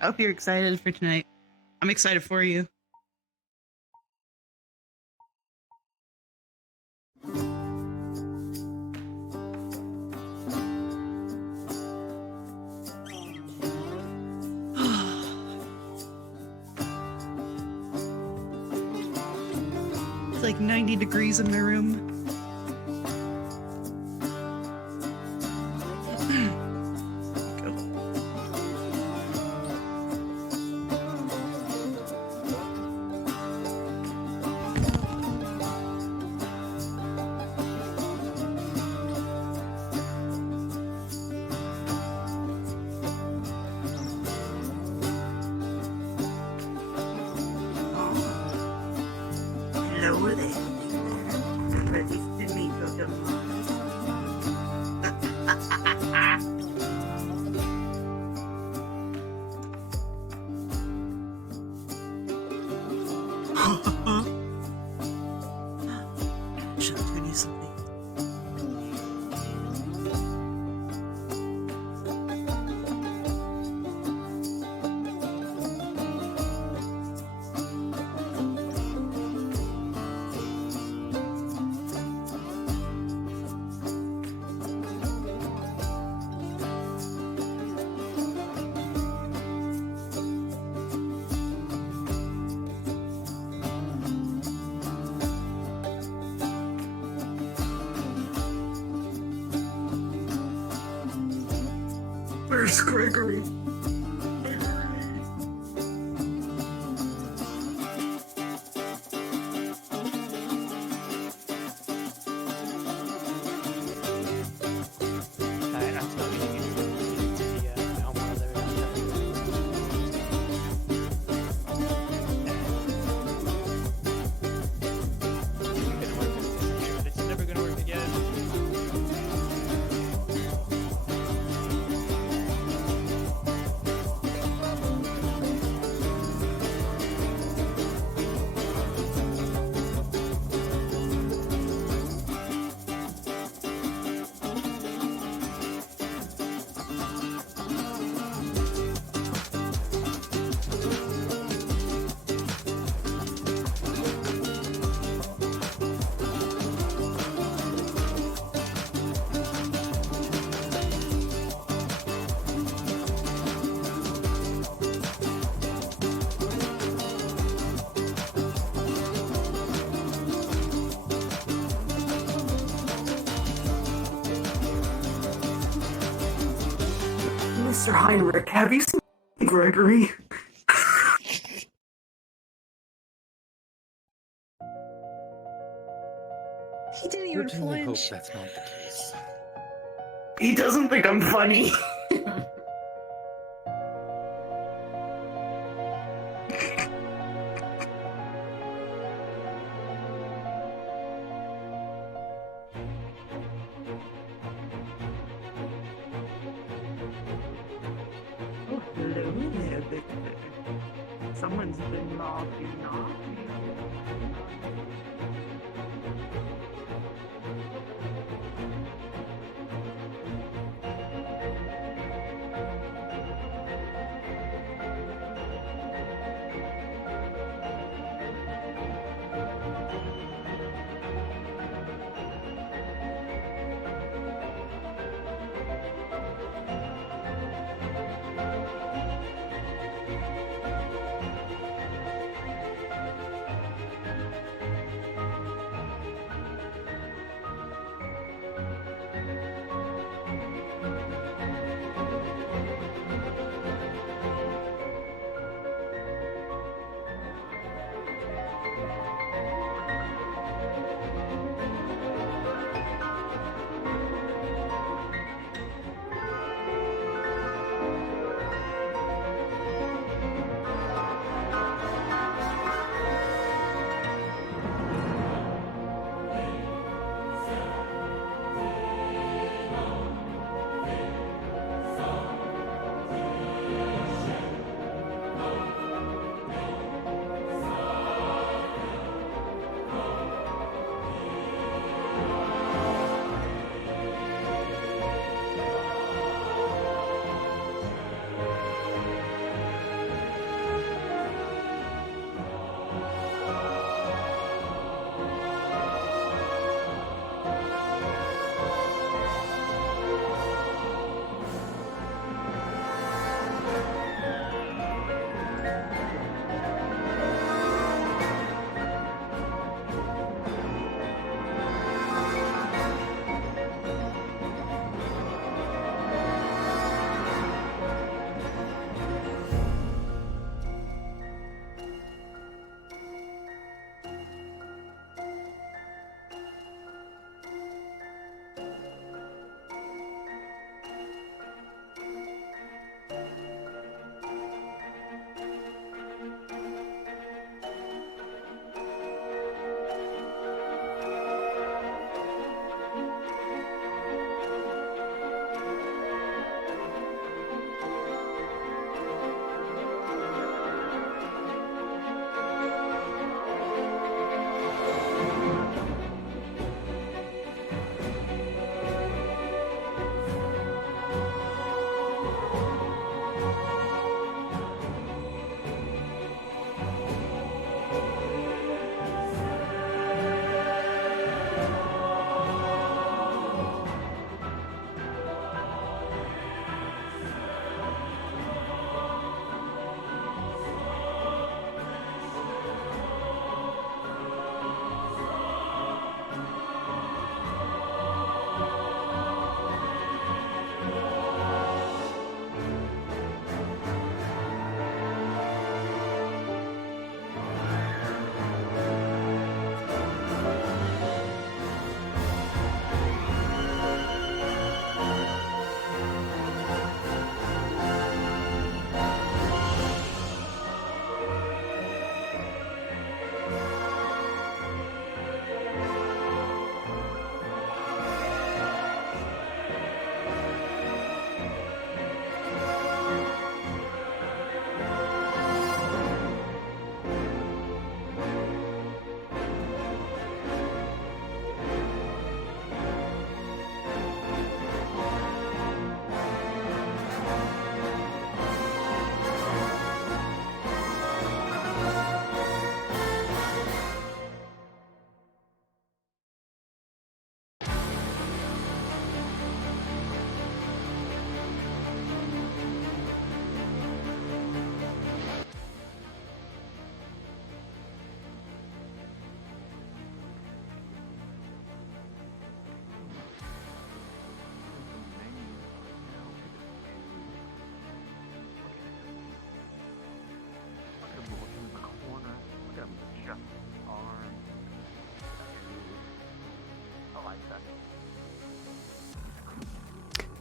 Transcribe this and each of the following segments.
I hope you're excited for tonight. I'm excited for you. It's like 90 degrees in my room. Hello there. Ready to meet your Should I tell you something? Where's Gregory? Mr. Heinrich, have you seen Gregory? He didn't even Certainly hope flinch. that's not the case. He doesn't think I'm funny. Oh, hello there, Victor. Someone's been knocking.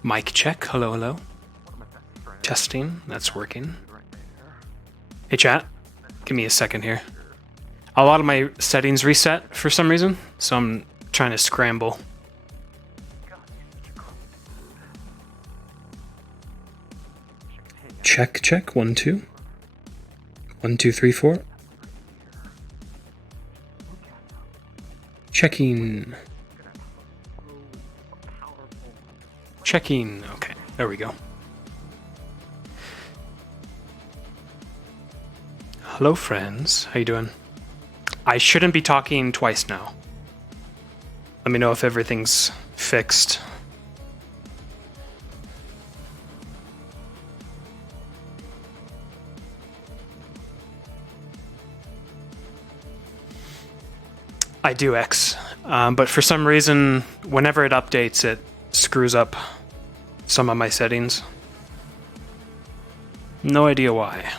Mic check. Hello, hello. Testing. That's working. Hey, chat. Give me a second here. A lot of my settings reset for some reason, so I'm trying to scramble. Check, check. 1, 2. 1, 2, 3, 4. Checking. Checking. Okay, there we go. Hello, friends. How you doing? I shouldn't be talking twice now. Let me know if everything's fixed. I do X, but for some reason, whenever it updates, it screws up some of my settings. No idea why.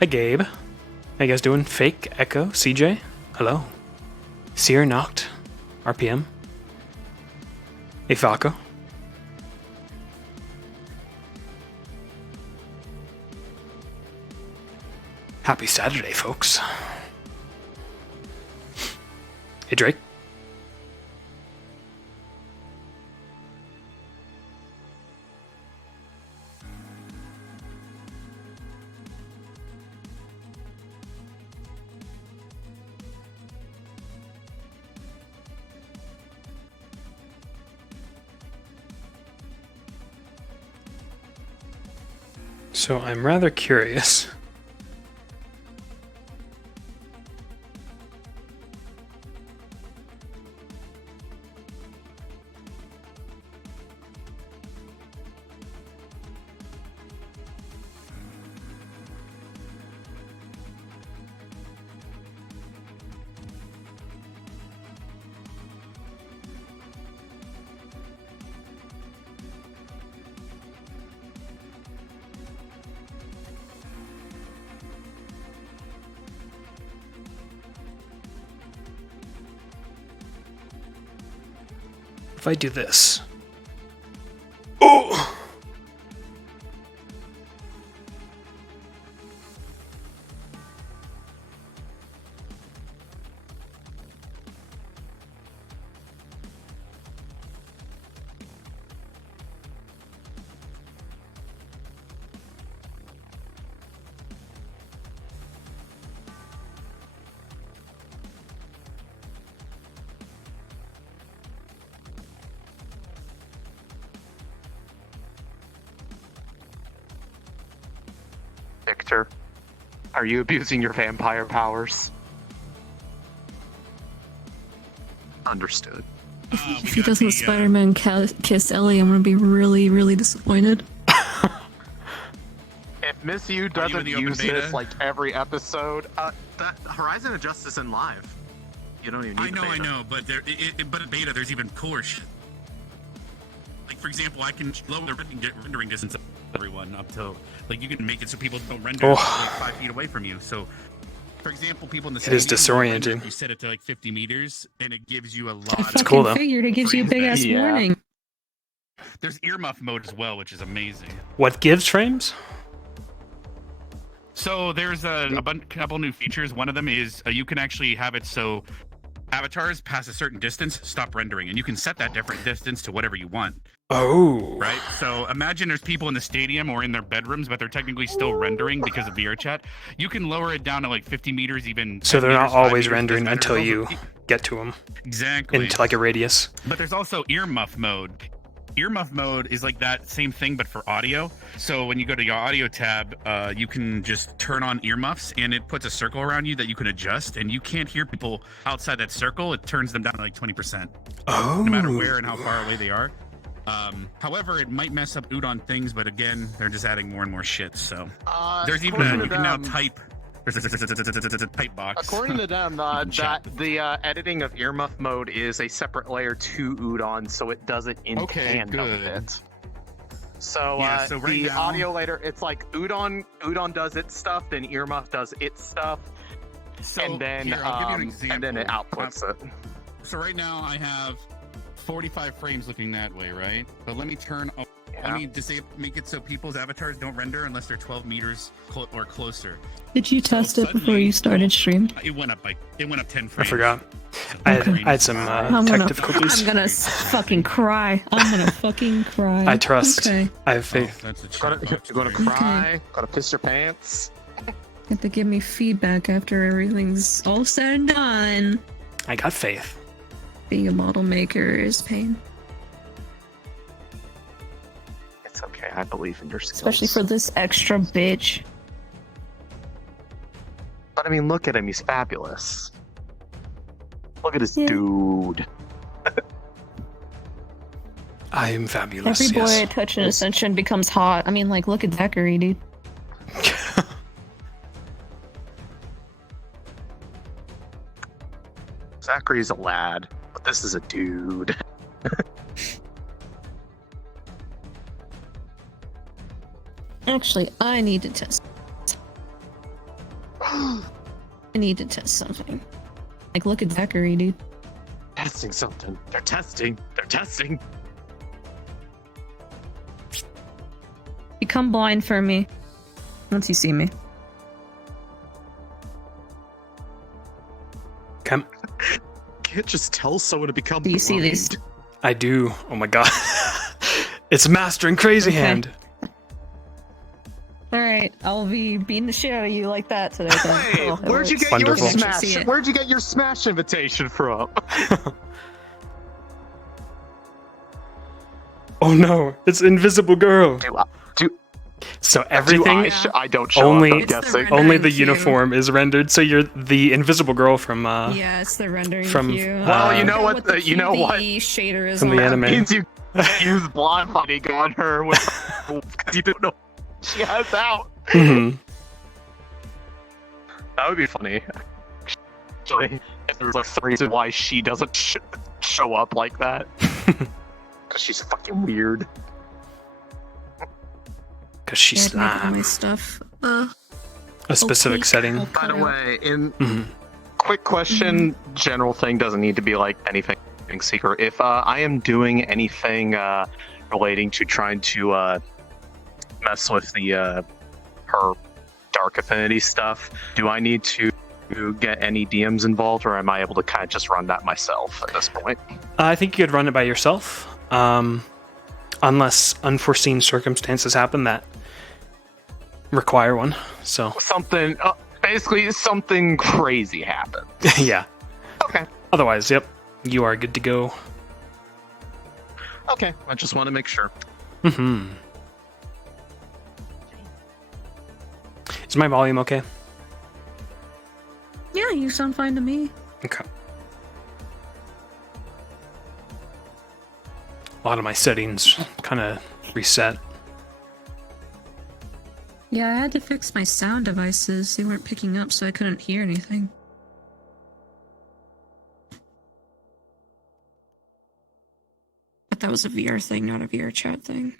Hi, Gabe. How you guys doing? Fake, Echo, CJ? Hello. Seer, Noct, RPM. Hey, Falco. Happy Saturday, folks. Hey, Drake. So I'm rather curious. If I do this. Oh! Victor, are you abusing your vampire powers? Understood. If he doesn't Spider-Man kiss Ellie, I'm gonna be really, really disappointed. If Miss U doesn't use this like every episode, that Horizon of Justice in live. You don't even need I know, but but in beta there's even cooler shit. Like for example, I can lower the rendering distance of everyone up to like you can make it so people don't render like 5 feet away from you. So, for example, people in the it is disorienting. You set it to like 50 meters, and it gives you a lot. It's cool though. Figured it gives you a big ass warning. There's earmuff mode as well, which is amazing. What gives frames? So there's a couple new features. One of them is you can actually have it so avatars past a certain distance stop rendering, and you can set that different distance to whatever you want. Oh. Right? So imagine there's people in the stadium or in their bedrooms, but they're technically still rendering because of VR chat. You can lower it down to like 50 meters even. So they're not always rendering until you get to them. Exactly. Into like a radius. But there's also earmuff mode. Earmuff mode is like that same thing, but for audio. So when you go to your audio tab, you can just turn on earmuffs, and it puts a circle around you that you can adjust, and you can't hear people outside that circle. It turns them down to like 20%. Oh. No matter where and how far away they are. However, it might mess up Udon things, but again, they're just adding more and more shit. So there's even you can now type. There's a type box. According to them, the editing of earmuff mode is a separate layer to Udon, so it does it independent of it. So, so right the now- audio later, it's like Udon does its stuff, then Earmuff does its stuff, So and then here, I'll give you an example. and then it outputs it. So right now I have 45 frames looking that way, right? But let me turn up. Yeah. Let me make it so people's avatars don't render unless they're 12 meters or closer. Did you test it before suddenly- you started stream? It went up 10 I frames. forgot. So I frames. had some I'm tech gonna, difficulties. I'm gonna fucking cry. I'm gonna fucking cry. I trust. Okay. I have Oh, faith. that's a You're chat box gonna for you. cry, gonna piss your pants. You have to give me feedback after everything's all said and done. I got faith. Being a model maker is pain. It's okay, I believe in your skills. Especially for this extra bitch. But I mean, look at him, he's fabulous. Look at this Yeah. dude. I am fabulous. Every boy I Yes. touch in Ascension becomes hot. I mean, like, look at Zachary, dude. Zachary's a lad, but this is a dude. Actually, I need to test. I need to test something. Like, look at Zachary, dude. Testing something. They're testing. They're testing. Become blind for me. Once you see me. Come. Can't just tell someone to become Do you see blind. these? I do. Oh my god. It's mastering crazy Okay. hand. Alright, I'll be beating the shit out of you like that today. then. Hey, Cool, it where'd you works. get Wonderful. your I can smash? actually see it. Where'd you get your smash invitation from? Oh no, it's Invisible Girl. So everything, I don't show only- up, I'm It's the guessing. rendering only the queue. uniform is rendered. So you're the Invisible Girl from Yeah, it's the rendering from- queue. Well, I you know forgot what the you know what? QD shader is From the on. anime. Means you can't use blind fighting on her with you don't know what she has out. Mhm. That would be funny. Actually, if there's like some reason why she doesn't show up like that. Because she's fucking weird. Because she's Yeah, I'd make all my stuff. a specific okay. setting. I'll By cut the out. way, in Mhm. quick question, general thing doesn't need to be like anything secret. If I am doing anything relating to trying to mess with the her dark affinity stuff, do I need to get any DMs involved, or am I able to kind of just run that myself at this point? I think you could run it by yourself, unless unforeseen circumstances happen that require one. So Something, basically, something crazy happened. yeah. Okay. Otherwise, yep, you are good to go. Okay, I just want to make sure. Hmm. Is my volume okay? Yeah, you sound fine to me. Okay. A lot of my settings kind of reset. Yeah, I had to fix my sound devices. They weren't picking up, so I couldn't hear anything. But that was a VR thing, not a VR chat thing.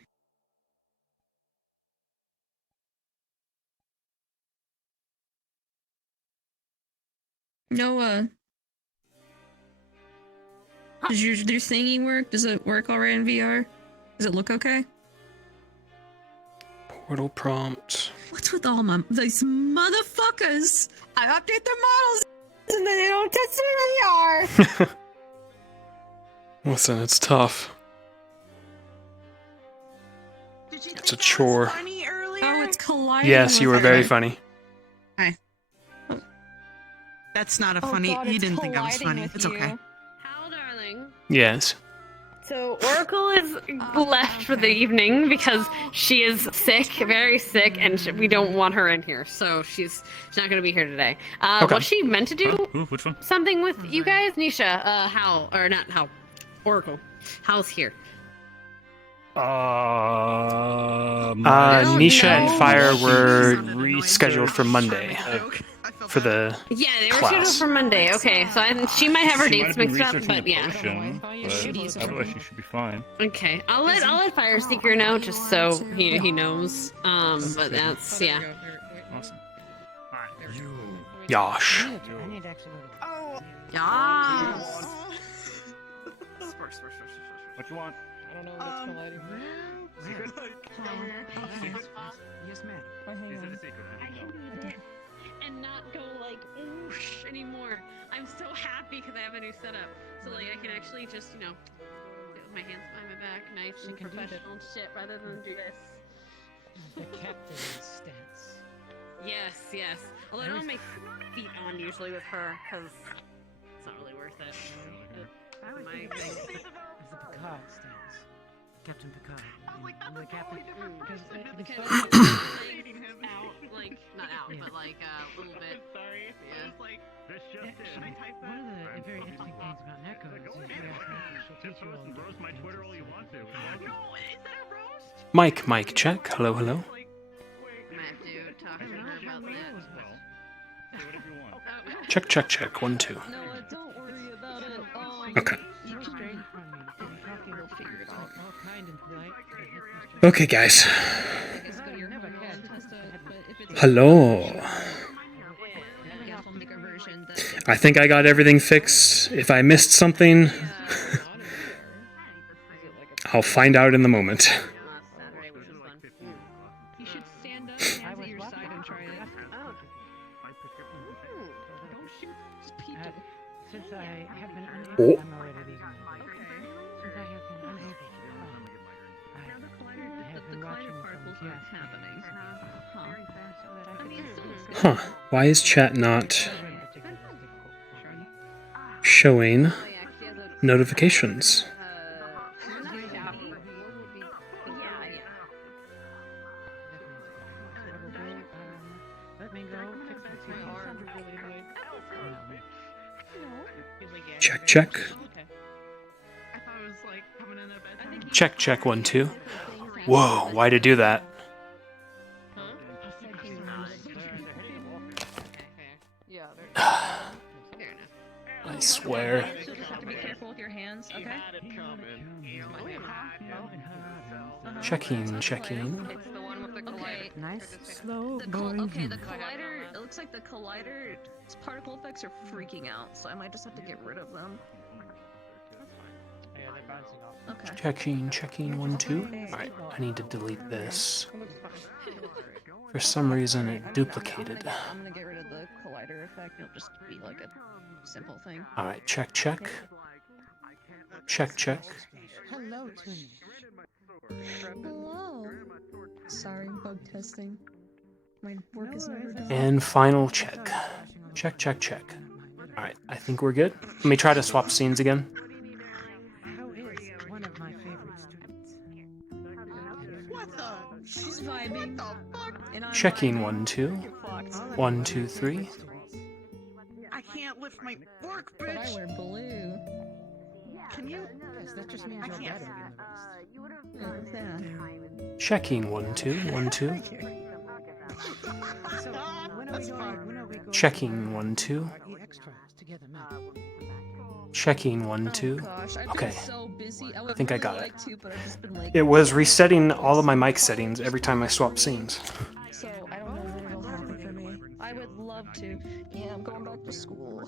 Noah. Does your thingy work? Does it work alright in VR? Does it look okay? Portal prompt. What's with all these motherfuckers? I update their models and then they don't test them in VR. Listen, it's tough. Did you It's think a chore. That was funny earlier? Oh, it's colliding. Yes, you were with very it. funny. That's not a Oh funny. God, he it's didn't think I was colliding funny. with It's you. okay. How, darling? Yes. So Oracle is Oh, left for the okay. evening because she is sick, very sick, and we don't want her in here. So she's not going to be here today. Okay. Was she meant to do Ooh, which one? something with you guys, Nisha? Hal, or not Hal? Oracle. Hal's here. Nisha know. and Fire She were sounded annoyed. rescheduled for Monday. I felt for the Yeah, they were class. scheduled for Monday. Okay, so she might have her She might dates have been mixed up, researching but the yeah. potion, but otherwise she should be fine. Okay, I'll let Fire Seeker know just so he knows. But that's yeah. Awesome. Yosh. I need to actually go to Oh, Yes. What you want? I don't know what's colliding. Yes, ma'am. Oh, hang on. I can do it and not go like whoosh anymore. I'm so happy because I have a new setup. So like I can actually just sit with my hands behind my back, nice and can do that. professional and shit, rather than do this. The captain's stance. Yes, yes. Although I don't have my feet on usually with her because it's not really worth it. My thing. Of the Picard stance. Captain Picard. I'm the captain. Because Out, like not out, but like a little bit. Sorry. Yeah. One of the very interesting things about Neko is she'll teach you all the different things. Mike, check. Hello. Might have to talk to her about that. Check. 1, 2. No, don't worry about it. Okay. So straight from me. We'll figure it out. All kind and polite. Okay, guys. I guess go to your Never phone had. and test it, but if it's Hello. I guess we'll make a version that I think I got everything fixed. If I missed something, I'll find out in the moment. Last Saturday, which was fun. you should stand up, hands at your side, and try it. Don't shoot, just peek it. Since I have been Oh. unable, I'm already leaving. Since I have been unable to I have been watching from particles the aren't happening. Huh. I mean, it's Huh. Why is chat not Particularly difficult. showing Oh, yeah, she has a notifications? Let me go fix the tea. sounded really nice. Check. I thought it was like coming in a bed. Check. 1, 2. Whoa, why'd it do that? Yeah, fair enough. I swear. So just have to be careful with your hands, okay? Checking. It's the one with the collider. Okay. Nice, slow The going. okay, the collider. It looks like the collider particle effects are freaking out, so I might just have to get rid of them. Yeah, they're bouncing off. Okay. Checking. 1, 2. Alright, I need to delete this. For some reason, it duplicated. I'm gonna get rid of the collider effect. It'll just be like a simple thing. Alright, check. Check. Hello to me. Hello. Sorry, bug testing. My work is never done. And final check. Check. Alright, I think we're good. Let me try to swap scenes again. How is one of my favorite students? What the? She's vibing. What the fuck? And I'm Checking. vibing. 1, 2. You're fucked. 1, 2, 3. I can't lift my work, But I bitch. wear blue. Can you? Yes, that just means I you're can't. better. Yeah. Checking. 1, 2. 1, 2. So when are we going? When are we going? Checking. 1, 2. The extracts together, man. Checking. 1, 2. Oh gosh, I've Okay. been so busy. I would think I really got it. like to, but I've just been like. It was resetting all of my mic settings every time I swap scenes. So I don't know when it'll happen for me. I would love to. Yeah, I'm going back to school.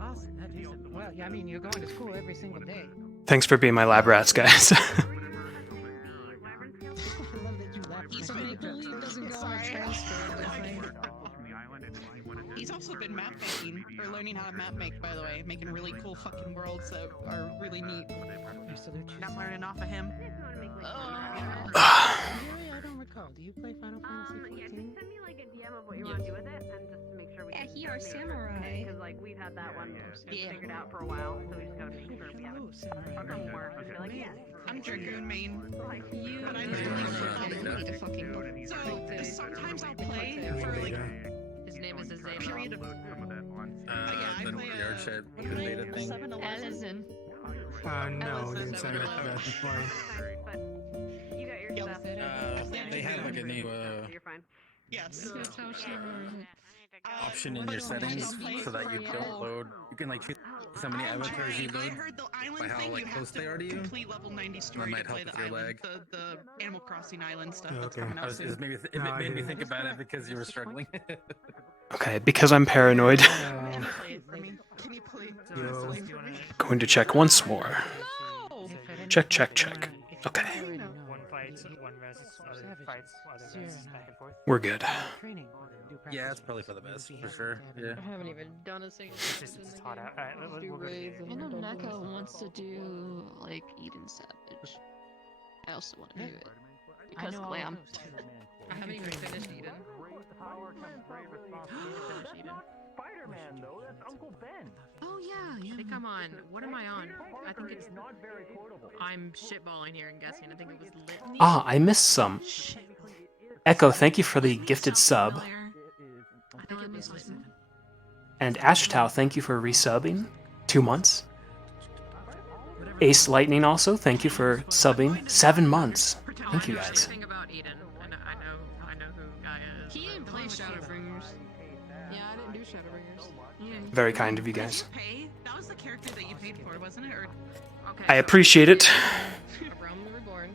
Awesome. That is well. Yeah, I mean, you're going to school every single day. Thanks for being my lab rats, guys. I love that you laugh. So make believe doesn't go on a transfer with me. He's also been map making, or learning how to map make, by the way, making really cool fucking worlds that are really neat. I salute you. I'm learning off of him. Really, I don't recall. Do you play Final Fantasy 14? Send me like a DM of what you want to do with it, and just to make sure we. Yeah, he are samurai. Because like we've had that one Yeah. figured out for a while, so we just gotta make sure we have Oh, it. samurai. Or more. Just be like, yeah. I'm Dragoon main. You But I really literally need to fucking. So sometimes I'll play for like His name is a period of. The I play, yard shed beta thing. 7-Eleven. Allison. No, they didn't send me that. But you got your Yep. stuff. They have like a new You're fine. Yes. That's how samurai. option in your settings so that you don't load. You can like choose how many avatars you I load heard the island by how thing. like You have close to they are to you. complete level 90 story to might play help the with your island. lag. The Animal Crossing island stuff that's Okay. coming out soon. It made me think about it because you were struggling. Okay, because I'm paranoid, Can you play it for me? Can you play it for me? going to check once more. No! Check, check, check. Okay, One fights, one res, other fights, other res, back and forth. we're good. Yeah, it's probably for the best, for sure. Yeah. I haven't even done a single It's thing just in it's the hot game. out. Alright, Do we'll go to raids the- and I know Neko wants to do like Eden Savage. I also want to do it because glam. I haven't even finished Eden. Spider-Man, though, that's Uncle Ben. Oh yeah, Hey, come on. What am I on? I think it's not very quotable. I'm shitballing here and guessing. I think it was Litany. Ah, I missed some. Echo, thank you for the gifted sub. I think it was Litany. And Ashtau, thank you for resubbing. 2 months. Ace Lightning also, thank you for subbing. 7 months. Thank you guys. Anything about Eden? I know who Gaia is. he didn't play Shadowbringers. Yeah, I didn't do Shadowbringers. Yeah. Very kind of you guys. Did you pay? That was the character that you paid for, wasn't it? Or Okay. I appreciate it A Realm Reborn,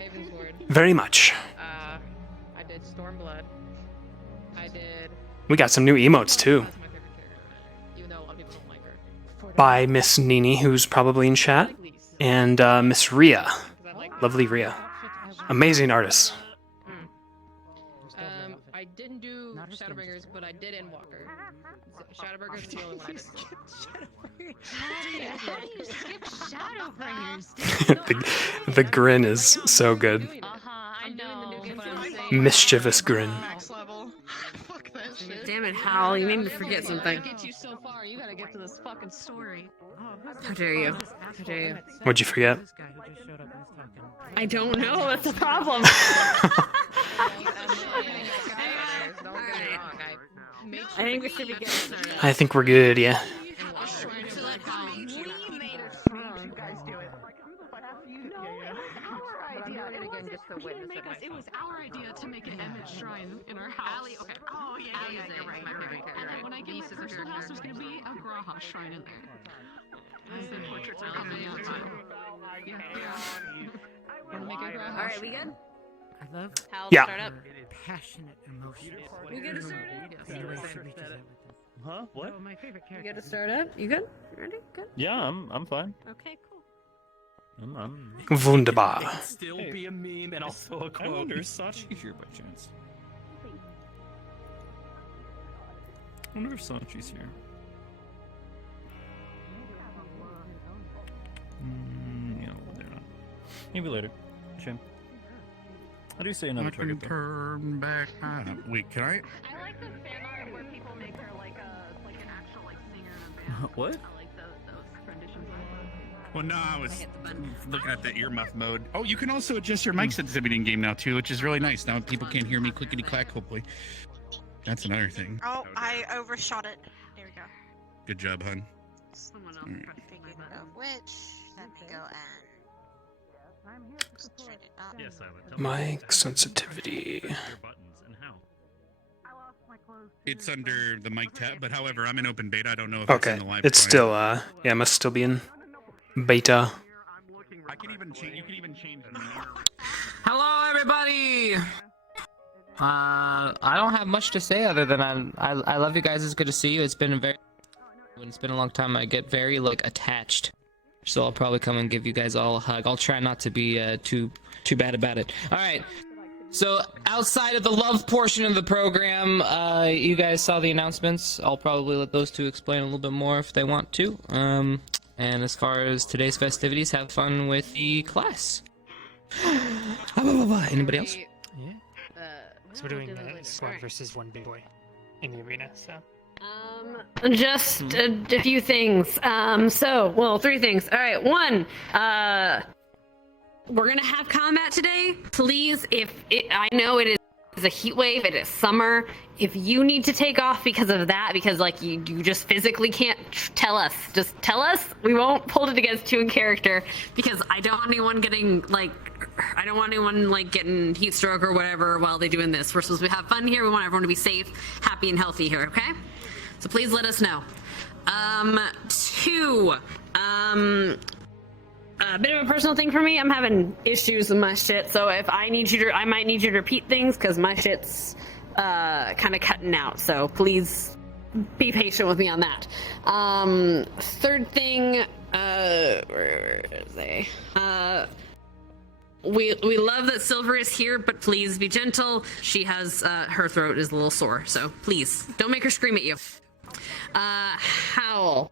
Ravensward. very much. I did Stormblood. I did. We got some new emotes too. That's my favorite character, even though a lot of people don't like her. By Miss Nini, who's probably in chat, and Miss Rhea. 'Cause I like Lovely Rhea. Amazing artist. I didn't do Shadowbringers, but I did Endwalker. Shadowbringers is the only one I did. How do you skip Shadowbringers? the grin is so good. I know, but I'm saying Mischievous grin. max level. Fuck that shit. Damn it, Hal! You made me forget something. Get you so far, you gotta get to this fucking story. How dare you? How dare you? What'd you forget? This guy who just showed up and is talking. I don't know. That's the problem. I think we should be getting started. I think we're good, yeah. Because it was our idea to make an Emmett shrine in our house. Okay. Oh yeah, You're right. And then when I get my personal house, there's gonna be a Graha shrine in there. And then portraits are coming all the time. Wanna make a Graha All right, shrine? we good? I love Hal, Yeah. start up. passionate emotions. We good to start up? Huh? What? Oh, my favorite You character. good to start up? You good? Ready? Good. Yeah, I'm fine. Okay, cool. I'm Wunderbar. Still be a meme and also a I quote. wonder, is Sachi here by chance? I wonder if Sachi's here. Yeah, well, they're not. Maybe later. Shame. How do you say another I can target though? turn back. Wait, can I? I like the fan art where people make her like an actual like singer in a band. What? I like those renditions. Well, no, I was looking at the earmuff mode. Oh, you can also adjust your mic sensitivity in game now too, which is really nice. Now people can't hear me clickety clack. Hopefully, that's another thing. Oh, I overshot it. There we go. Good job, hun. Someone else Alright. pressed my Figured button. out which. Let me go and straighten it up. Yes, I would. Tell me Mic exactly sensitivity. your buttons and how. It's under the mic tab, but however, I'm in open beta. I don't know if it's Okay, in the live. it's client. still, yeah, must still be in beta. I can even change. You can even change. Hello, everybody. I don't have much to say other than I love you guys. It's good to see you. It's been a long time. I get very like attached, so I'll probably come and give you guys all a hug. I'll try not to be too bad about it. All right. So outside of the love portion of the program, you guys saw the announcements. I'll probably let those two explain a little bit more if they want to. And as far as today's festivities, have fun with the class. Anybody else? Yeah. So we're doing squad Alright. versus one big boy in the arena. So Just a few things. Well, 3 things. All right, 1. We're gonna have combat today. Please, I know it is a heat wave. It is summer. If you need to take off because of that, because like you just physically can't, tell us. Just tell us. We won't hold it against you in character because I don't want anyone getting like I don't want anyone like getting heat stroke or whatever while they're doing this. We're supposed to have fun here. We want everyone to be safe, happy, and healthy here. Okay? So please let us know. 2. A bit of a personal thing for me. I'm having issues with my shit, so if I need you to, I might need you to repeat things because my shit's kind of cutting out. So please be patient with me on that. 3rd thing, where is they? We love that Silver is here, but please be gentle. She has her throat is a little sore, so please don't make her scream at you. Howl.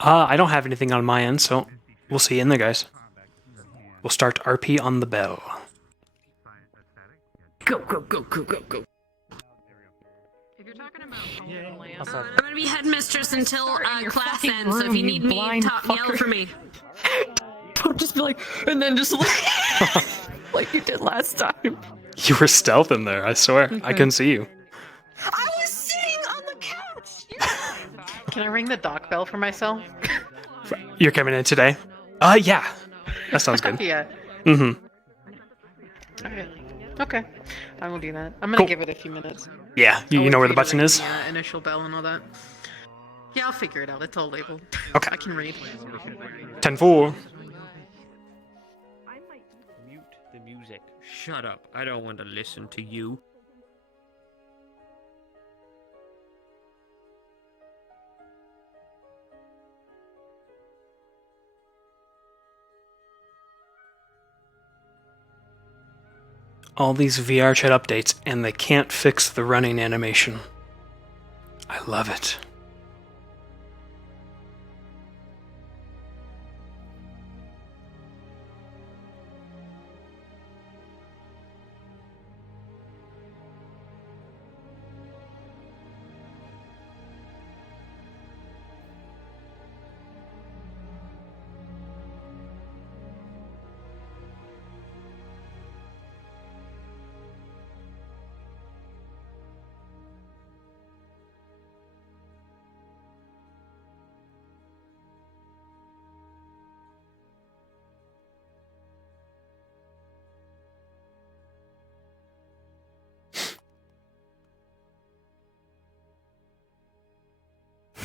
I don't have anything on my end, so we'll see you in there, guys. We'll start RP on the bell. Go, go, go, go, go, go. If you're talking about I'm gonna be headmistress until class ends, so if you need me, yell for me. Don't just be like, and then just like you did last time. You were stealthing there, I swear. I couldn't see you. I was sitting on the couch. Can I ring the dock bell for myself? You're coming in today? Yeah. That sounds good. Yeah. Mm-hmm. Okay. I will do that. I'm gonna Cool. give it a few minutes. Yeah, you know where the button is? Yeah, initial bell and all that. Yeah, I'll figure it out. It's all labeled. Okay. I can read. 10-4. Mute the music. Shut up. I don't want to listen to you. All these VR chat updates, and they can't fix the running animation. I love it.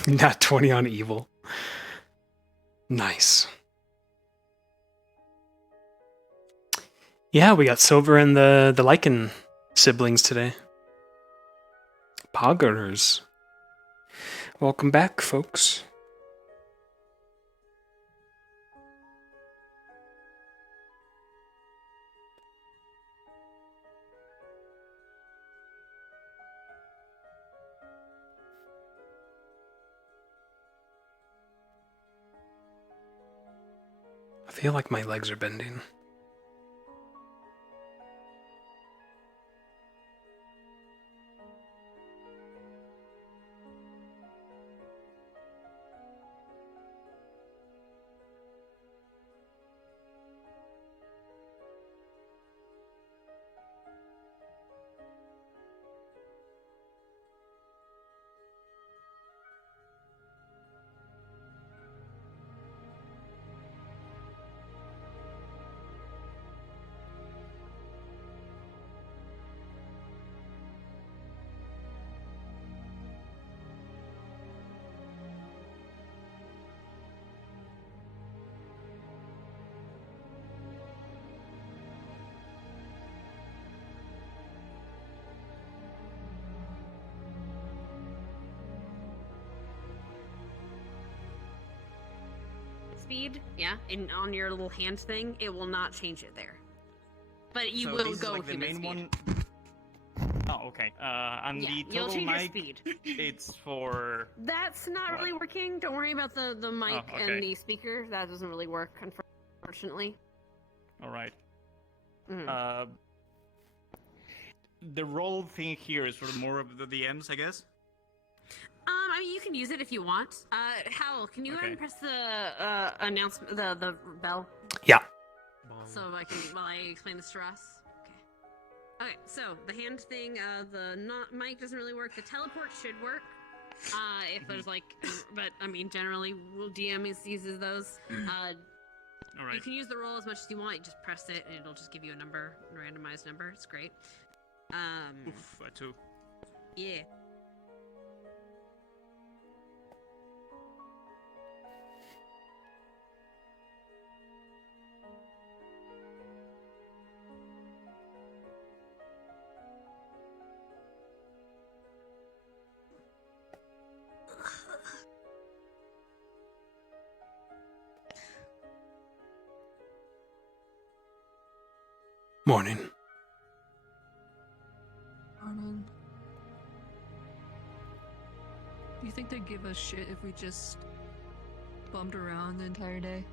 Not 20 on evil. Nice. Yeah, we got Silver and the Lycan siblings today. Poggers. Welcome back, folks. I feel like my legs are bending. Speed, yeah, and on your little hand thing, it will not change it there. But you So will this is go like the human main speed. one. Oh, okay. And Yeah, the you'll total change your mic, speed. it's for. That's not really working. Don't worry about the mic Oh, okay. and the speaker. That doesn't really work, unfortunately. All right. Mhm. The role thing here is for more of the DMs, I guess. I mean, you can use it if you want. Howell, can you go ahead and press the announcement, the bell? Yeah. So I can, while I explain this to Ross. Okay, so the hand thing, the mic doesn't really work. The teleport should work. If there's like, but I mean, generally, DM uses those. All You can use the roll as much as you want. You just press it, and it'll just give you a number, a randomized number. It's great. Oof, a 2. Yeah. Morning. Morning. Do you think they'd give us shit if we just bummed around the entire day?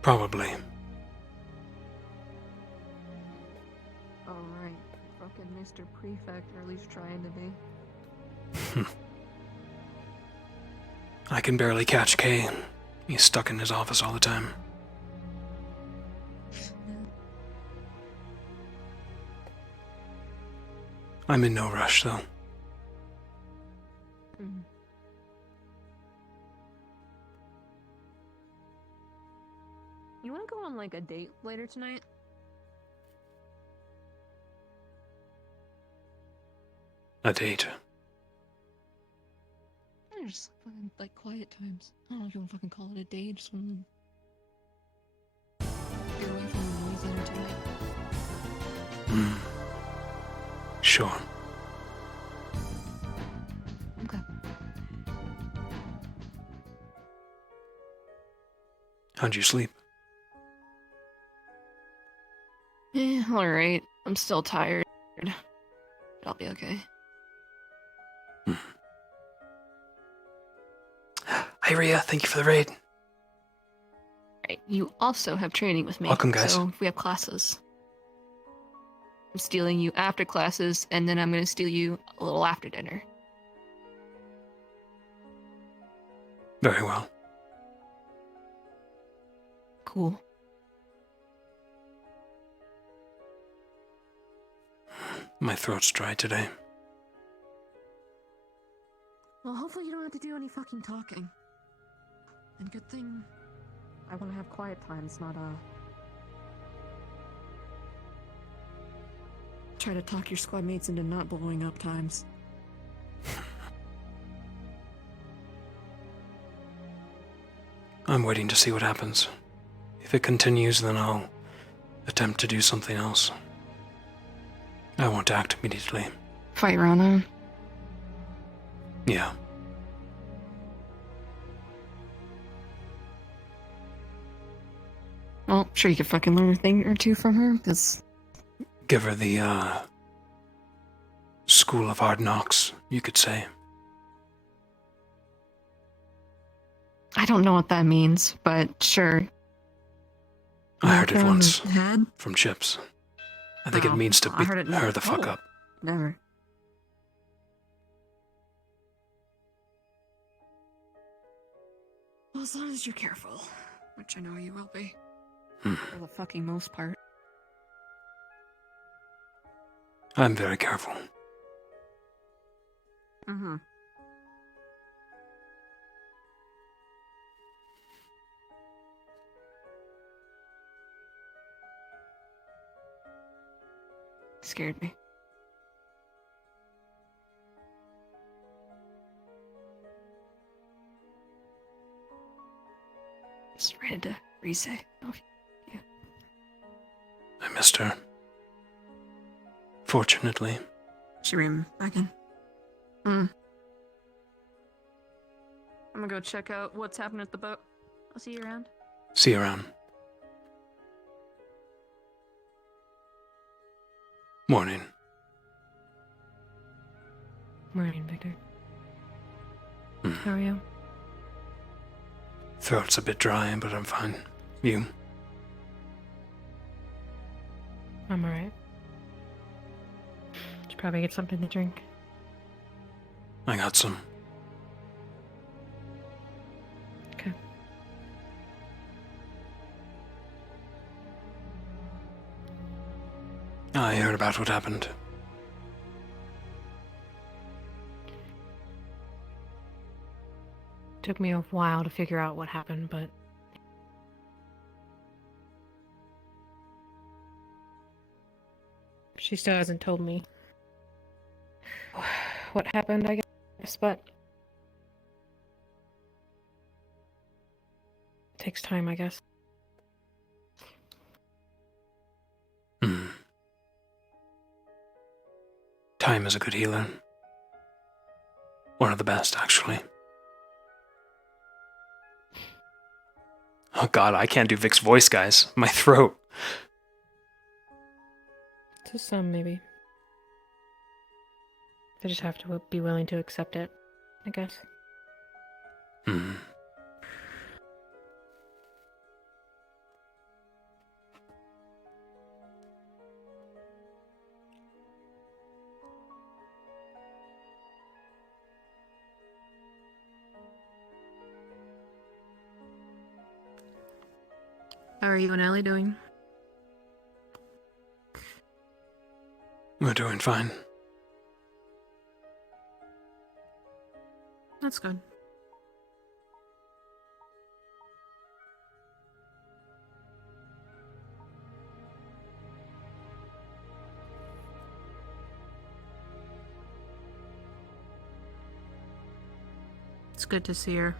Probably. Alright. Fucking Mr. Prefect, or at least trying to be. I can barely catch Kay. He's stuck in his office all the time. I'm in no rush, though. You wanna go on like a date later tonight? A date. Yeah, just fucking like quiet times. I don't know if you wanna fucking call it a date, just wanna get away from the noise later tonight. Sure. Okay. How'd you sleep? Yeah, alright. I'm still tired. But I'll be okay. Hi, Rhea. Thank you for the raid. Right. You also have training with me. Welcome, guys. So we have classes. I'm stealing you after classes, and then I'm gonna steal you a little after dinner. Very well. Cool. My throat's dry today. Well, hopefully you don't have to do any fucking talking. And good thing I want to have quiet times, not try to talk your squad mates into not blowing up times. I'm waiting to see what happens. If it continues, then I'll attempt to do something else. I won't act immediately. Fight Rana. Yeah. Well, sure you could fucking learn a thing or two from her, because... Give her the, School of Hard Knocks, you could say. I don't know what that means, but sure. I heard it Knock her on once. the head? From Chips. I think it Oh, means to I beat heard it her the fuck up. Never. Well, as long as you're careful, which I know you will be. For the fucking most part. I'm very careful. Mm-hmm. Scared me. Just ready to re-say. Oh, yeah. I missed her. Fortunately. Shireen, back in. I'm gonna go check out what's happening at the boat. I'll see you around. See you around. Morning. Morning, Victor. How are you? Throat's a bit dry, but I'm fine. You? I'm alright. Should probably get something to drink. I got some. Okay. I heard about what happened. Took me a while to figure out what happened, but She still hasn't told me what happened, I guess, but it takes time, I guess. Time is a good healer. One of the best, actually. Oh god, I can't do Vic's voice, guys. My throat. To some, maybe. They just have to be willing to accept it, I guess. How are you and Ellie doing? We're doing fine. That's good. It's good to see her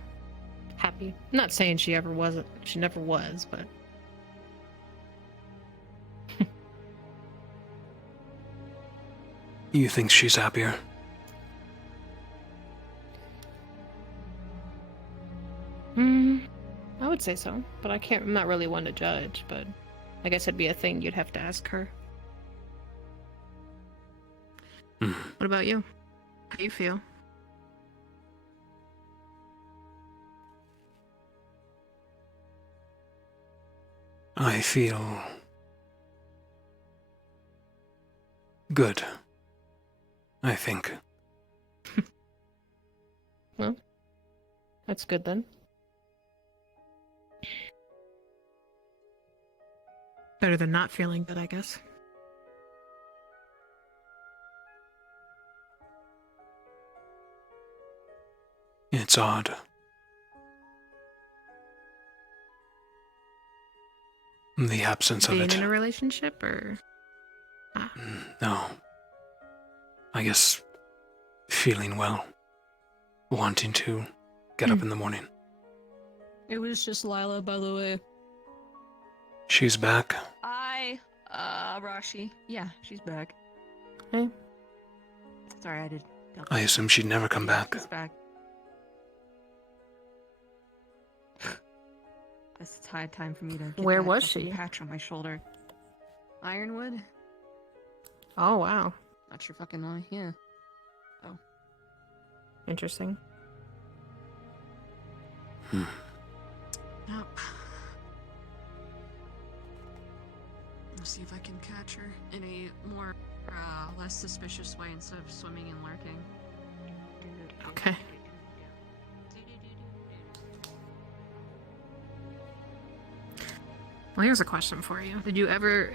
happy. I'm not saying she never was, but You think she's happier? I would say so, but I'm not really one to judge, but I guess it'd be a thing you'd have to ask her. What about you? How do you feel? I feel good, I think. Well, that's good then. Better than not feeling good, I guess. It's odd. The absence of Being it. in a relationship, or... No. I guess feeling well. Wanting to get up in the morning. It was just Lila, by the way. She's back. Rashi. Yeah, she's back. Hey. Sorry, I did. I assume she'd never come back. She's back. It's high time for me to get Where that was fucking she? patch on my shoulder. Ironwood? Oh, wow. Not your fucking eye, yeah. Oh. Interesting. Yep. Let's see if I can catch her in a more, less suspicious way instead of swimming and lurking. Okay. Well, here's a question for you. Did you ever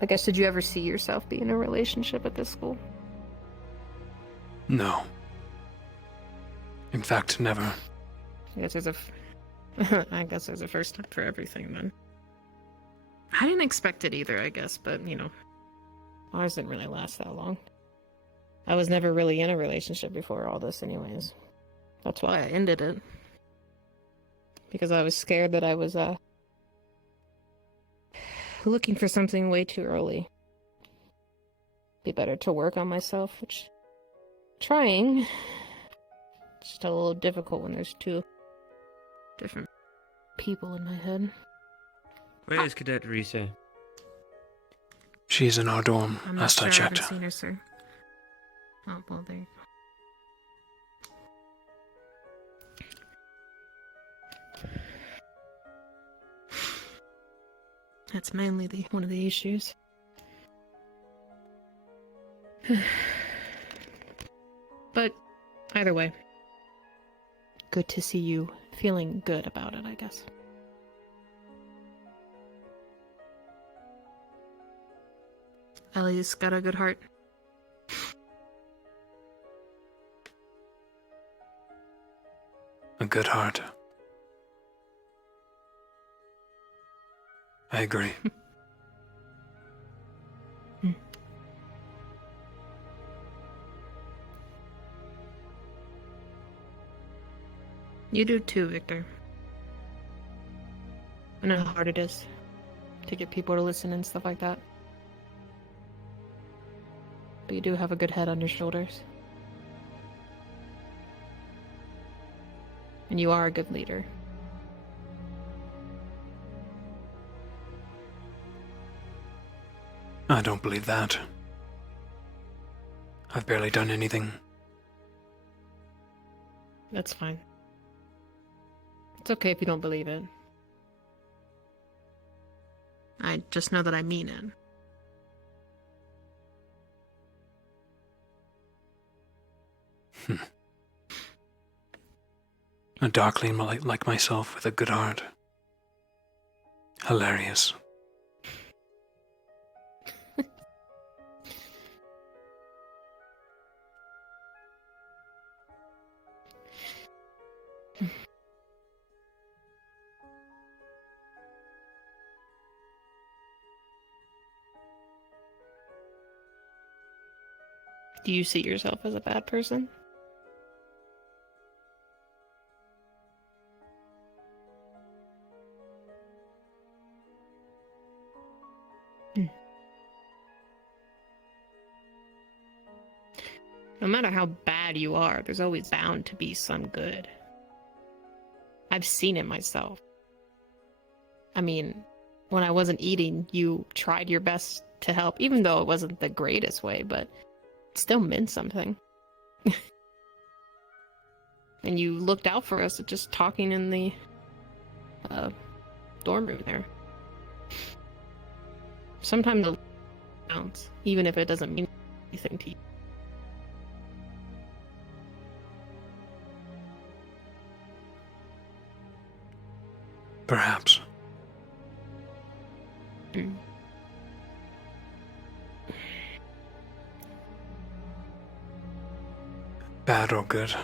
did you ever see yourself be in a relationship at this school? No. In fact, never. I guess there's a first time for everything then. I didn't expect it either, I guess, but ours didn't really last that long. I was never really in a relationship before all this anyways. That's why I ended it. Because I was scared that I was looking for something way too early. Be better to work on myself, which trying. It's just a little difficult when there's two different people in my head. Where is Cadet Risa? She's in our dorm, I'm not last sure. I I checked. haven't seen her, sir. Oh, well, there you go. That's mainly one of the issues. But either way, good to see you feeling good about it, I guess. Ellie's got a good heart. A good heart. I agree. You do too, Victor. I know how hard it is to get people to listen and stuff like that. But you do have a good head on your shoulders. And you are a good leader. I don't believe that. I've barely done anything. That's fine. It's okay if you don't believe it. I just know that I mean it. A darkling like myself with a good heart. Hilarious. Do you see yourself as a bad person? No matter how bad you are, there's always bound to be some good. I've seen it myself. I mean, when I wasn't eating, you tried your best to help, even though it wasn't the greatest way, but it still meant something. And you looked out for us just talking in the dorm room there. Sometimes it counts, even if it doesn't mean anything to you. Perhaps. Bad or good,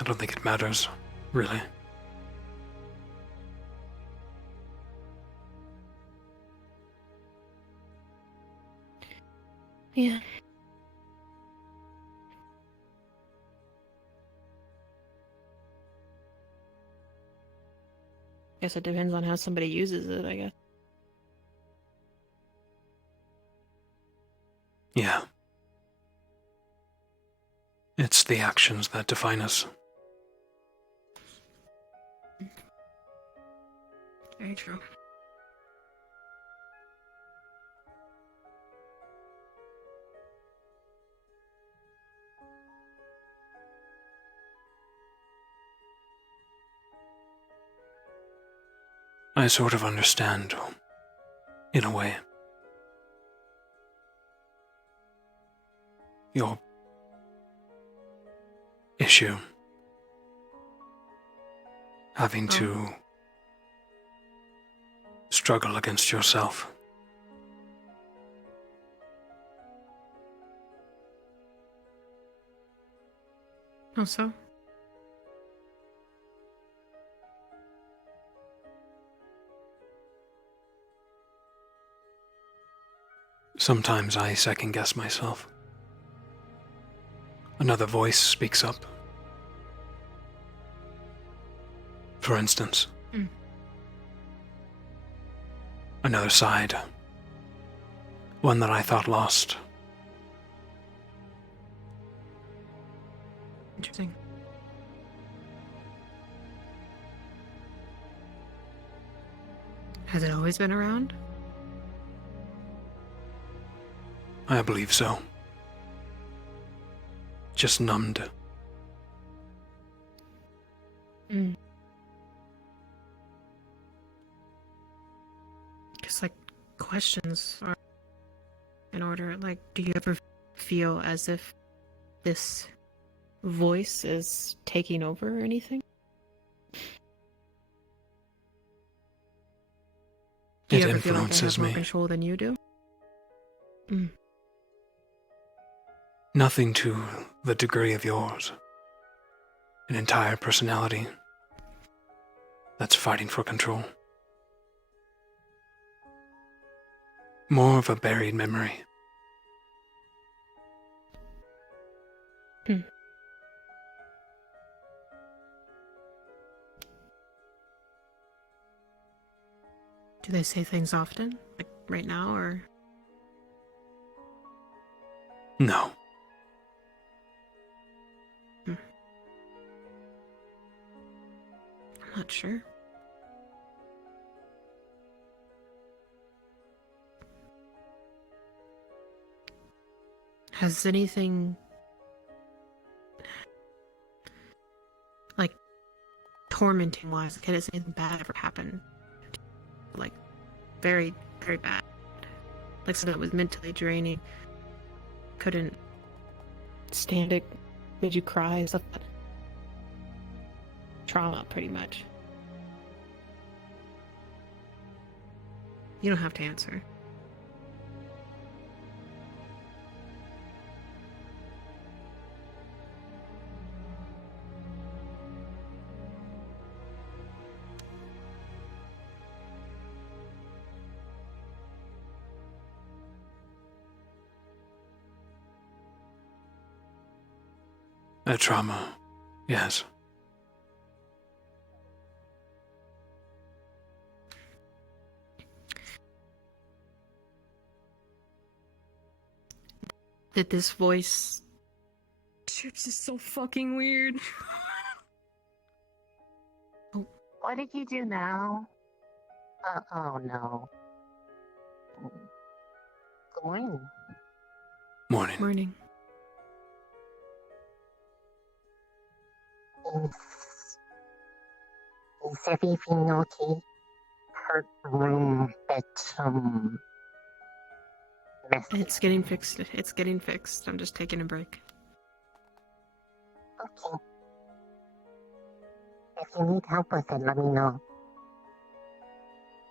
I don't think it matters, really. Yeah. Guess it depends on how somebody uses it, I guess. Yeah. It's the actions that define us. Very true. I sort of understand, in a way. Your issue. Having to struggle against yourself. How so? Sometimes I second guess myself. Another voice speaks up. For instance, another side. One that I thought lost. Interesting. Has it always been around? I believe so. Just numbed. Guess like questions are in order. Like, do you ever feel as if this voice is taking over or anything? Do you It ever feel like it influences has more me. control than you do? Nothing to the degree of yours. An entire personality that's fighting for control. More of a buried memory. Do they say things often? Like right now, or? No. I'm not sure. Has anything, like, tormenting wise, has anything bad ever happened? Like, very, very bad. Like something that was mentally draining. Couldn't stand it. Made you cry, stuff like that. Trauma, pretty much. You don't have to answer. A trauma, yes. Did this voice... Chips is so fucking weird. What did you do now? Oh no. Good morning. Morning. Morning. Is everything okay? Her room, bit, messy. It's getting fixed. It's getting fixed. I'm just taking a break. Okay. If you need help with it, let me know.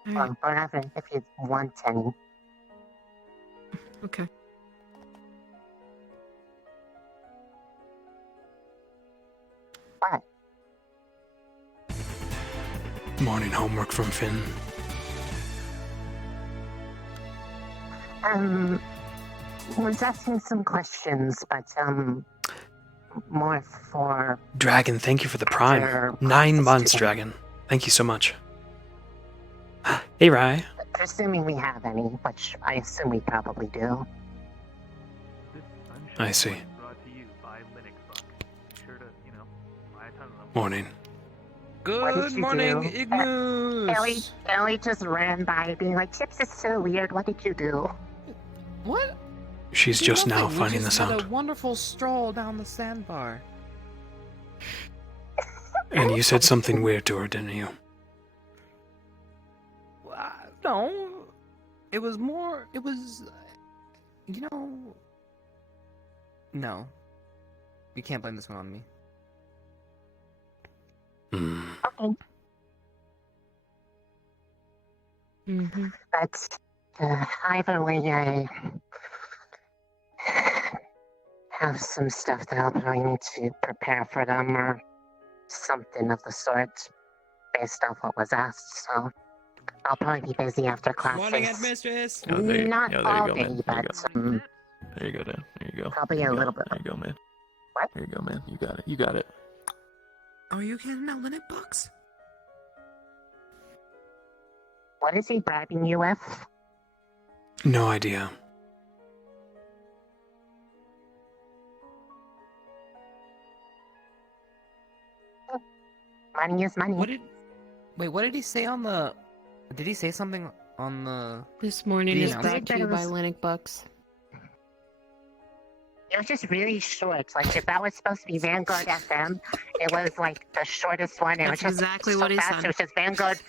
Alright. Or whatever, if you want any. Okay. What? Morning homework from Finn. Was asking some questions, but, more for... Dragon, thank you for the prime. 9 months, Dragon. Thank you so much. Hey, Rye. Presuming we have any, which I assume we probably do. I see. Morning. What did Good you morning, do? Igmoos. Ellie just ran by being like, Chips is so weird, what did you do? What? She's just now Nothing. finding We the just had sound. a wonderful stroll down the sandbar. And you said something weird to her, didn't you? No, it was more. It was, you know. No, you can't blame this one on me. Okay. Mm-hmm. But either way, I have some stuff that I'll probably need to prepare for them or something of the sort based off what was asked, so I'll probably be busy after classes. Morning, Headmistress. Oh, there you, Not yeah, there you all go, day, man. There but there you go, Dan. There you go. probably There you a go. little bit. There you go, man. What? There you go, man. You got it. You got it. Are you getting that linen box? What is he bribing you with? No idea. Money is money. What did he say on the? Did he say something on the? This morning the is announcement? brought to you by Linux Bucks. It was just really short. Like, if that was supposed to be Vanguard FM, it was like the shortest one. It That's was just exactly so what he fast. said. It was just Vanguard.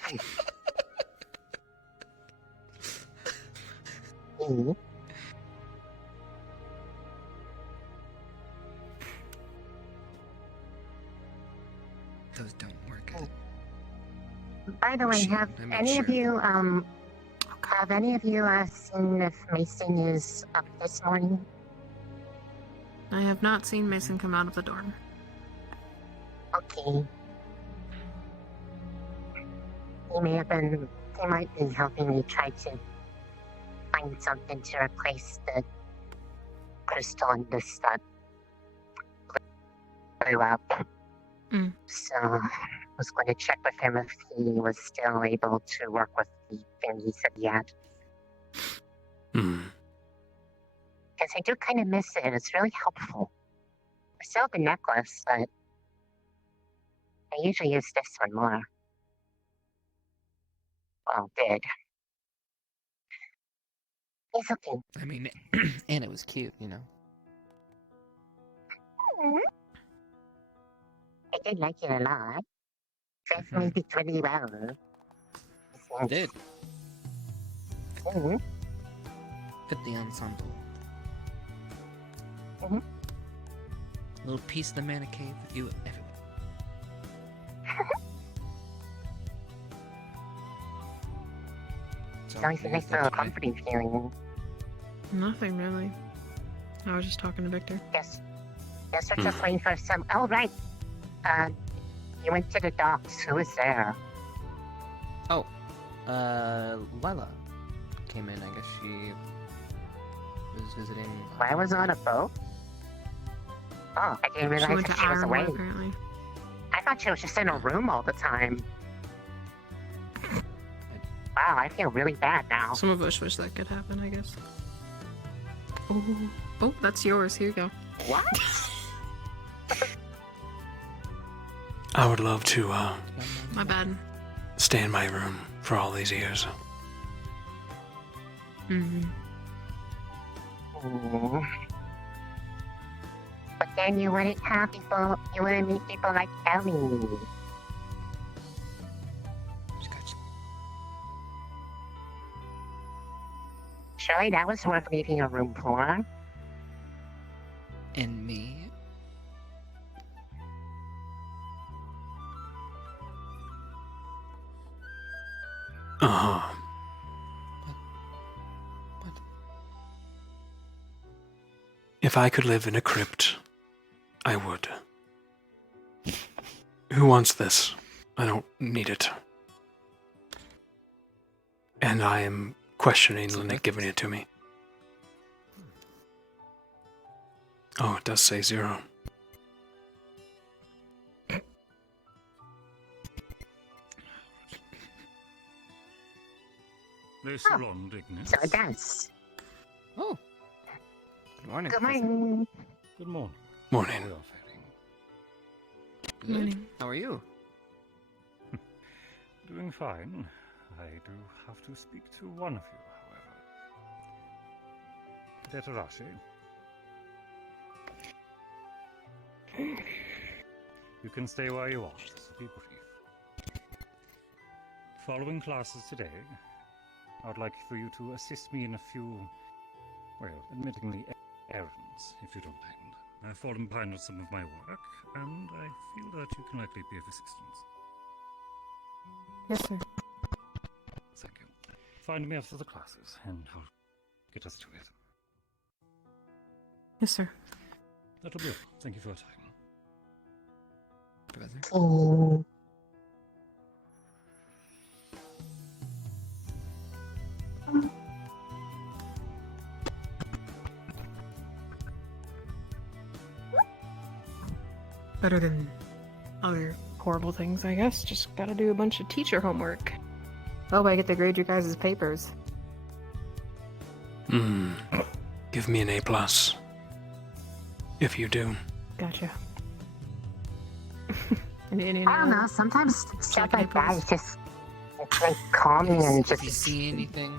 Those don't work. By the way, have I made any of sure. you seen if Mason is up this morning? I have not seen Mason come out of the dorm. Okay. He might be helping me try to find something to replace the crystal and this that blew up. Mm. So I was going to check with him if he was still able to work with thing he said he had. Hmm. Because I do kind of miss it. It's really helpful. I still have the necklace, but I usually use this one more. Well, did. He's looking. I mean, and it was cute, you know. I did like it a lot. Definitely did really well. Did. Mm-hmm. Fit the ensemble. Mm-hmm. Little piece of the man cave with you everywhere. It's always a nice little comforting feeling. Nothing really. I was just talking to Victor. Yes. Yes, we're just waiting for some. Oh, right. You went to the docks. Who was there? Oh, Lila came in. I guess she was visiting. I was on a boat? Oh, I didn't She realize went that to she was away. Ironwood, apparently. I thought she was just in a room all the time. Wow, I feel really bad now. Some of us wish that could happen, I guess. Oh, that's yours. Here you go. What? I would love to My bad. stay in my room for all these years. Mm-hmm. Ooh. But then you wouldn't have people, you wouldn't meet people like Ellie. Surely that was worth leaving a room for. And me. Uh-huh. If I could live in a crypt, I would. Who wants this? I don't need it. And I am questioning Lynette giving it to me. Oh, it does say 0. So it does. Oh. Good morning. Good morning. Good morning. Morning. Good morning. How are you? Doing fine. I do have to speak to one of you, however. Detarashi. You can stay where you are. This will be brief. Following classes today, I would like for you to assist me in a few, well, admittingly errands, if you don't mind. I've fallen behind on some of my work, and I feel that you can likely be of assistance. Yes, sir. Thank you. Find me after the classes, and I'll get us to it. Yes, sir. That'll be all. Thank you for your time. Oh. Better than other horrible things, I guess. Just gotta do a bunch of teacher homework. Hope I get to grade your guys' papers. Give me an A+. If you do. Gotcha. I don't know, sometimes stuff like that is just, it's like calming and just... If you see anything,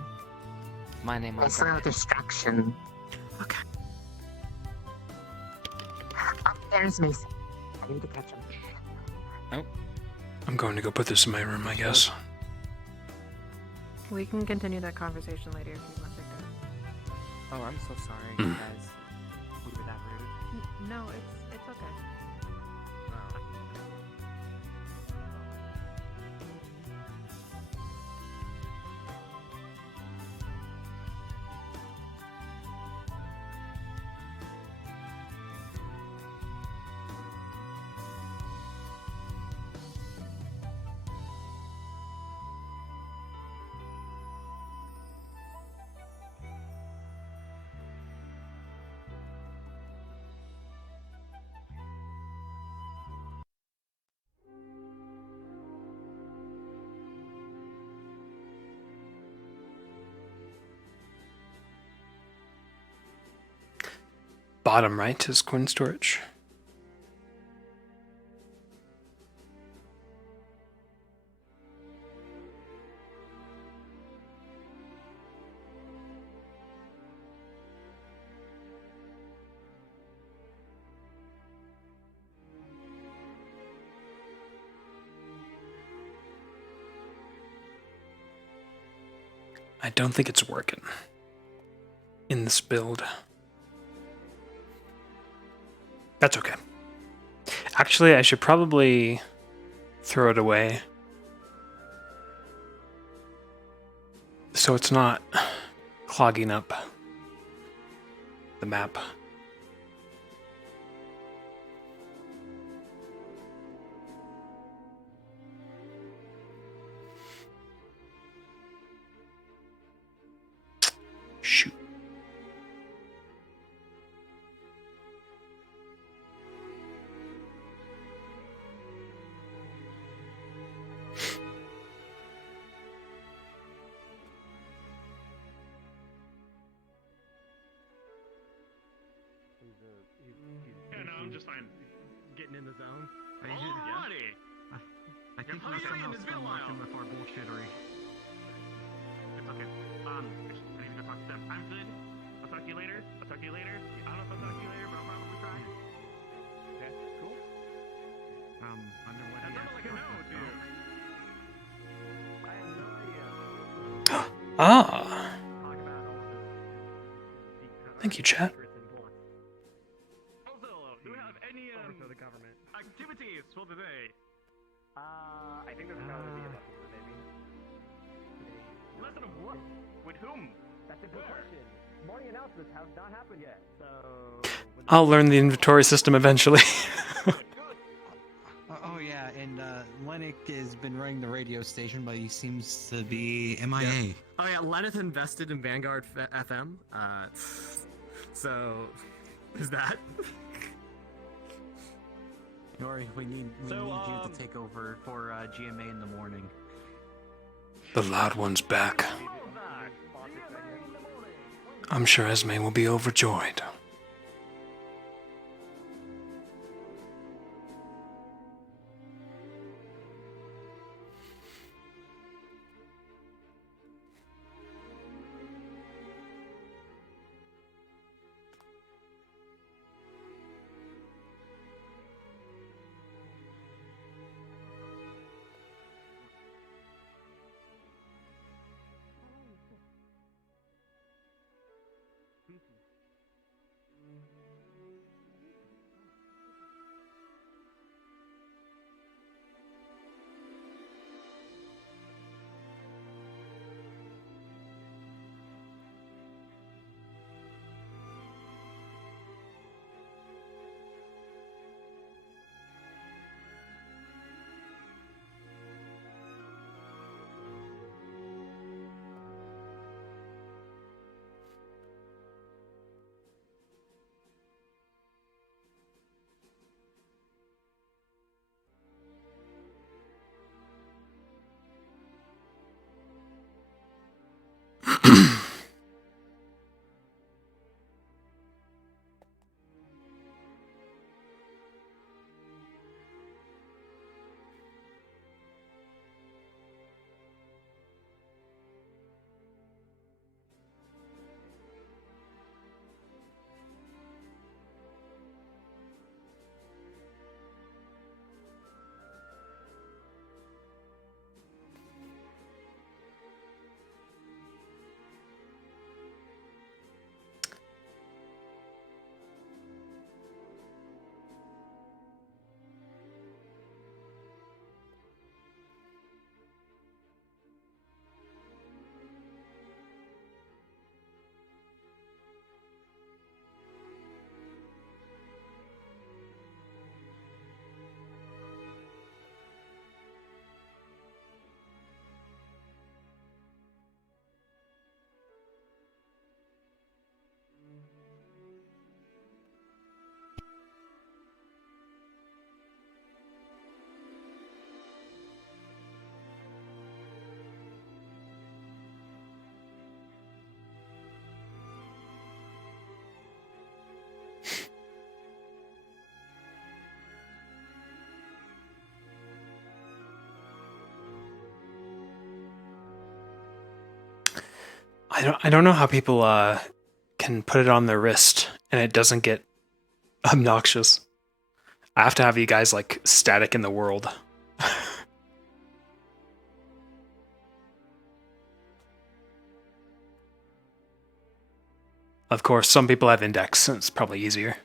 my name on Nice little distraction. Okay. Oh, there's Mason. I need to catch him. Oh. I'm going to go put this in my room, I guess. We can continue that conversation later if you want, Victor. Oh, I'm so sorry, you guys. We were that rude. No, it's okay. bottom right is Quinn storage. I don't think it's working in this build. That's okay. Actually, I should probably throw it away so it's not clogging up the map. Shoot. Yeah, no, I'm just fine. Getting in the zone. Oh, buddy! I think we somehow still locked in with our bullshittery. It's okay. I need to go talk to them. I'm good. I'll talk to you later. I don't know if I'll talk to you later, but I'll probably try. Okay, cool. Wonder what That sounded like a no to you. I have no idea. Ah. Thank you, chat. Also, do we have any For the government. activities for today? I think there's probably be a lesson for maybe. Lesson of what? With whom? That's a good question. Morning announcements have not happened yet, so. I'll learn the inventory system eventually. Oh yeah, and Lennox has been running the radio station, but he seems to be MIA. Oh yeah, Lennox invested in Vanguard FM. So there's that. Nori, we need you to take over for GMA in the morning. The loud one's back. I'm sure Esme will be overjoyed. I don't know how people can put it on their wrist and it doesn't get obnoxious. I have to have you guys like static in the world. Of course, some people have index, and it's probably easier.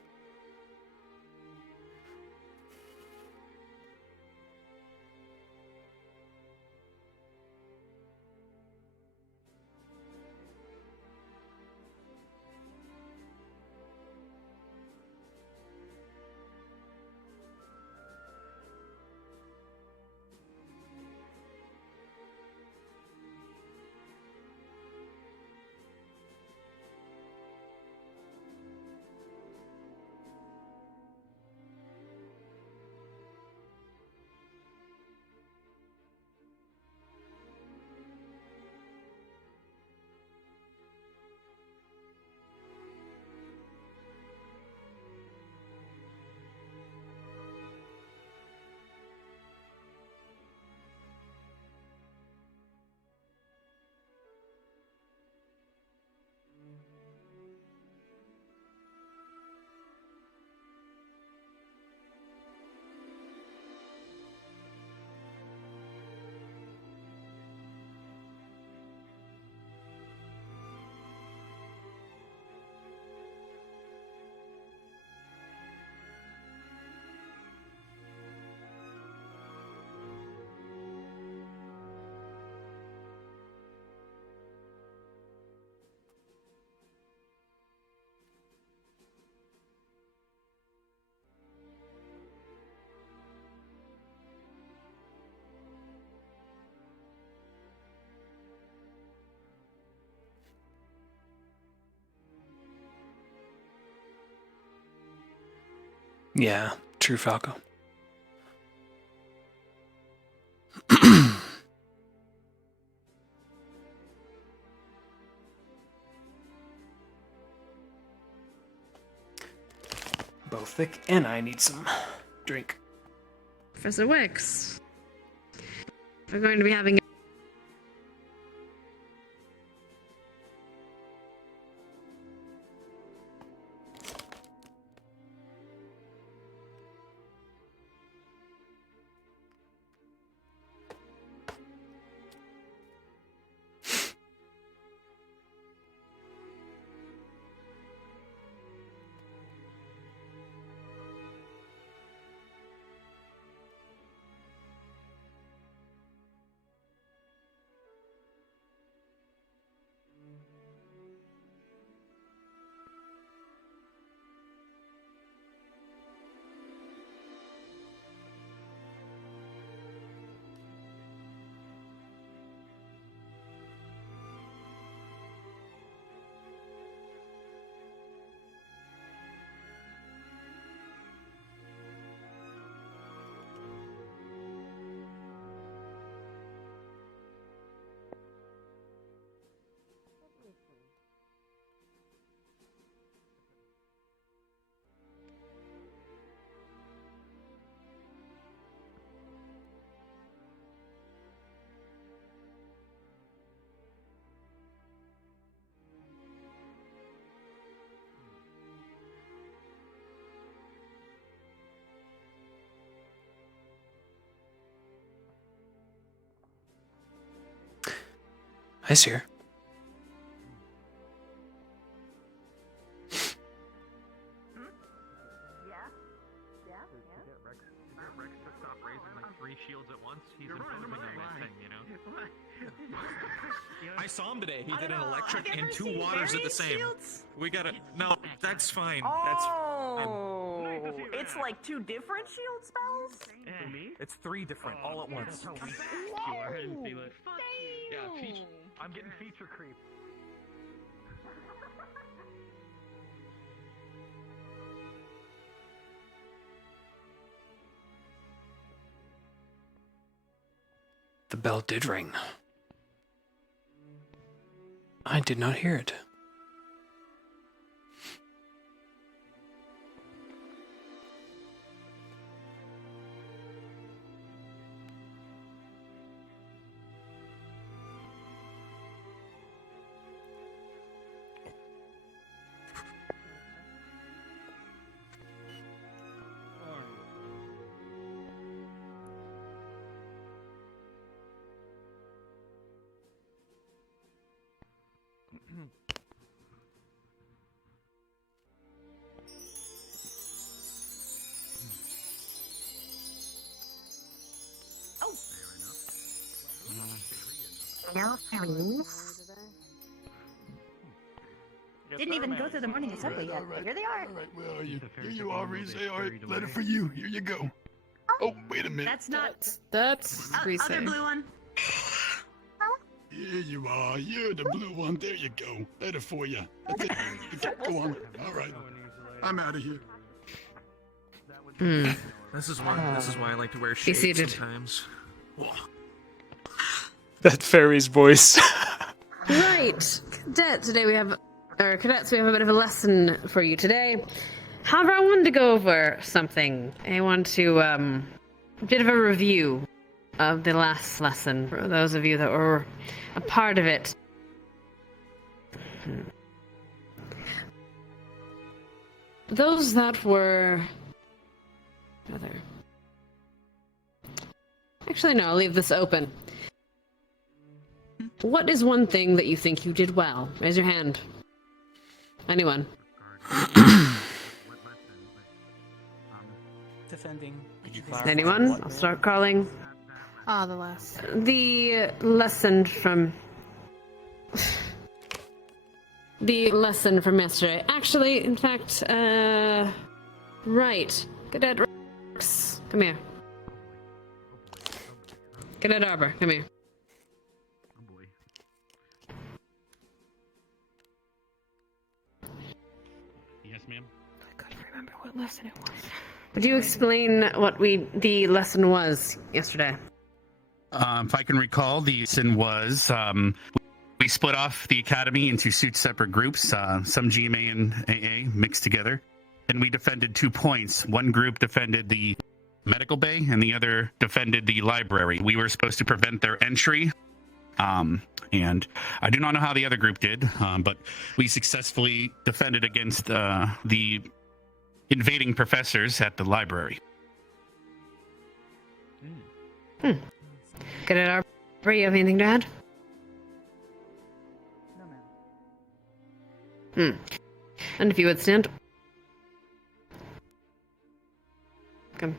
Yeah, true, Falco. Both thick, and I need some drink. Professor Wicks, we're going to be having. I see her. I saw him today. He did an electric and two waters at the same. We gotta. No, that's fine. That's fine. Oh, it's like two different shield spells? It's three different all at once. Whoa. Yeah, feature. I'm getting feature creep. The bell did ring. I did not hear it. kill fairies? Didn't even go through the morning assembly yet. Here they are. Where are you? Here you are, Reese. All right, letter for you. Here you go. Oh, wait a minute. That's not. That's Other blue one. Here you are. You're the blue one. There you go. Letter for you. Okay, go on. All right. I'm out of here. This is why I like to wear Be shades seated. sometimes. That fairy's voice. Right, cadets. We have a bit of a lesson for you today. However, I wanted to go over something. I want to a bit of a review of the last lesson for those of you that were a part of it. Those that were Actually, no, I'll leave this open. What is one thing that you think you did well? Raise your hand. Anyone? Defending. Anyone? I'll start calling. Ah, the last. The lesson from yesterday. Actually, in fact, right. Cadet Rex, come here. Cadet Arbor, come here. Yes, ma'am. I couldn't remember what lesson it was. Would you explain what the lesson was yesterday? If I can recall, the lesson was we split off the academy into two separate groups, some GMA and AA mixed together, and we defended 2 points. One group defended the medical bay, and the other defended the library. We were supposed to prevent their entry, and I do not know how the other group did, but we successfully defended against the invading professors at the library. Cadet Arbor, you have anything to add? No, ma'am. And if you would stand. Come.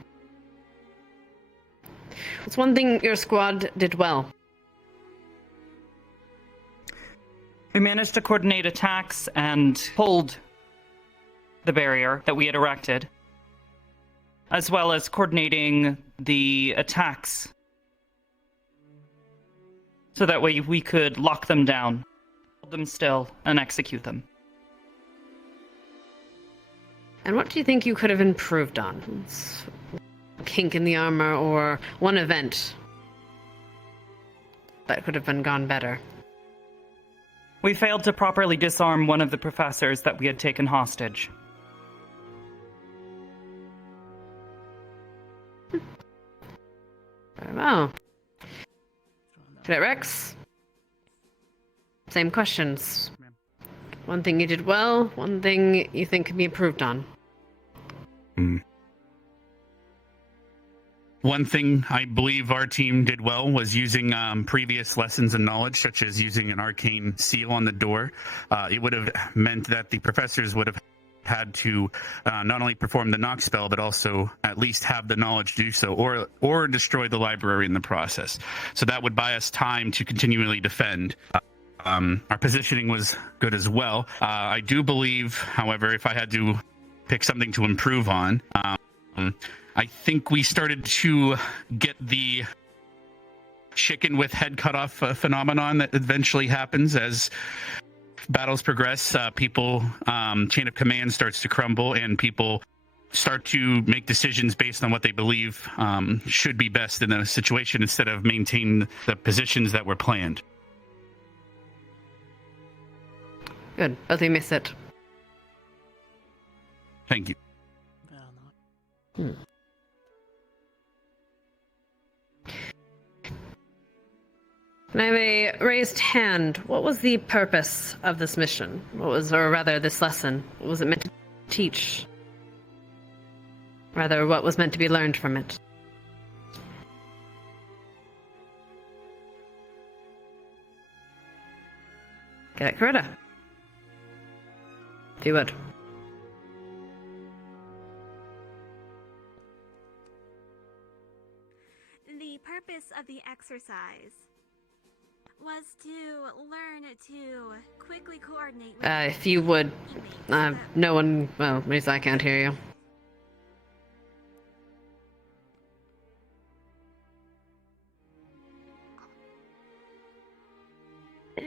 What's one thing your squad did well? We managed to coordinate attacks and pulled the barrier that we had erected, as well as coordinating the attacks so that way we could lock them down, hold them still, and execute them. And what do you think you could have improved on? It's a kink in the armor or one event that could have been gone better? We failed to properly disarm one of the professors that we had taken hostage. Very well. Cadet Rex? Same questions. One thing you did well, one thing you think can be improved on. One thing I believe our team did well was using previous lessons and knowledge, such as using an arcane seal on the door. It would have meant that the professors would have had to not only perform the knock spell, but also at least have the knowledge to do so, or destroy the library in the process. So that would buy us time to continually defend. Our positioning was good as well. I do believe, however, if I had to pick something to improve on, I think we started to get the chicken with head cut off phenomenon that eventually happens as battles progress. People, chain of command starts to crumble, and people start to make decisions based on what they believe should be best in a situation instead of maintain the positions that were planned. Good. Both of you missed it. Thank you. Can I have a raised hand? What was the purpose of this mission? Or rather, this lesson? What was it meant to teach? Rather, what was meant to be learned from it? Cadet Coretta. If you would. The purpose of the exercise was to learn to quickly coordinate. If you would, no one. Well, at least I can't hear you.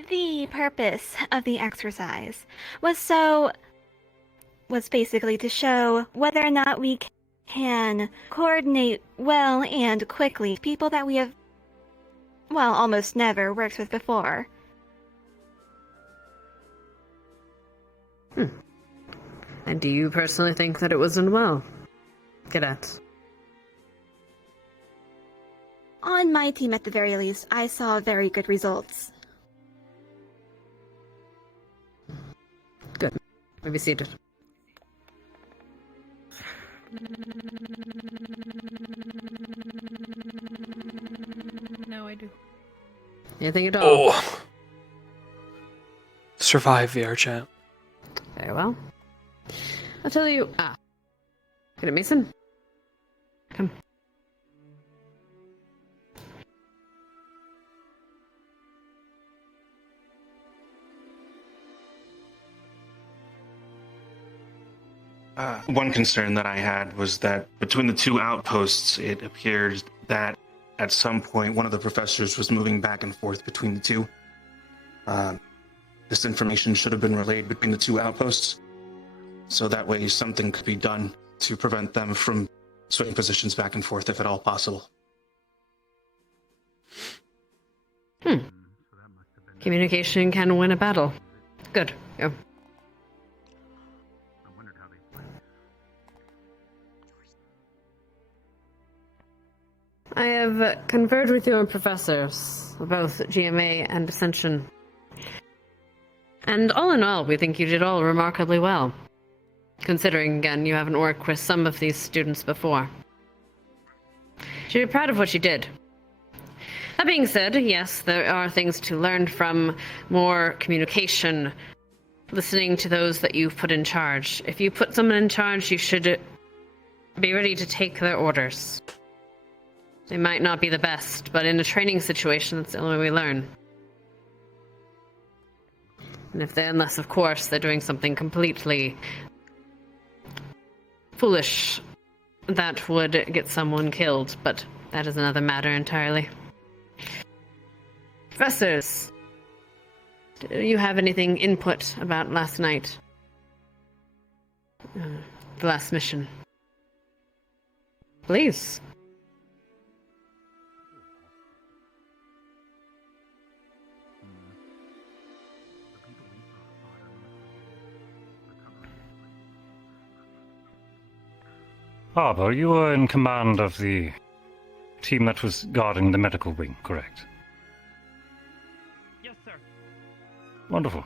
The purpose of the exercise was basically to show whether or not we can coordinate well and quickly people that we have, well, almost never worked with before. And do you personally think that it was done well, Cadet? On my team, at the very least, I saw very good results. Good. Maybe seated. No, I do. Anything at all? Oh. Survive VR chat. Very well. I'll tell you. Cadet Mason? Come. One concern that I had was that between the two outposts, it appears that at some point one of the professors was moving back and forth between the two. This information should have been relayed between the two outposts, so that way something could be done to prevent them from switching positions back and forth if at all possible. Communication can win a battle. Good. Go. I have conferred with your professors, both GMA and Ascension. And all in all, we think you did all remarkably well. Considering, again, you haven't worked with some of these students before. Should be proud of what you did. That being said, yes, there are things to learn from: more communication, listening to those that you've put in charge. If you put someone in charge, you should be ready to take their orders. They might not be the best, but in a training situation, that's the only way we learn. And unless, of course, they're doing something completely foolish that would get someone killed, but that is another matter entirely. Professors, do you have anything input about last night? The last mission? Please. Arbor, you were in command of the team that was guarding the medical wing, correct? Yes, sir. Wonderful.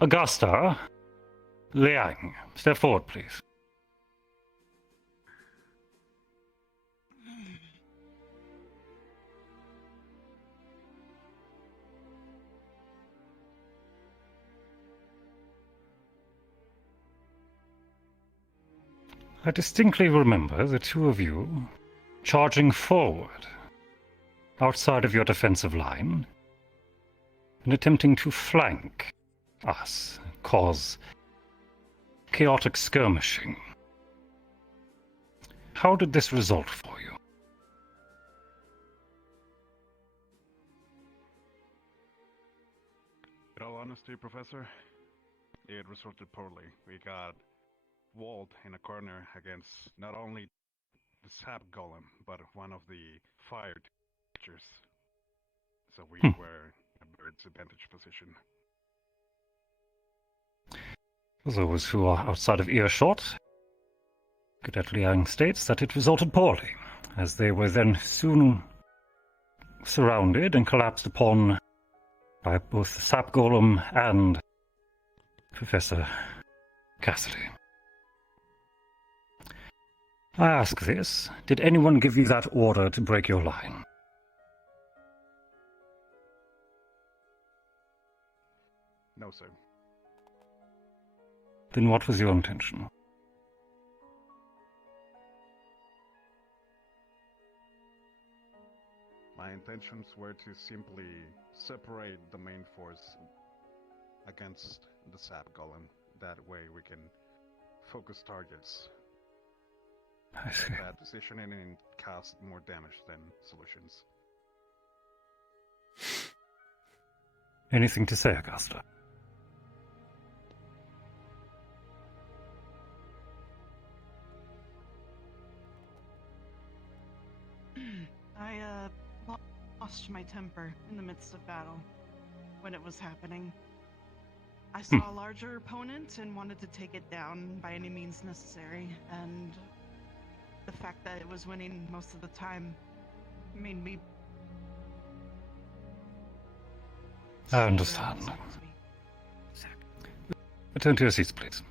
Augusta, Liang, step forward, please. I distinctly remember the two of you charging forward outside of your defensive line and attempting to flank us, cause chaotic skirmishing. How did this result for you? In all honesty, Professor, it resulted poorly. We got walled in a corner against not only the sap golem, but one of the fire teachers. So we were in a very disadvantaged position. For those who are outside of earshot, Cadet Liang states that it resulted poorly, as they were then soon surrounded and collapsed upon by both the sap golem and Professor Cassidy. I ask this, did anyone give you that order to break your line? No, sir. Then what was your intention? My intentions were to simply separate the main force against the sap golem. That way we can focus targets. I see. Bad positioning and cast more damage than solutions. Anything to say, Augusta? I lost my temper in the midst of battle when it was happening. I saw a larger opponent and wanted to take it down by any means necessary, and the fact that it was winning most of the time made me... I understand. Return to your seats, please.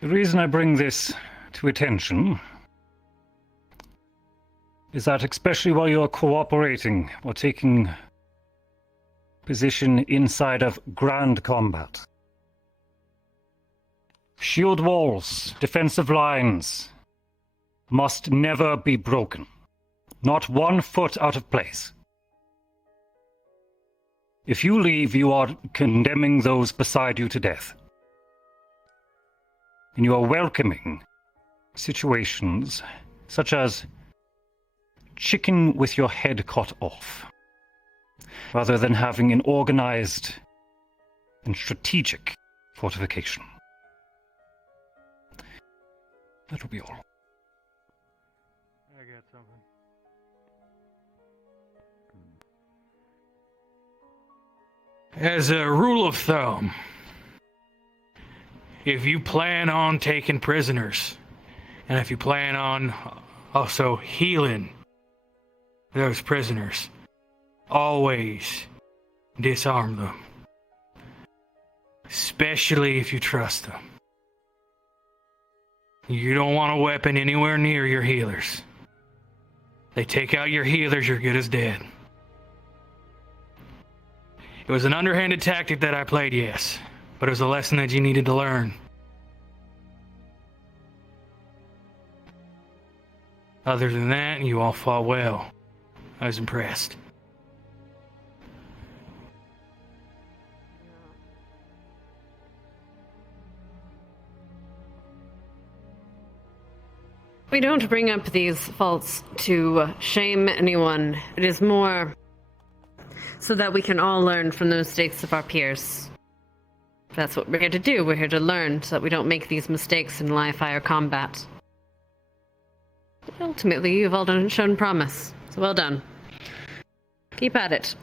The reason I bring this to attention is that, especially while you're cooperating or taking position inside of grand combat, shield walls, defensive lines must never be broken. Not 1 foot out of place. If you leave, you are condemning those beside you to death. And you are welcoming situations such as chicken with your head cut off, rather than having an organized and strategic fortification. That will be all. I got something. As a rule of thumb, if you plan on taking prisoners, and if you plan on also healing those prisoners, always disarm them. Especially if you trust them. You don't want a weapon anywhere near your healers. They take out your healers, you're good as dead. It was an underhanded tactic that I played, yes, but it was a lesson that you needed to learn. Other than that, you all fought well. I was impressed. We don't bring up these faults to shame anyone. It is more so that we can all learn from the mistakes of our peers. That's what we're here to do. We're here to learn so that we don't make these mistakes in live fire combat. But ultimately, you've all shown promise. So well done. Keep at it.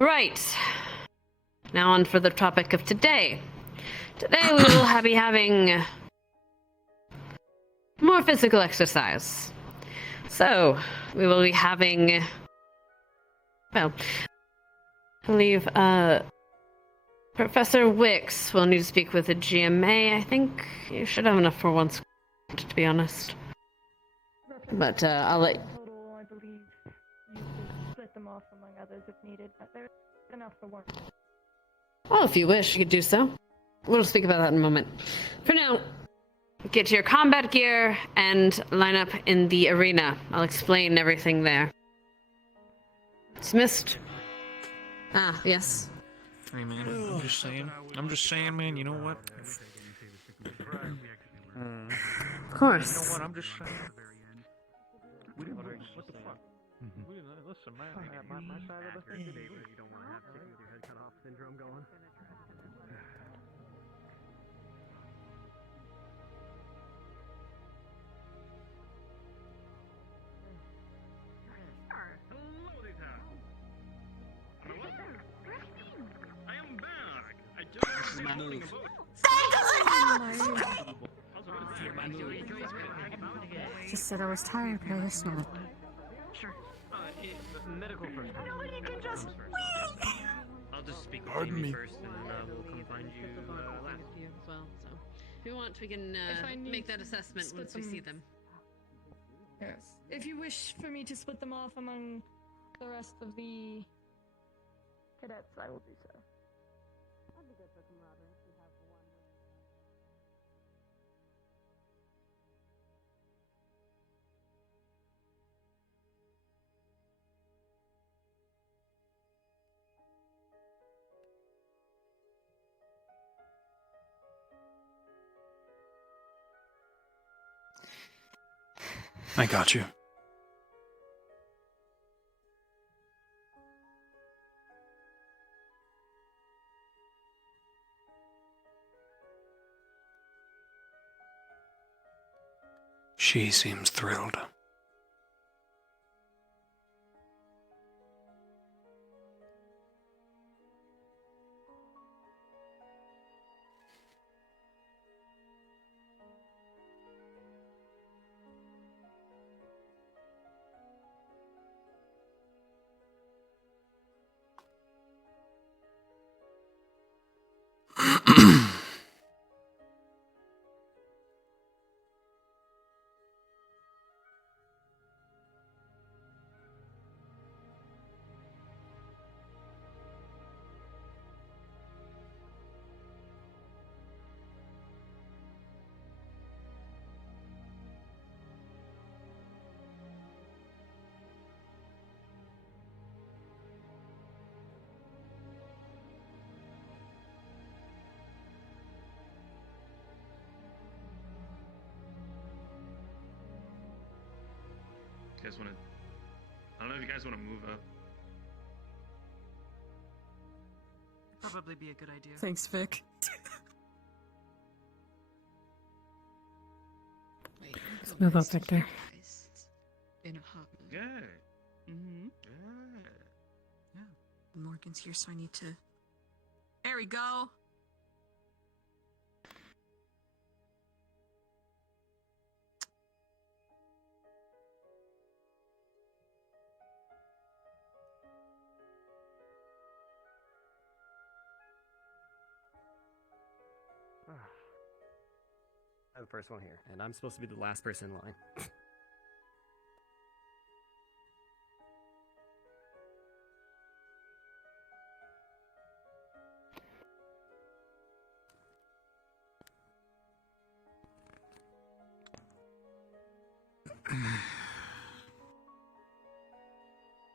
Right. Now on for the topic of today. Today we will be having more physical exercise. So, we will be having, well, I believe, Professor Wicks will need to speak with the GMA. I think you should have enough for one squad, to be honest. But, I'll let... Total, I believe you could split them off among others if needed, but there's enough for one. Well, if you wish, you could do so. We'll speak about that in a moment. For now, get your combat gear and line up in the arena. I'll explain everything there. Dismissed. Ah, yes. Hey man, I'm just saying, man, you know what? Of course. You know what, I'm just saying. What the fuck? Listen, man, my side of the thing. You don't want to have chicken with your head cut off syndrome going. I am back. I just my move. Just said I was tired, but I listened. Sure. Medical first. Nobody can just I'll just speak with Pardon Jamie me. first, and we'll come find you last. As well, so if you want, we can make that assessment once we see them. Yes. If you wish for me to split them off among the rest of the cadets, I will do so. I got you. She seems thrilled. You guys want to? I don't know if you guys want to move up. Probably be a good idea. Thanks, Vic. Let's move up, Victor. In a hot minute. Good. Mm-hmm. Good. Yeah. Morgan's here, so I need to. There we go. I'm the first one here, and I'm supposed to be the last person in line.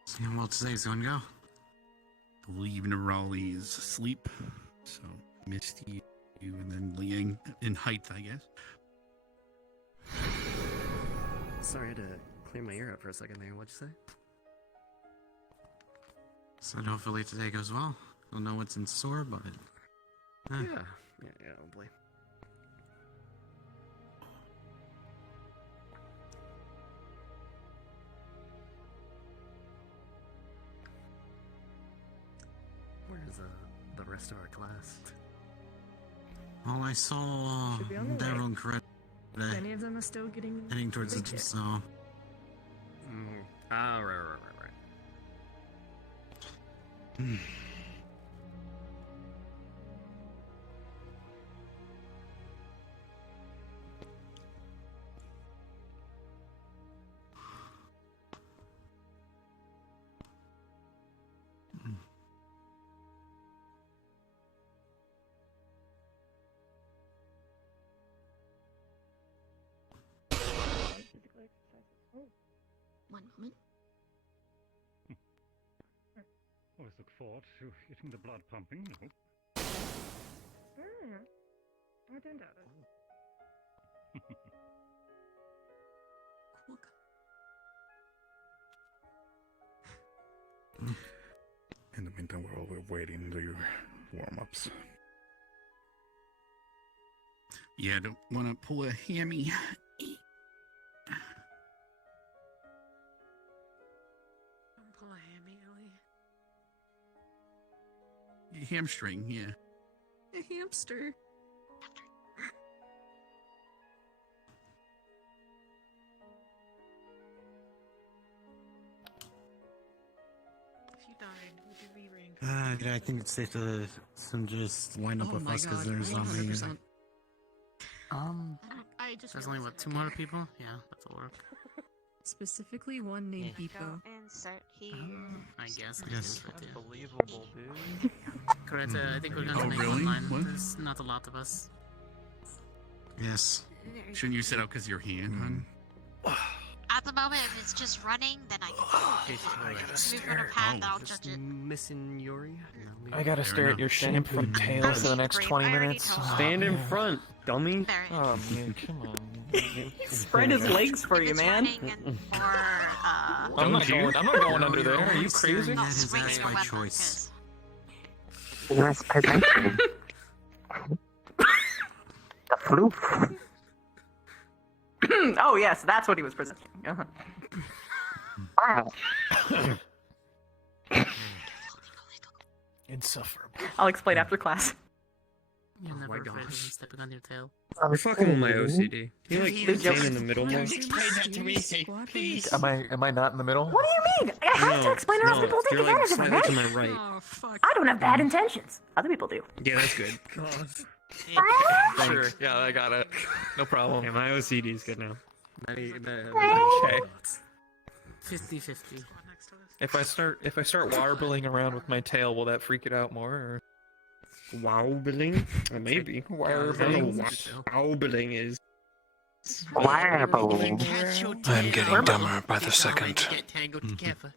So how well today's going to go? I believe Nerali's asleep, so Misty, you, and then Liang in height, I guess. Sorry, I had to clear my ear out for a second there. What'd you say? So hopefully today goes well. I don't know what's in store, but... Yeah, probably. Where's the rest of our class? Well, I saw Should be on the way. Devil and Credit today. Many of them are still getting Heading towards the daycare. so... Right. One moment. Always look forward to getting the blood pumping. No. I didn't doubt it. In the meantime, while we're waiting, do your warm-ups. Yeah, don't want to pull a hammy. Don't pull a hammy, Ellie. Hamstring, yeah. A hamster. If you died, would you be reincarnated? I think it's safe to just line up Oh with my us because God, there's 100%. I just There's only, what, 2 more people? Yeah, that'll work. Specifically one named Yeah. Beepo. Insert here. I guess. Yes. Unbelievable, dude. Correct. I think we're going to Oh, make really? one line. What? There's not a lot of us. Yes. Shouldn't you sit out because your hand, hun? At the moment, if it's just running, then I can. If we've got a pad, then I'll judge it. Missing Yuri? I gotta stare at your shampoo tail for the next 20 minutes. Stand in front, dummy. Oh, man, come on. He spread his legs for you, man. I'm not going under there. Are you crazy? by choice. Yes, presenting. The floof. Oh yes, that's what he was presenting. Uh-huh. Wow. Insufferable. I'll explain after class. You're never afraid of stepping on your tail. You're fucking with my OCD. Can you like Good joke. stand in the middle more? Explain that to me, please. Am I not in the middle? What do you mean? I have to explain or else people take you're like advantage of slightly to it. my right. Oh, fuck. I don't have bad intentions. Other people do. Yeah, that's good. Sure. Yeah, I got it. No problem. Yeah, my OCD is good now. Okay. 50-50. If I start warbling around with my tail, will that freak it out more? Or? Warbling? Maybe. Warbling. Warbling is. Warbling. I'm getting dumber by the second. Get tangled together.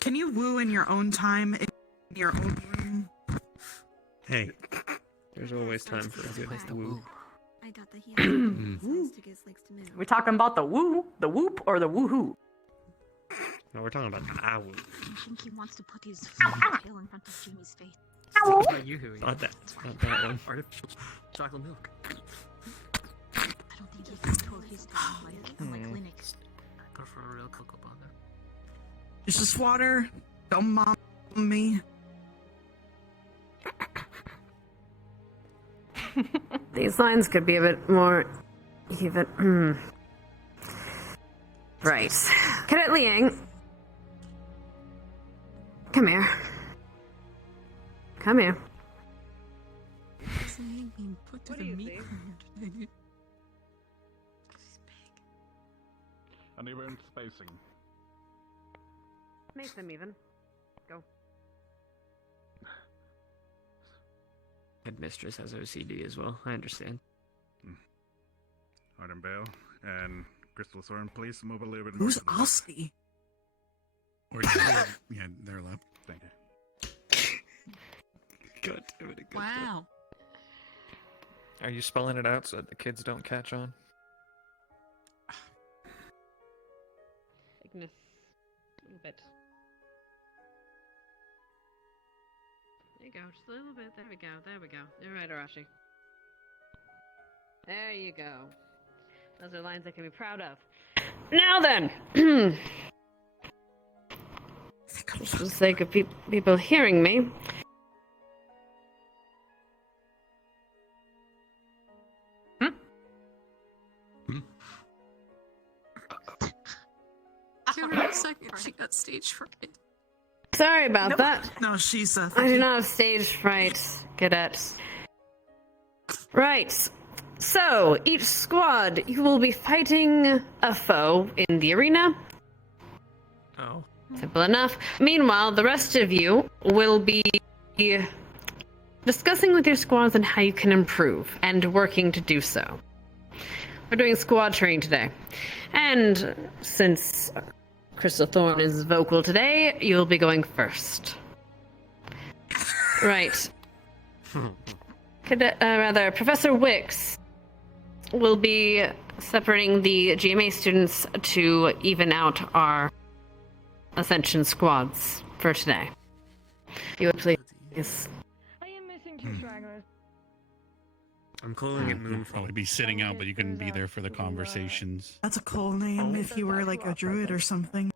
Can you woo in your own time, in your own room? Hey, there's always time for a good woo. I got the We're talking about the woo, the whoop, or the woohoo? No, we're talking about the owl. I think he wants to put his tail in front of Jimmy's face. It's not you who Not that one. Artificial chocolate milk. I don't think he can pull his tail in my clinic. I prefer a real cocoa butter. It's just water. Don't mom me. These lines could be a bit more even. Right. Cadet Liang. Come here. Come here. Put to the meat today. Uneven spacing. Make them even. Go. Headmistress has OCD as well. I understand. Arden Bale and Crystal Thorn, please move a little bit more. Who's to the left. Ossie? Or yeah, they're left. Thank you. God damn it. Wow. Are you spelling it out so that the kids don't catch on? Ignis. A little bit. There you go, just a little bit. There we go, there we go. You're right, Arashi. There you go. Those are lines I can be proud of. Now then! Just for the sake of people hearing me. Give her a second. She got stage fright. Sorry about that. No, she's I do not have stage fright, cadets. Right. So, each squad, you will be fighting a foe in the arena. Oh. Simple enough. Meanwhile, the rest of you will be discussing with your squads on how you can improve and working to do so. We're doing squad training today. And since Crystal Thorn is vocal today, you'll be going first. Right. Professor Wicks will be separating the GMA students to even out our Ascension squads for today. You would please. I am missing two stragglers. I'm calling it You'll probably be sitting out, but you can be there for the conversations. That's a cool name if you were like a druid or something.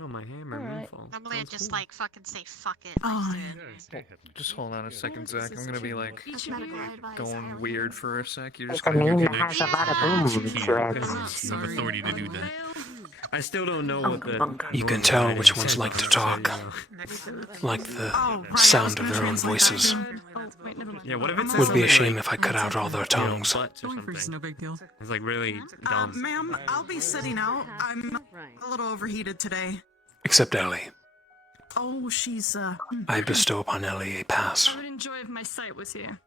Oh, my hammer moonfall. Normally I just like fucking say fuck it. Oh, Just hold on a second, Zach. I'm gonna be like going weird for a sec. You're just It's a gonna name do that has a lot of boom to it. You have authority to do that. I still don't know what the. You can tell which ones like to talk. Like the sound of their own voices. Yeah, what if it says Would be a something shame like, if I cut out all their tongues. butts or Going first is no something? big deal. It's like really dumb. Ma'am, I'll be sitting out. I'm a little overheated today. Except Ellie. Oh, she's I bestow upon Ellie a pass. I would enjoy if my sight was here.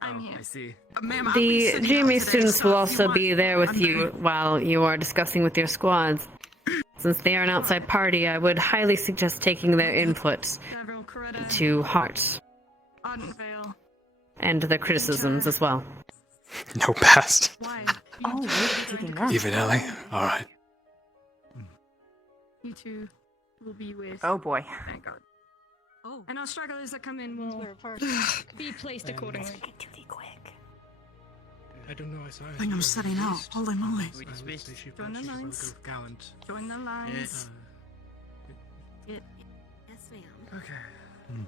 I'm here. I see. Ma'am, I'll be The sitting out GMA today, students so will if you also want- be there with I'm you while you are discussing with your squads. Since they are an outside party, I would highly suggest taking their input to heart. And their criticisms as well. No past. Oh, you're taking that. Even Ellie? Alright. You two will be with. Oh boy. Thank God. Oh. And our stragglers that come in will be placed accordingly. I don't know. I saw. I think I'm setting out. Holy moly. Join the lines. Gallant. Join the lines. Yes, ma'am. Okay.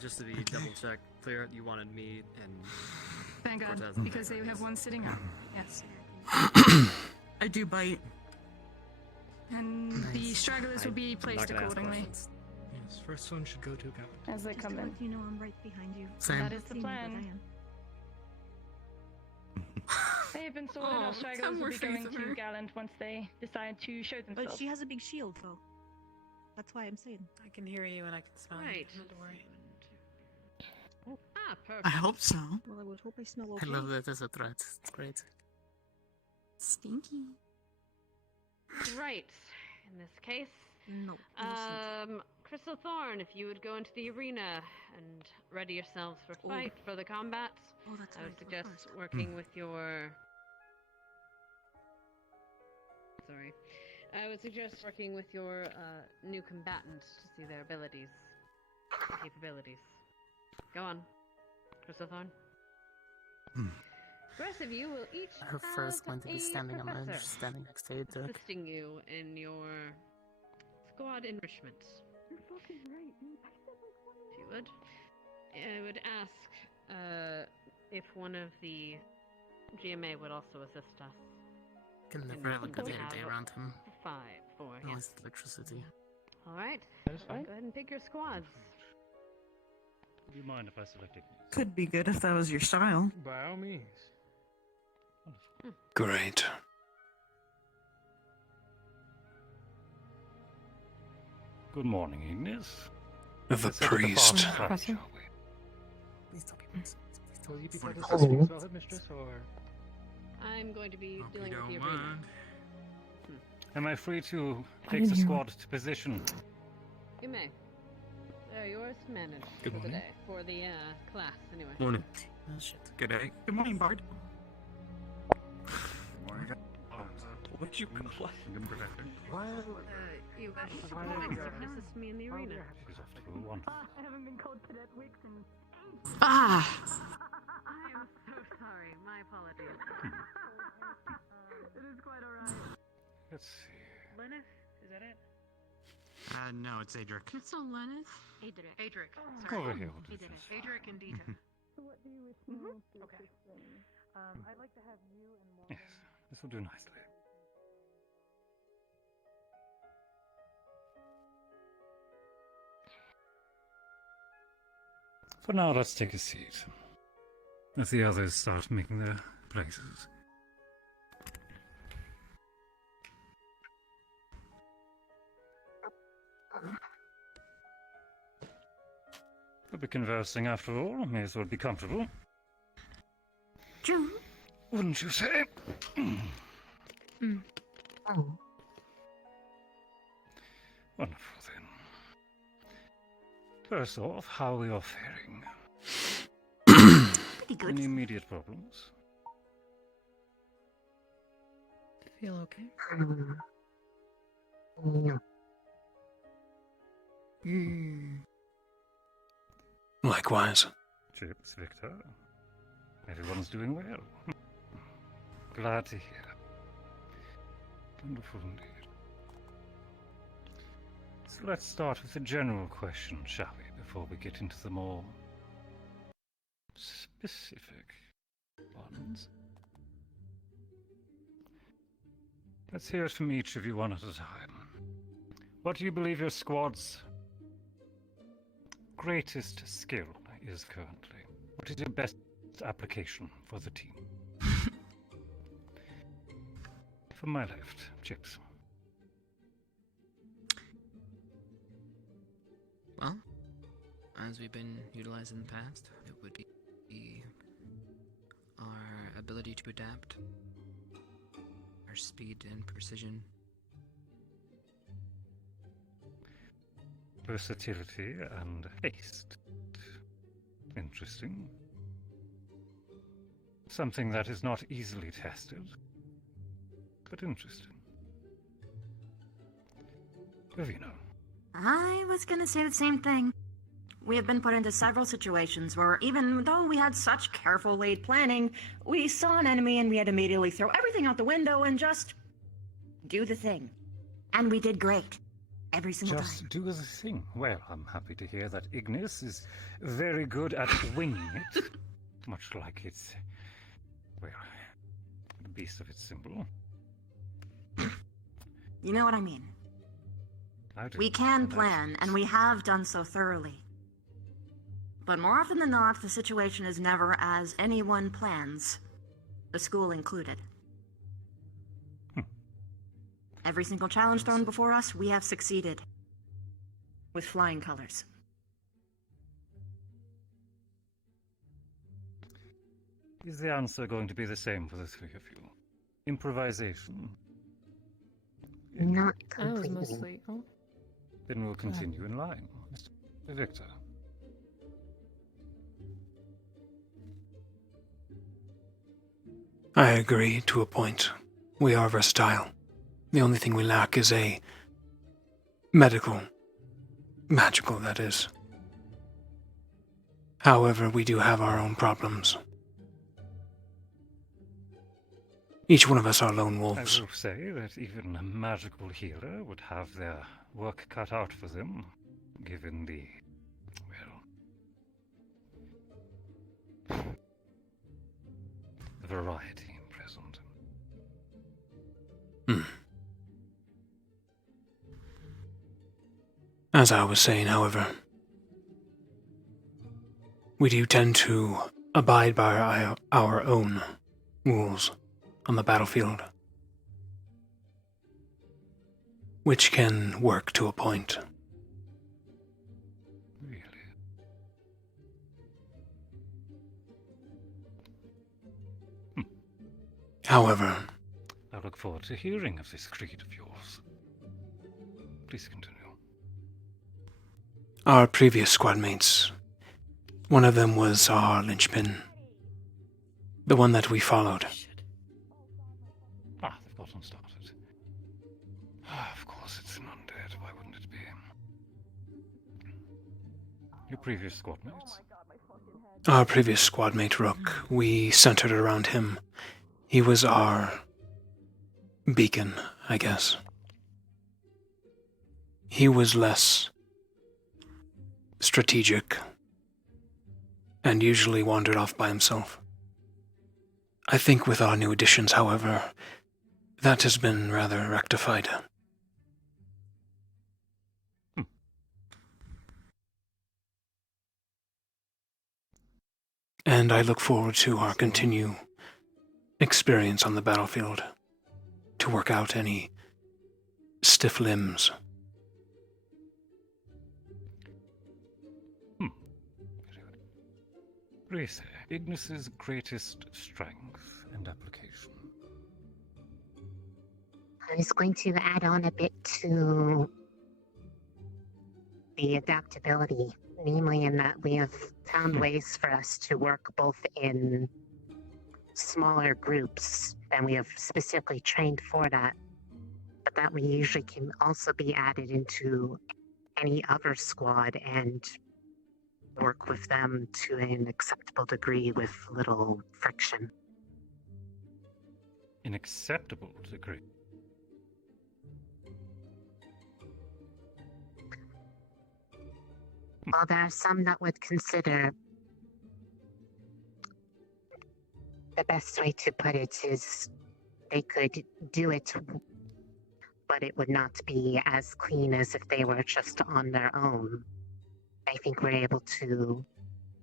Just to be double check clear, you wanted me and Thank God, Cortez. because they have one sitting out. Yes. I do bite. And the stragglers will be placed accordingly. Yes, first one should go to Gallant. As they come in. You know I'm right behind you. Same. That is the plan. They have been sorted. Our stragglers will be going to Gallant once they decide to show themselves. But she has a big shield, though. That's why I'm saying. I can hear you and I can smell Right. you. Don't worry. Ah, perfect. I hope so. Well, I would hope I smell I okay. love that as a threat. It's great. Stinky. Right. In this case. No. Crystal Thorn, if you would go into the arena and ready yourselves for fight, for the combat. Oh, that's I would right, of suggest course. working with your. Sorry. I would suggest working with your new combatant to see their abilities, capabilities. Go on, Crystal Thorn. The rest of you will each Her have first going to be a standing on the professor edge, standing next to you, Dirk. assisting you in your squad enrichment. You're fucking right. If you would. I would ask if one of the GMA would also assist us. Can in never have a good we day have around him. 4. No, Yes. it's electricity. All right. That is fine. Go ahead and pick your squads. Do you mind if I select it? Could be good if that was your style. By all means. Great. Good morning, Ignis. The Let's head to the priest. farm side, shall we? Please tell me. Will you be part of Oh. the speak as well, mistress, or? I'm going to be Hope you dealing with the don't arena. mind. Am I free to I take didn't the hear squad to position? You may. They're yours to manage Good for the morning. day. For the class, anyway. Morning. Oh, shit. Good day. Good morning, Bard. What'd you call You guys should assist me in the arena. She's off to a one. I haven't been called Cadet Wicks in. Ah! I am so sorry. My apologies. It is quite alright. Let's see. Lenneth, is that it? No, it's Adric. It's all Lennis. Adric. Over here. We'll do this. Adric and Dita. So what do you wish me to assist in? I'd like to have you and Morgan. Yes, this will do nicely. For now, let's take a seat. As the others start making their places. We'll be conversing after all. May as well be comfortable. June? Wouldn't you say? Oh. Wonderful then. First off, how are we all faring? Pretty good. Any immediate problems? Feel okay? No. Likewise. Chips, Victor. Everyone's doing well. Glad to hear. Wonderful indeed. So let's start with the general question, shall we, before we get into the more specific ones? Let's hear it from each of you one at a time. What do you believe your squad's greatest skill is currently? What is your best application for the team? From my left, Chips. Well, as we've been utilized in the past, it would be our ability to adapt, our speed and precision, versatility and haste. Interesting. Something that is not easily tested, but interesting. Ravina. I was gonna say the same thing. We have been put into several situations where even though we had such careful laid planning, we saw an enemy and we had to immediately throw everything out the window and just do the thing. And we did great. Every single time. Just do the thing. Well, I'm happy to hear that Ignis is very good at winging it. Much like its, well, the beast of its symbol. You know what I mean. I do. We can plan, and we have done so thoroughly. But more often than not, the situation is never as anyone plans, the school included. Every single challenge thrown before us, we have succeeded. With flying colors. Is the answer going to be the same for the three of you? Improvisation? Not I was completely. mostly. Oh. Then we'll continue in line. Mr. Victor. I agree to a point. We are versatile. The only thing we lack is a magical, that is. However, we do have our own problems. Each one of us are lone wolves. I will say that even a magical healer would have their work cut out for them, given the, well, the variety present. As I was saying, however, we do tend to abide by our own rules on the battlefield, which can work to a point. Really? However, I look forward to hearing of this creed of yours. Please continue. our previous squad mates, one of them was our linchpin, the one that we followed. Ah, they've gotten started. Ah, of course, it's an undead. Why wouldn't it be? Your previous squad mates? Our previous squad mate, Rook, we centered around him. He was our beacon, I guess. He was less strategic and usually wandered off by himself. I think with our new additions, however, that has been rather rectified. And I look forward to our continued experience on the battlefield to work out any stiff limbs. Race, Ignis's greatest strength and application. I was going to add on a bit to the adaptability, namely in that we have found ways for us to work both in smaller groups, and we have specifically trained for that, but that we usually can also be added into any other squad and work with them to an acceptable degree with little friction. An acceptable degree? Well, there are some that would consider the best way to put it is they could do it, but it would not be as clean as if they were just on their own. I think we're able to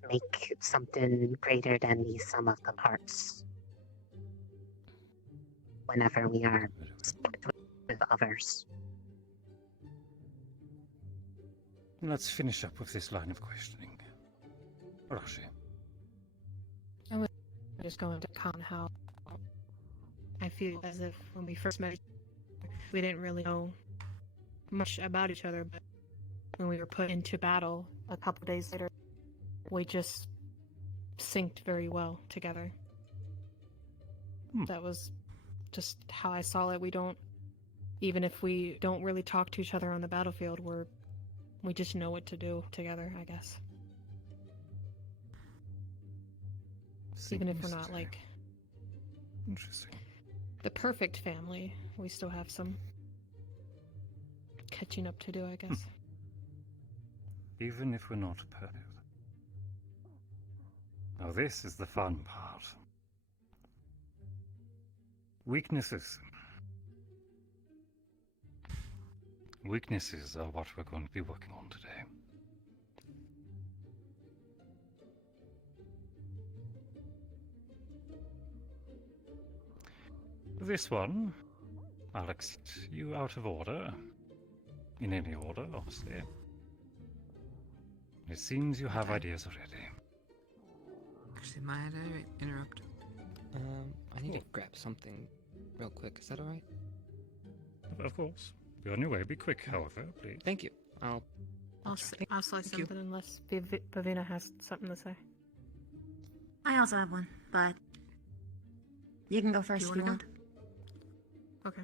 make something greater than the sum of the parts whenever we are split with others. Let's finish up with this line of questioning. Rashi. I was just going to comment how I feel as if when we first met, we didn't really know much about each other, but when we were put into battle a couple days later, we just synced very well together. That was just how I saw it. We don't, even if we don't really talk to each other on the battlefield, we just know what to do together, I guess. Even if we're not like Interesting. the perfect family, we still have some catching up to do, I guess. Even if we're not perfect. Now this is the fun part. Weaknesses. Weaknesses are what we're going to be working on today. This one, I'll accept you out of order. In any order, obviously. It seems you have ideas already. Actually, might I interrupt? I need to grab something real quick. Is that alright? Of course. Be on your way. Be quick, however, please. Thank you. I'll say something unless Pavina has something to say. I also have one, but you can go first if you want. Okay.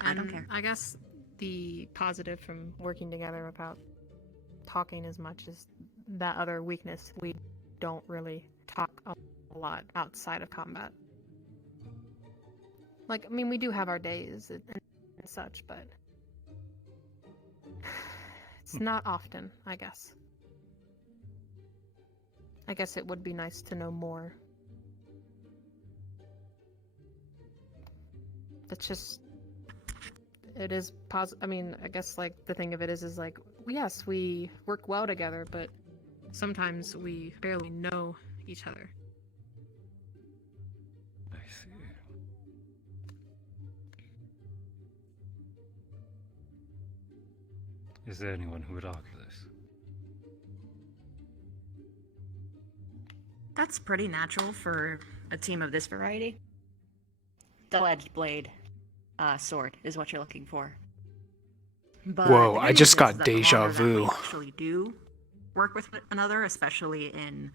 I don't care. I guess the positive from working together without talking as much is that other weakness. We don't really talk a lot outside of combat. Like, I mean, we do have our days and such, but it's not often, I guess. I guess it would be nice to know more. It's just, it is I mean, I guess, like, the thing of it is like, yes, we work well together, but sometimes we barely know each other. I see. Is there anyone who would argue this? That's pretty natural for a team of this variety. Double-edged blade sword is what you're looking for. But Whoa, the I good just news is got that the deja longer that we vu. actually do work with another, especially in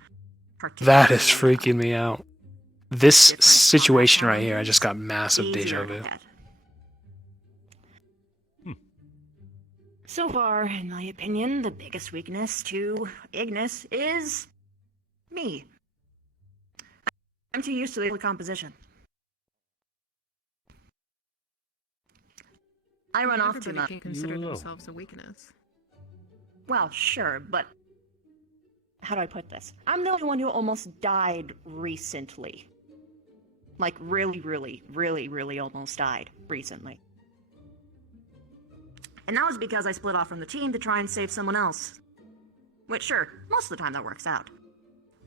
That is freaking me out. This situation right here, I just got massive deja easier to vu. get. So far, in my opinion, the biggest weakness to Ignis is me. I'm too used to the composition. I run off too Everybody much. can consider themselves a weakness. Well, sure, but how do I put this? I'm the only one who almost died recently. Like, really almost died recently. And that was because I split off from the team to try and save someone else. Which, sure, most of the time that works out.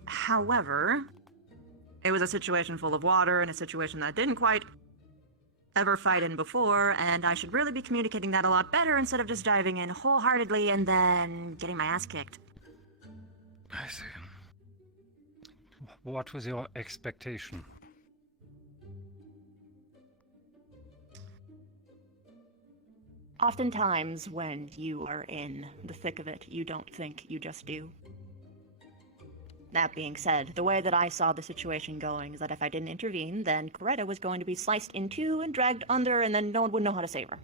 However, it was a situation full of water and a situation that I didn't quite ever fight in before, and I should really be communicating that a lot better instead of just diving in wholeheartedly and then getting my ass kicked. I see. What was your expectation? Oftentimes, when you are in the thick of it, you don't think, you just do. That being said, the way that I saw the situation going is that if I didn't intervene, then Coretta was going to be sliced in two and dragged under, and then no one would know how to save her.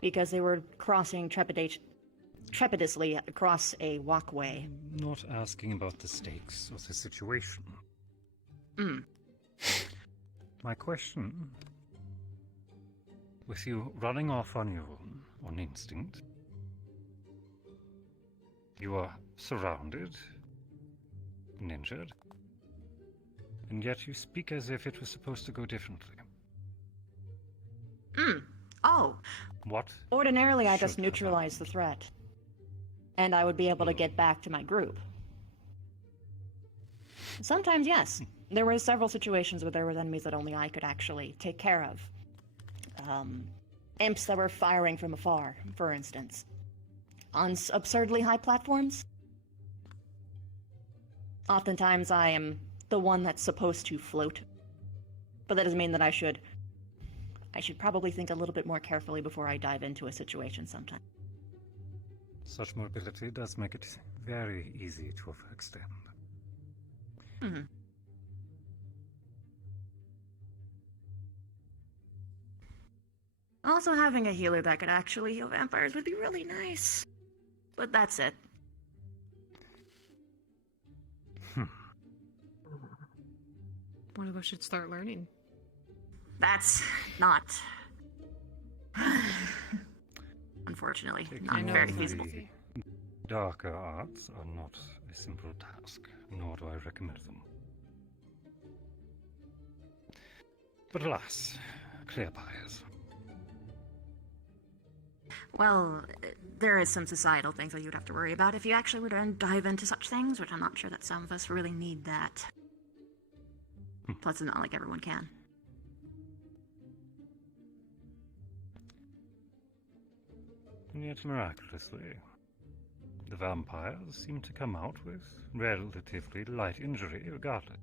Because they were crossing trepidously across a walkway. I'm not asking about the stakes of the situation. My question, with you running off on your own, on instinct, you are surrounded and injured, and yet you speak as if it was supposed to go differently. Oh. What? Ordinarily, I just neutralize the threat. And I would be able to get back to my group. Sometimes, yes. There were several situations where there were enemies that only I could actually take care of. Imps that were firing from afar, for instance. On absurdly high platforms. Oftentimes I am the one that's supposed to float. But that doesn't mean that I should probably think a little bit more carefully before I dive into a situation sometime. Such mobility does make it very easy to overextend. Hmm. Also, having a healer that could actually heal vampires would be really nice. But that's it. One of us should start learning. That's not. Unfortunately, not very feasible. Darker arts are not a simple task, nor do I recommend them. But alas, clear buyers. Well, there is some societal things that you'd have to worry about if you actually were to dive into such things, which I'm not sure that some of us really need that. Plus, it's not like everyone can. And yet, miraculously, the vampires seem to come out with relatively light injury regardless.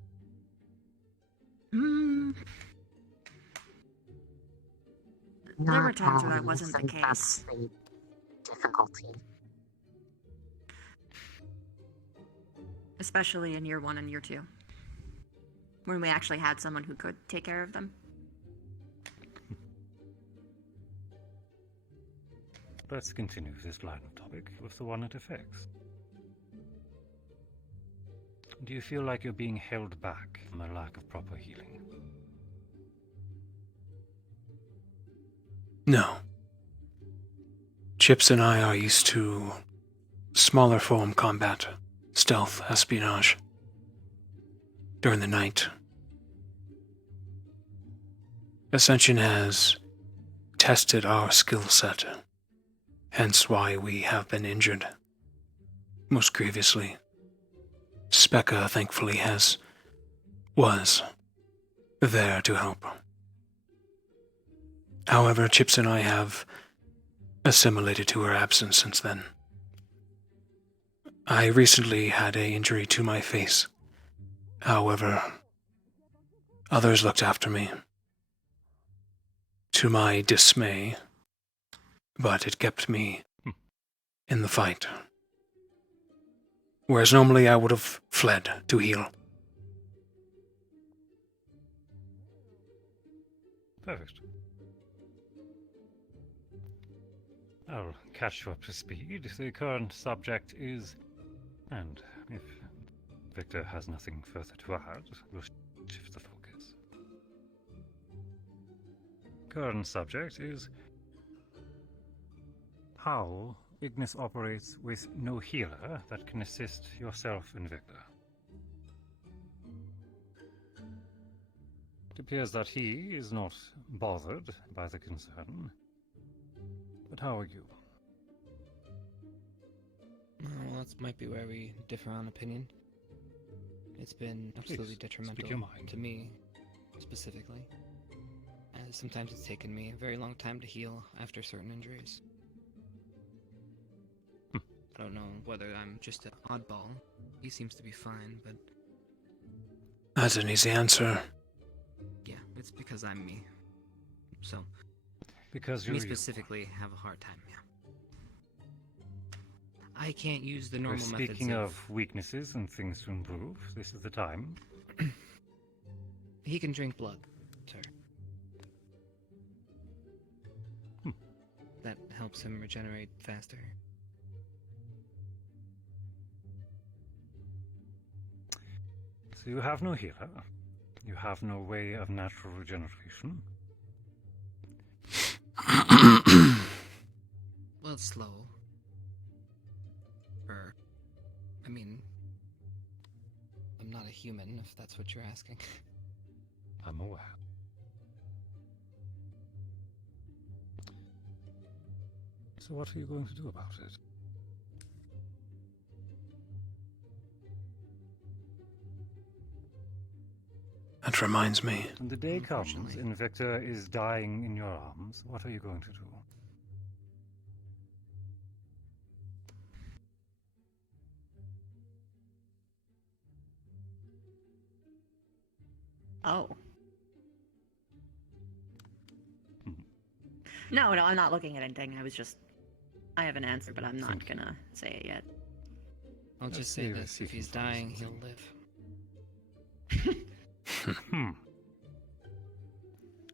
There were times where that wasn't the case. That's the difficulty. Especially in year 1 and year 2. When we actually had someone who could take care of them. Let's continue this line of topic with the one it affects. Do you feel like you're being held back from a lack of proper healing? No. Chips and I are used to smaller form combat, stealth, espionage. During the night. Ascension has tested our skill set, hence why we have been injured. Most grievously. Specca, thankfully, was there to help. However, Chips and I have assimilated to her absence since then. I recently had an injury to my face. However, others looked after me. To my dismay, but it kept me in the fight. Whereas normally I would have fled to heal. Perfect. I'll catch you up to speed. The current subject is... And if Victor has nothing further to add, we'll shift the focus. Current subject is how Ignis operates with no healer that can assist yourself and Victor. It appears that he is not bothered by the concern. But how are you? Well, that might be where we differ on opinion. It's been absolutely detrimental to me, specifically. As sometimes it's taken me a very long time to heal after certain injuries. I don't know whether I'm just an oddball. He seems to be fine, but... That's an easy answer. Yeah, it's because I'm me. So... Because me specifically have a hard time, yeah. I can't use the normal methods. Speaking of weaknesses and things to improve, this is the time. He can drink blood, sir. That helps him regenerate faster. So you have no healer. You have no way of natural regeneration. Well, it's slow. I mean, I'm not a human, if that's what you're asking. I'm aware. So what are you going to do about it? That reminds me. When the day comes and Victor is dying in your arms, what are you going to do? Oh. No, I'm not looking at anything. I was just I have an answer, but I'm not gonna say it yet. I'll just say this: if he's dying, he'll live.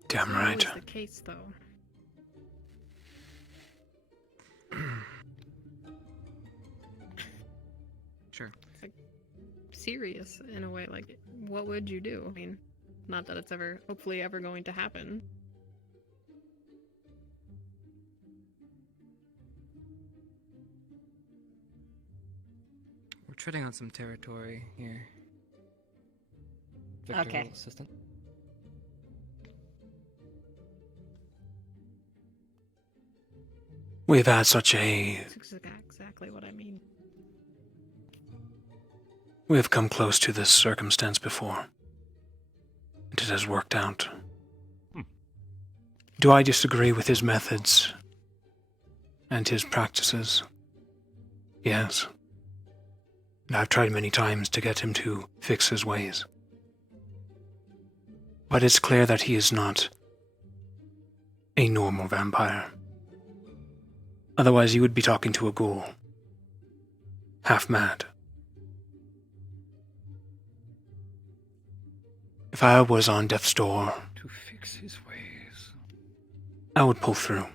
Damn Not right. always the case, though. Sure. It's like serious in a way. Like, what would you do? I mean, not that it's ever, hopefully, ever going to happen. We're treading on some territory here. Victor, Okay. assistant. We've had such a... That's exactly what I mean. We have come close to this circumstance before. And it has worked out. Do I disagree with his methods and his practices? Yes. And I've tried many times to get him to fix his ways. But it's clear that he is not a normal vampire. Otherwise, you would be talking to a ghoul. Half mad. If I was on death's door, To fix his ways. I would pull through.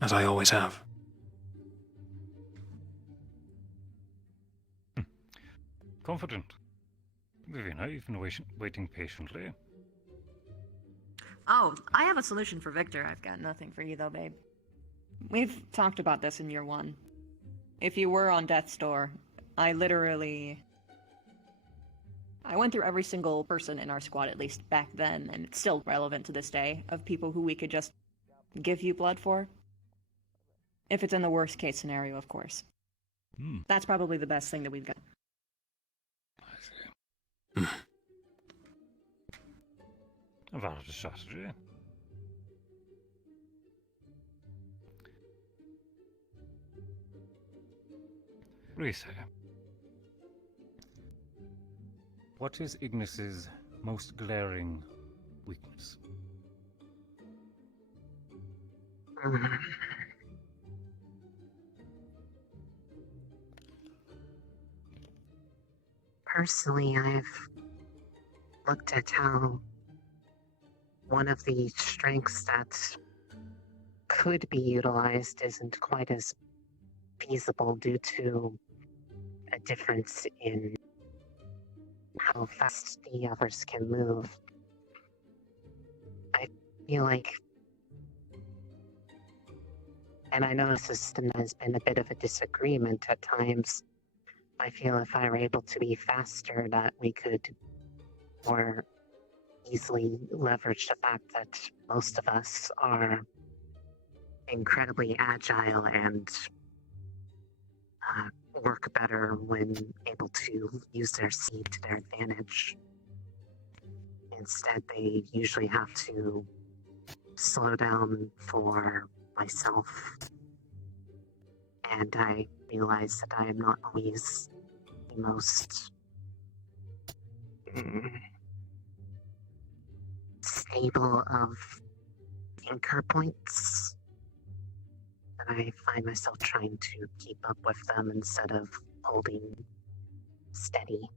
As I always have. Confident. Vivian, you've been waiting patiently. Oh, I have a solution for Victor. I've got nothing for you, though, babe. We've talked about this in year one. If you were on death's door, I went through every single person in our squad, at least back then, and it's still relevant to this day, of people who we could just give you blood for. If it's in the worst case scenario, of course. That's probably the best thing that we've got. A valid strategy. Risa, what is Ignis's most glaring weakness? Personally, I've looked at how one of the strengths that could be utilized isn't quite as feasible due to a difference in how fast the others can move. I feel like, and I know this has been a bit of a disagreement at times, I feel if I were able to be faster that we could more easily leverage the fact that most of us are incredibly agile and work better when able to use their speed to their advantage. Instead, they usually have to slow down for myself. And I realize that I am not always the most stable of anchor points. And I find myself trying to keep up with them instead of holding steady.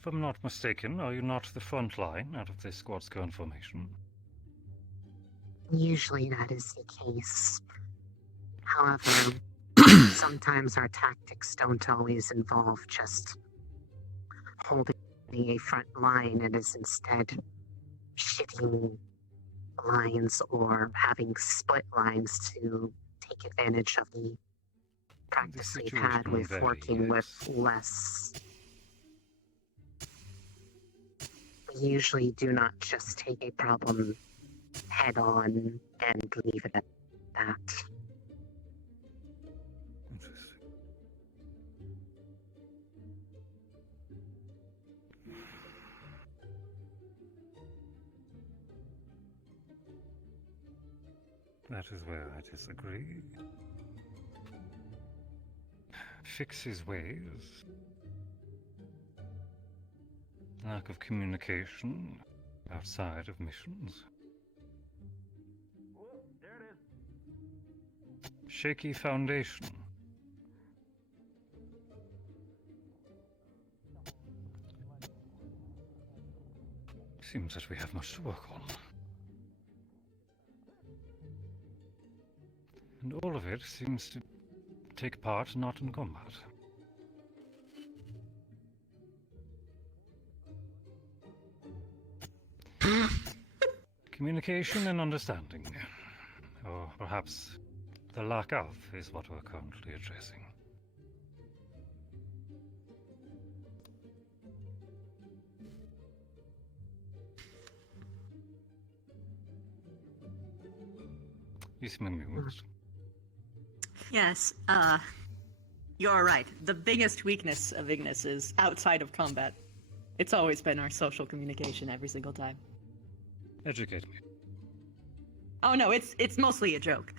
If I'm not mistaken, are you not the front line out of this squad's current formation? Usually that is the case. However, sometimes our tactics don't always involve just holding a front line. It is instead shitting lines or having split lines to take advantage of the practice we've had with working with less. We usually do not just take a problem head on and leave it at that. That is where I disagree. Fix his ways. Lack of communication. outside of missions. Shaky foundation. Seems that we have much to work on. And all of it seems to take part not in combat. Communication and understanding. Or perhaps the lack of is what we're currently addressing. You seem amused. Yes, you're right. The biggest weakness of Ignis is outside of combat. It's always been our social communication every single time. Educate me. Oh no, it's mostly a joke.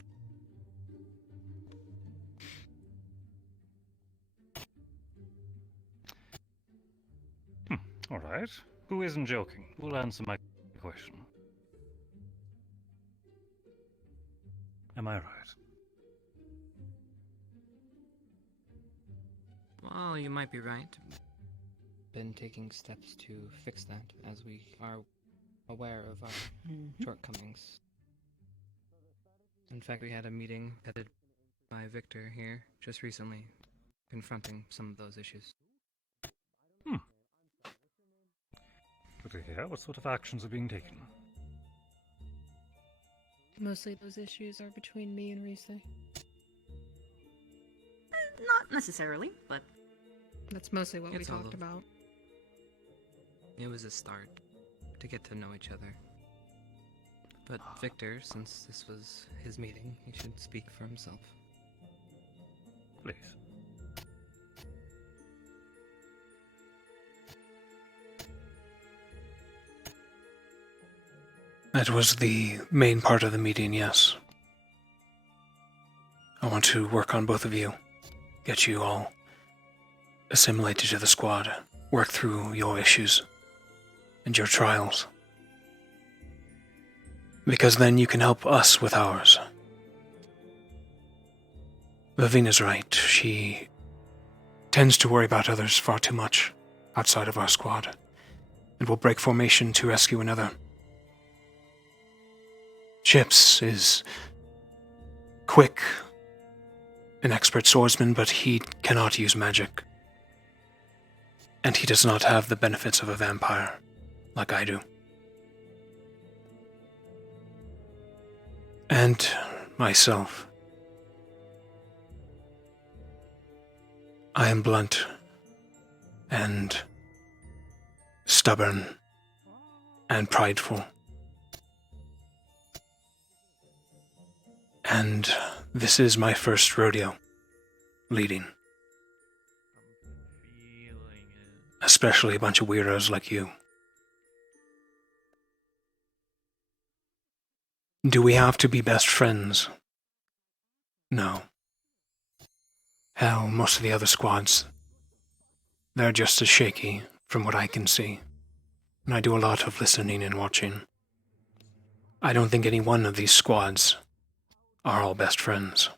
All right. Who isn't joking? Who'll answer my question? Am I right? Well, you might be right. Been taking steps to fix that as we are aware of our shortcomings. In fact, we had a meeting headed by Victor here just recently, confronting some of those issues. Good to hear. What sort of actions are being taken? Mostly those issues are between me and Rise. Not necessarily, but That's mostly what we It's all talked of- about. It was a start to get to know each other. But Victor, since this was his meeting, he should speak for himself. Please. That was the main part of the meeting, yes. I want to work on both of you, get you all assimilated to the squad, work through your issues and your trials. Because then you can help us with ours. Vivina's right. She tends to worry about others far too much outside of our squad, and will break formation to rescue another. Chips is quick, an expert swordsman, but he cannot use magic. And he does not have the benefits of a vampire, like I do. And myself. I am blunt and stubborn and prideful. And this is my first rodeo, leading. Especially a bunch of weirdos like you. Do we have to be best friends? No. Hell, most of the other squads, they're just as shaky, from what I can see. And I do a lot of listening and watching. I don't think any one of these squads are all best friends.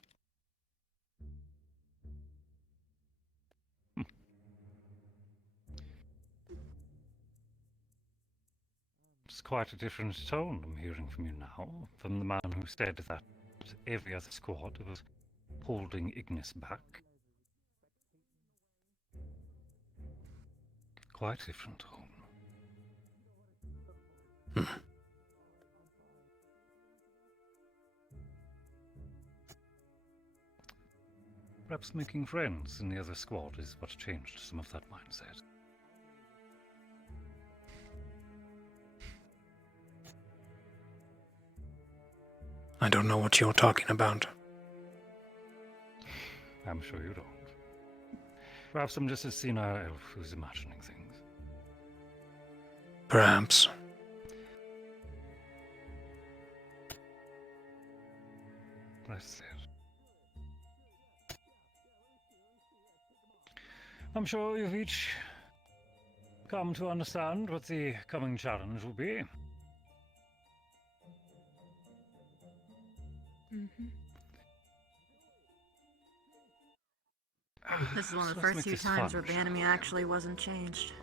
It's quite a different tone I'm hearing from you now, from the man who said that every other squad was holding Ignis back. Quite a different tone. Perhaps making friends in the other squad is what changed some of that mindset. I don't know what you're talking about. I'm sure you don't. Perhaps I'm just a senile elf who's imagining things. Perhaps. That's it. I'm sure you've each come to understand what the coming challenge will be. This is one of the So let's first make few this times fun, where the shall enemy we? actually wasn't changed.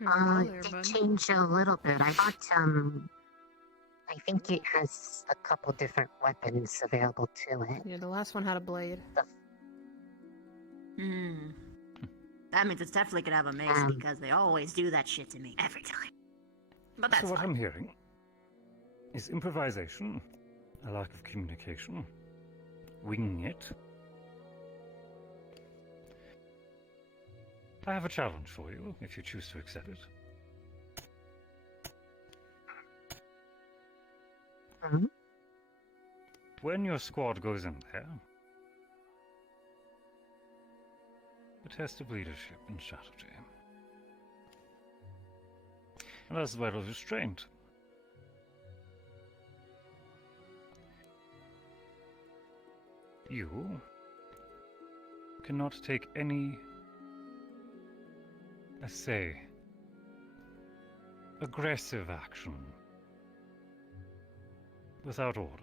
It changed a little bit. I got, I think it has a couple different weapons available to it. Yeah, the last one had a blade. Hmm. That means it's definitely gonna have a mace because they always do that shit to me every time. But that's So what fine. I'm hearing is improvisation, a lack of communication, winging it. I have a challenge for you, if you choose to accept it. When your squad goes in there, a test of leadership and strategy, and as well as restraint. You cannot take any, let's say, aggressive action without order.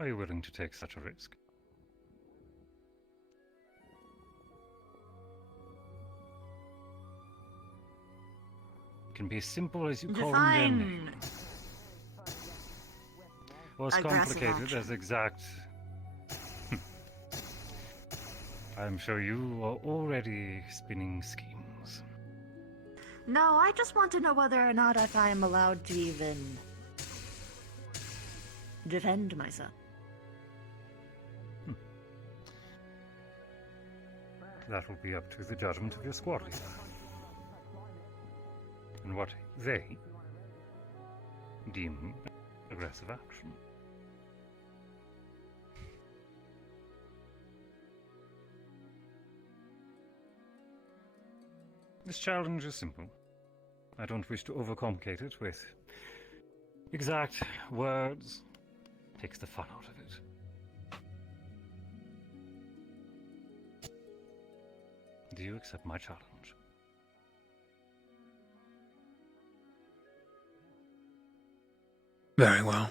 Are you willing to take such a risk? It can be as simple as you call them their name. Or as Aggressive complicated action. as exact. I'm sure you are already spinning schemes. No, I just want to know whether or not if I am allowed to even defend myself. That will be up to the judgment of your squad leader. And what they deem aggressive action. This challenge is simple. I don't wish to overcomplicate it with exact words. Takes the fun out of it. Do you accept my challenge? Very well.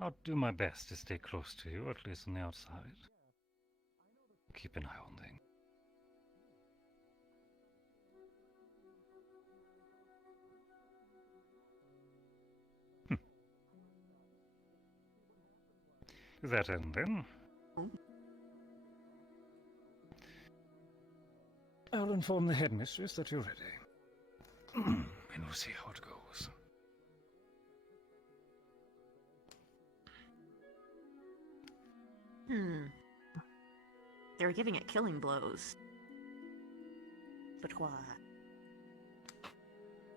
I'll do my best to stay close to you, at least on the outside. Keep an eye on things. To that end, then, I'll inform the headmistress that you're ready. And we'll see how it goes. They were giving it killing blows. But why?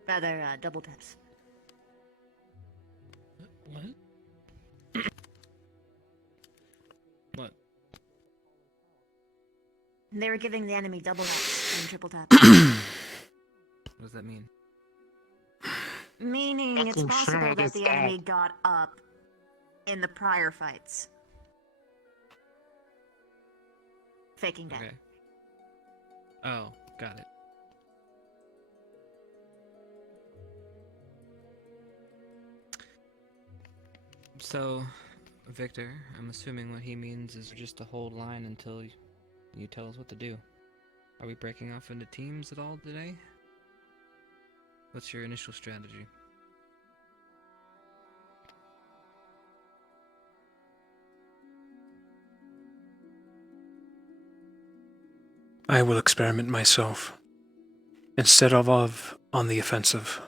Rather, double taps. What? What? They were giving the enemy double taps and triple taps. What does that mean? Meaning it's Making sure possible it that is the dead. enemy got up in the prior fights. Faking death. Okay. Oh, got it. So, Victor, I'm assuming what he means is just to hold line until you tell us what to do. Are we breaking off into teams at all today? What's your initial strategy? I will experiment myself. Instead of on the offensive,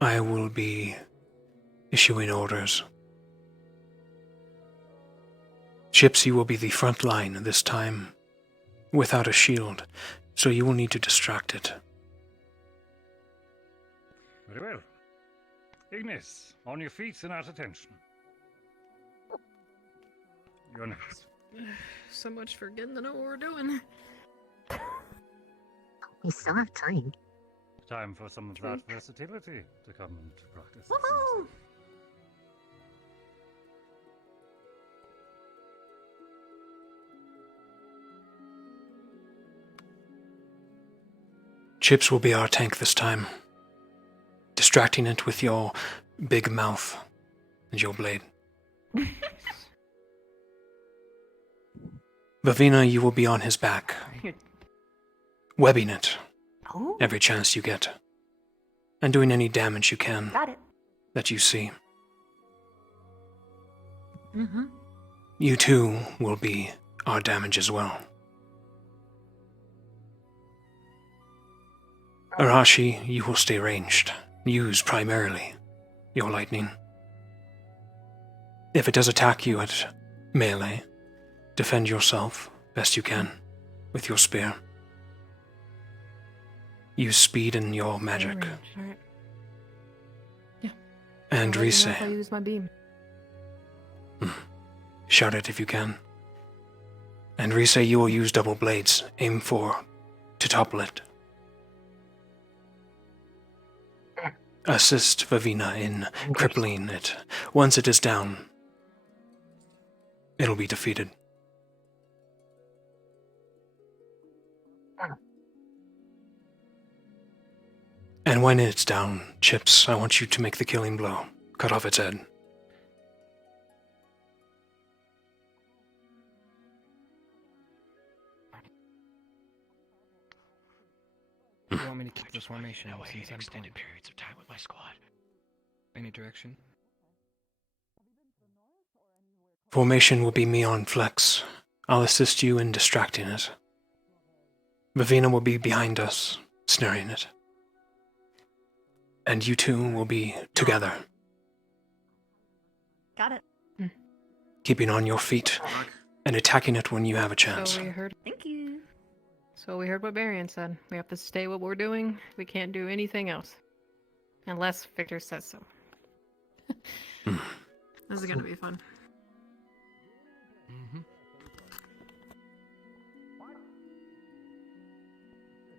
I will be issuing orders. Gypsy will be the front line this time, without a shield, so you will need to distract it. Very well. Ignis, on your feet and at attention. You're next. So much for getting to know what we're doing. We still have time. Time for some of that versatility to come into practice. Woohoo! Chips will be our tank this time, distracting it with your big mouth and your blade. Vavina, you will be on his back, webbing it every chance you get, and doing any damage you can Got it. that you see. Mm-hmm. You too will be our damage as well. Arashi, you will stay ranged. Use primarily your lightning. If it does attack you at melee, defend yourself best you can with your spear. Use speed and your magic. Alright. And I'll let you know Rise, if I use my beam. shout it if you can. And Rise, you will use double blades. Aim to topple it. Assist Vavina in crippling it. Once it is down, it'll be defeated. And when it's down, Chips, I want you to make the killing blow. Cut off its head. You want me to keep this formation since I'm extended periods of time with my squad? Any direction? Formation will be me on flex. I'll assist you in distracting it. Vavina will be behind us, snaring it. And you two will be together, Got it. keeping on your feet and attacking it when you have a chance. So we heard. Thank you. So we heard what Varian said. We have to stay what we're doing. We can't do anything else. Unless Victor says so. This is gonna be fun.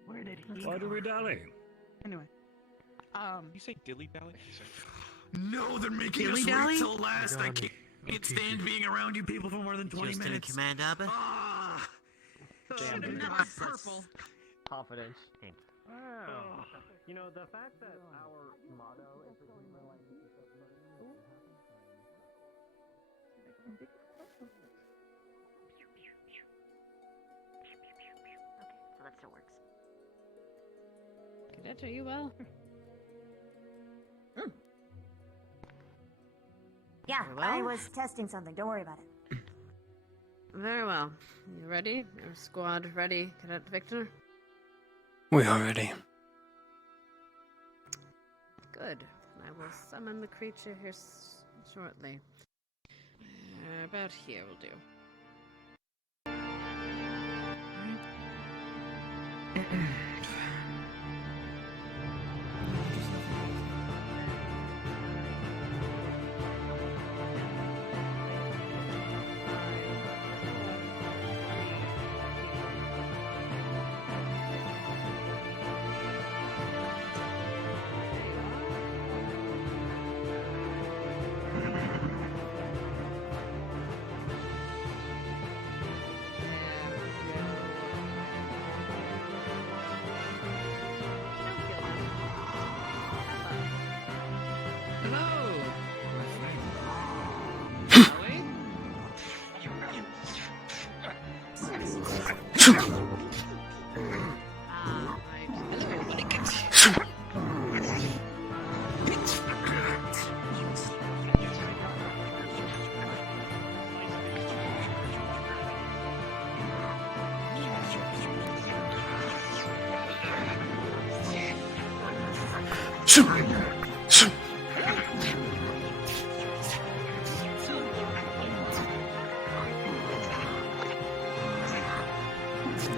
Where did he Why go? do we dally? Anyway. You say dilly dally? No, they're making us Dilly-dally? wait till last. I can't stand being around you people for more than 20 Just in minutes. command, Abba? Ah! Damn, dude. That's Purple. Confidence. Wow. You know, the fact that our motto is So that still works. Cadet, are you well? Yeah, Very well. I was testing something. Don't worry about it. Very well. You ready? Your squad ready, Cadet Victor? We are ready. Good. I will summon the creature here shortly. About here will do.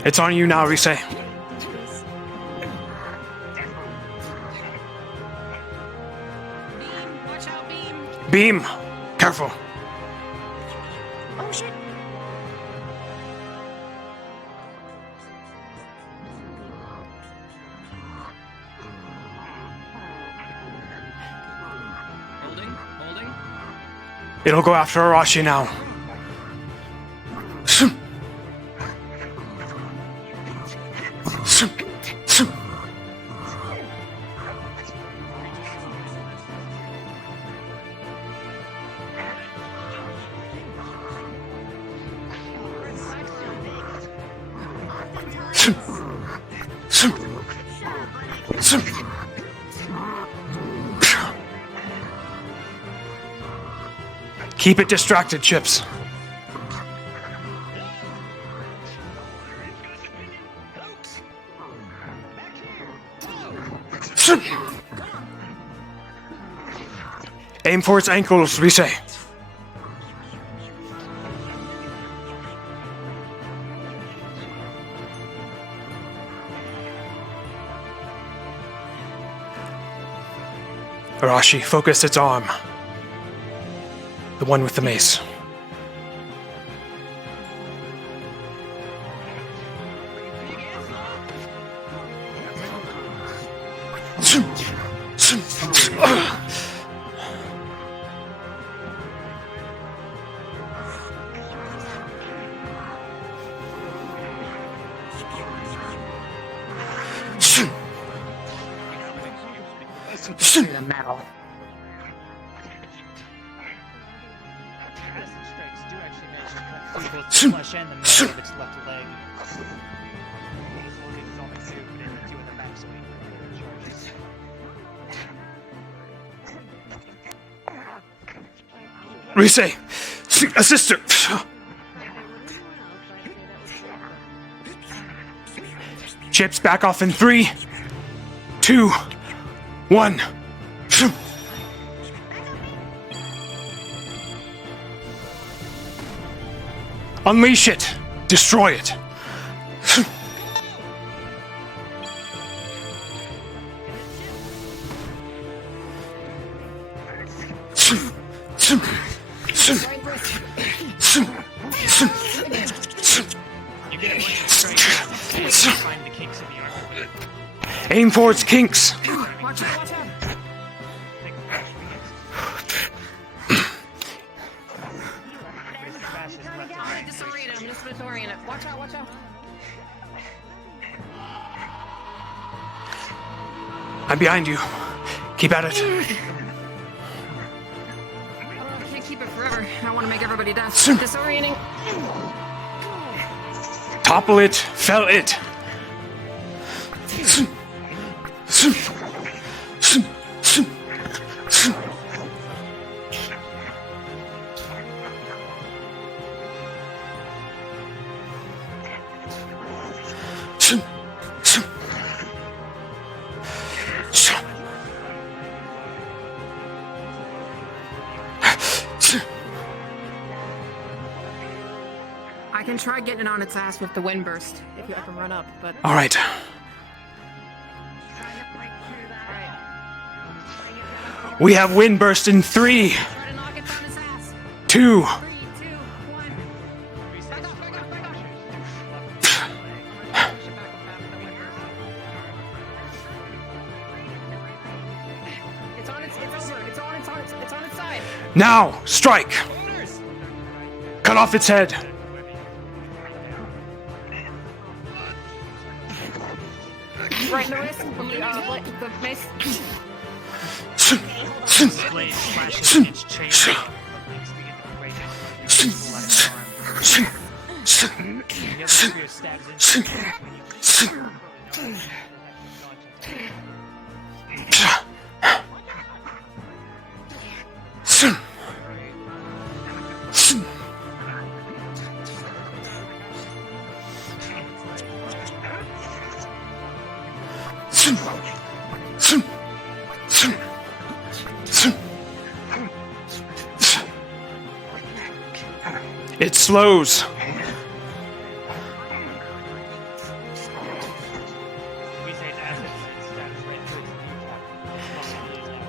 It's on you now, Rise. Watch out, beam! Beam! Careful. Oh shit! It'll go after Arashi now. Keep it distracted, Chips. Aim for its ankles, we say. Arashi, focus its arm. The one with the mace. The metal. Flesh and the middle of its left leg. Rise, assist her. Chips, back off in 3, 2, 1. Unleash it. Destroy it. Aim for its kinks. Watch out, watch out. I'm just disorient it. Watch out, watch out. I'm behind you. Keep at it. I can't keep it forever. I don't want to make everybody deaf. Disorienting. Topple it. Fell it. I can try getting on its ass with the wind burst if you have to run up, but. All right. We have wind burst in 3, 2. It's on its side. Now, strike. Cut off its head. Right in the wrist. The mace. Blade flashes in its chain. The other spear stabs in. It slows.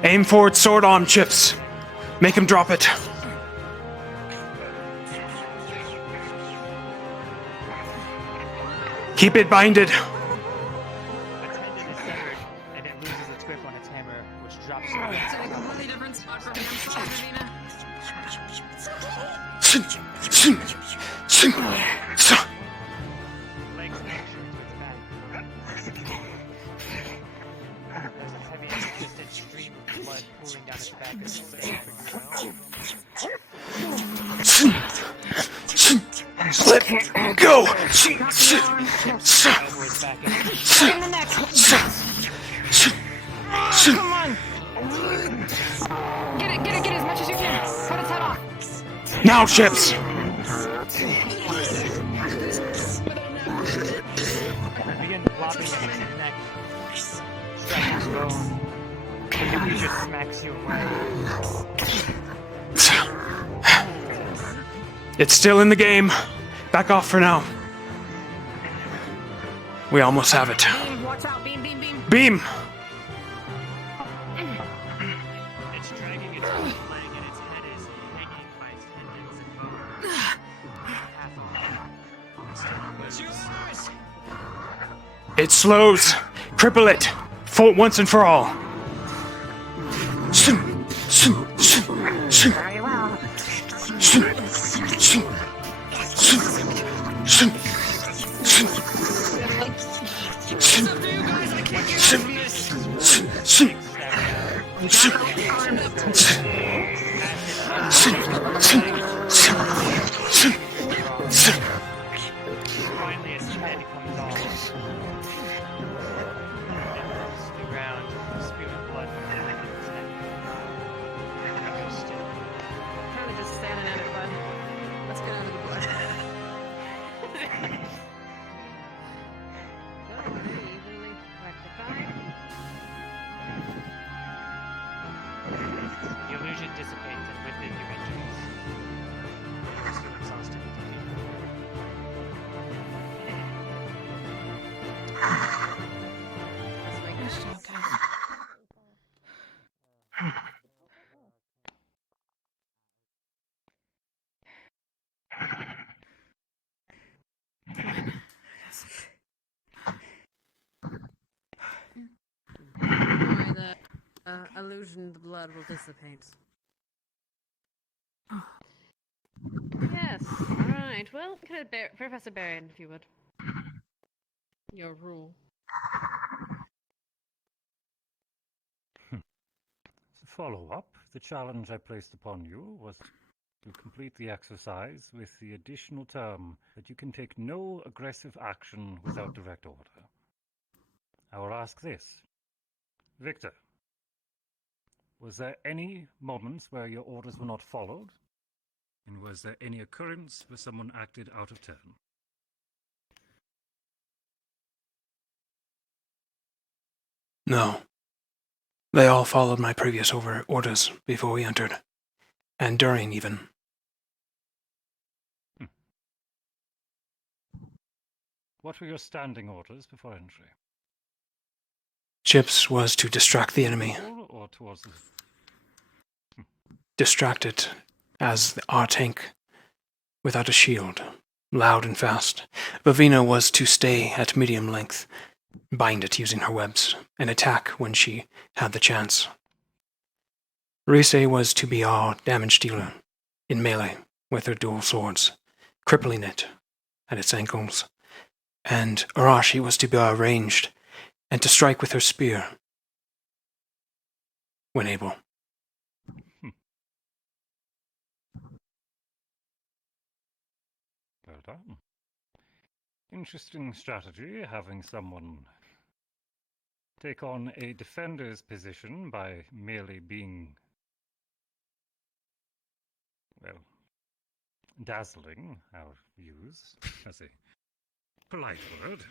Aim for its sword arm, Chips. Make him drop it. Keep it binded. The tendon is severed, and it loses its grip on its hammer, which drops it. It's in a completely different spot from me. I'm sorry, Davina. Legs next to its back. There's a heavy, consistent stream of blood pooling down its back as it starts to Let go! elbows back in. In the neck! Come on! Get it as much as you can! Cut its head off! Now, Chips! Begin lopping at its neck. Strike its bone. The baby just smacks you away. It's still in the game. Back off for now. We almost have it. Beam, watch out! Beam! Beam! It's dragging its leg and its head is hanging by its tendons and bones. It slows. Cripple it. Once and for all. Very well. Finally, its head comes off. It falls to the ground, spewing blood from the back of its head. It goes still. Kind of just standing at it, bud. Let's get out of the blood. Evenly rectified. The illusion dissipates, and with it, your injuries. You're still exhausted and defeated. The illusion, the blood will dissipate. Yes. All right. Well, Professor Barron, if you would. Your rule. To follow up, the challenge I placed upon you was to complete the exercise with the additional term that you can take no aggressive action without direct order. I will ask this. Victor, was there any moments where your orders were not followed? And was there any occurrence where someone acted out of turn? No. They all followed my previous orders before we entered. And during, even. What were your standing orders before entry? Chips was to distract the enemy. Or towards the... Distract it as our tank without a shield, loud and fast. Vivina was to stay at medium length, bind it using her webs, and attack when she had the chance. Rise was to be our damage dealer in melee with her dual swords, crippling it at its ankles. And Arashi was to be our ranged and to strike with her spear when able. Well done. Interesting strategy, having someone take on a defender's position by merely being, well, dazzling, I'll use as a polite word.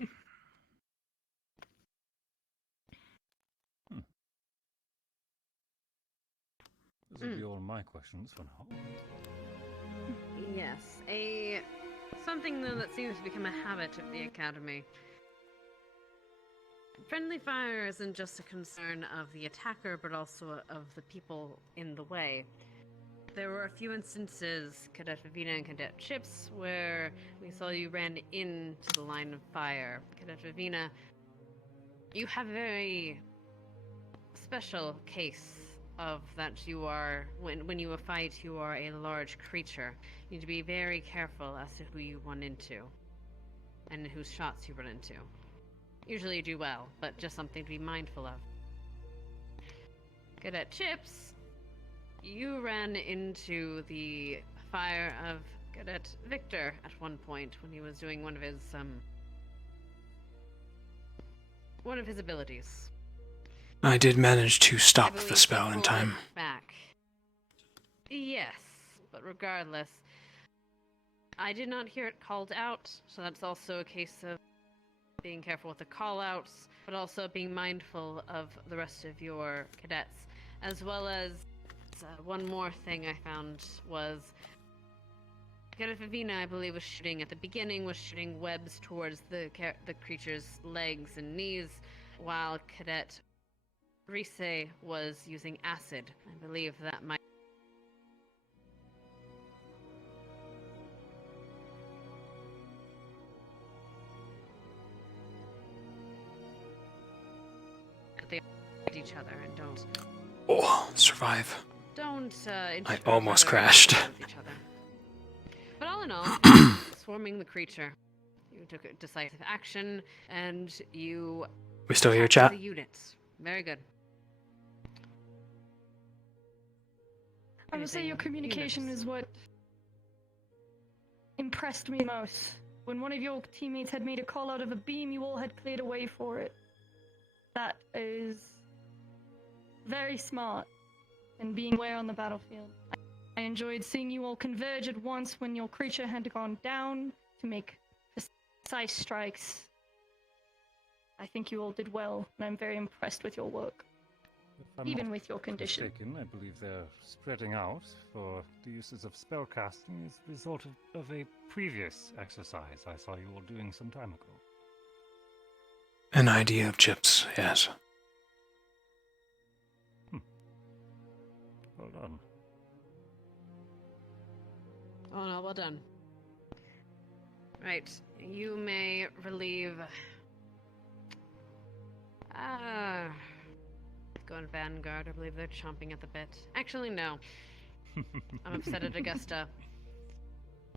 Those will be all my questions for now. Yes, something though that seems to become a habit of the Academy. Friendly fire isn't just a concern of the attacker, but also of the people in the way. There were a few instances, Cadet Vivina and Cadet Chips, where we saw you ran into the line of fire. Cadet Vivina, you have a very special case of that you are, when you fight, you are a large creature. You need to be very careful as to who you run into and whose shots you run into. Usually you do well, but just something to be mindful of. Good at Chips. You ran into the fire of Cadet Victor at one point when he was doing one of his abilities. I did manage to stop the spell in time. Back. Yes, but regardless, I did not hear it called out, so that's also a case of being careful with the call-outs, but also being mindful of the rest of your cadets, as well as one more thing I found was Cadet Vivina, I believe, was shooting at the beginning, was shooting webs towards the creature's legs and knees, while Cadet Rise was using acid. I believe that might... They hit each other and don't... Oh, survive. Don't I almost crashed. Each other. But all in all, swarming the creature. You took a decisive action, and you... We still hear chat? The unit. Very good. I would say your communication is what impressed me most. When one of your teammates had made a call out of a beam, you all had cleared a way for it. That is very smart and being aware on the battlefield. I enjoyed seeing you all converge at once when your creature had gone down to make precise strikes. I think you all did well, and I'm very impressed with your work. Even with your condition. Mistaken, I believe they're spreading out for the uses of spellcasting as a result of a previous exercise I saw you all doing some time ago. An idea of Chips, yes. Well done. Oh no, well done. Right, you may relieve... Go in Vanguard, I believe they're chomping at the bit. Actually, no. I'm upset at Augusta.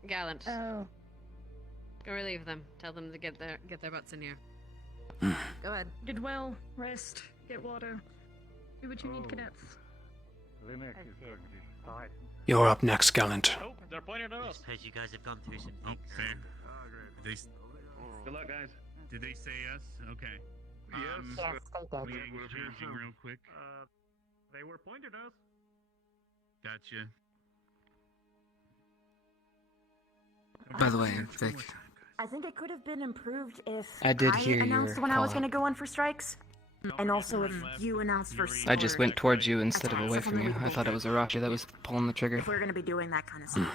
Gallant. Oh. Go relieve them. Tell them to get their butts in here. Go ahead. Did well. Rest. Get water. Do what you need, cadets. You're up next, Gallant. Oh, they're pointing at us. Because you guys have gone through some things. Good luck, guys. Did they say yes? Okay. Yes, they did. Real quick. They were pointed at us. Gotcha. By the way, Vic. I think it could have been improved if I did hear announced your when I was call going to go in for strikes. And also if you announced for I just went towards you instead of away from you. I thought it was Arashi that was pulling the trigger. If we're going to be doing that kind of stuff.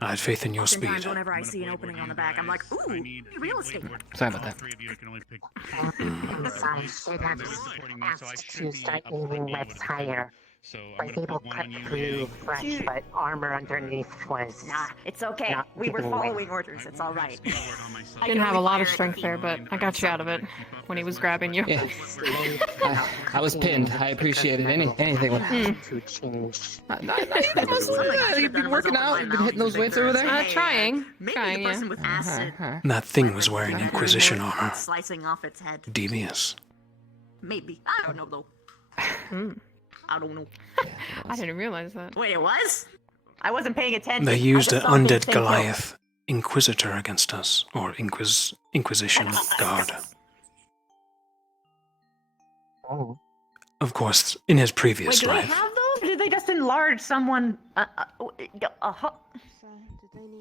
I had faith in your speed. Sometimes whenever I see an opening on the back, I'm like, ooh, real estate. Sorry about that. I should have asked to start aiming webs higher. I was able to cut through flesh, but armor underneath was... Nah, it's okay. We were following orders. It's all right. I didn't have a lot of strength there, but I got you out of it when he was grabbing you. Yeah. I was pinned. I appreciated anything. To change. You've been working out. You've been hitting those weights over there. Trying. Maybe Trying, the person yeah. with acid. That thing was wearing Inquisition armor. Slicing off its head. Devious. Maybe. I don't know though. I don't know. I didn't realize that. Wait, it was? I wasn't paying attention. They used an undead Goliath Inquisitor against us, or Inquisition Guard. Oh. Of course, in his previous Wait, do they life. have those? Or did they just enlarge someone? I'm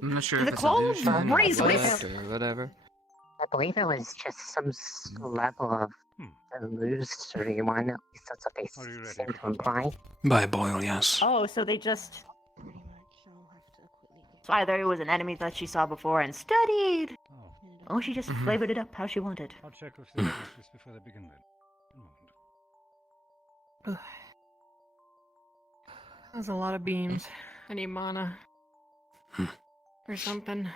not sure The if it's clothes illusion raise or with- Or whatever. I believe it was just some level of illusory one. At least that's what they seem to imply. By Boyle, yes. Oh, so they just... So either it was an enemy that she saw before and studied. Oh, she just flavored it up how she wanted. I'll check if they just before they begin then. That was a lot of beams. I need mana. Or something.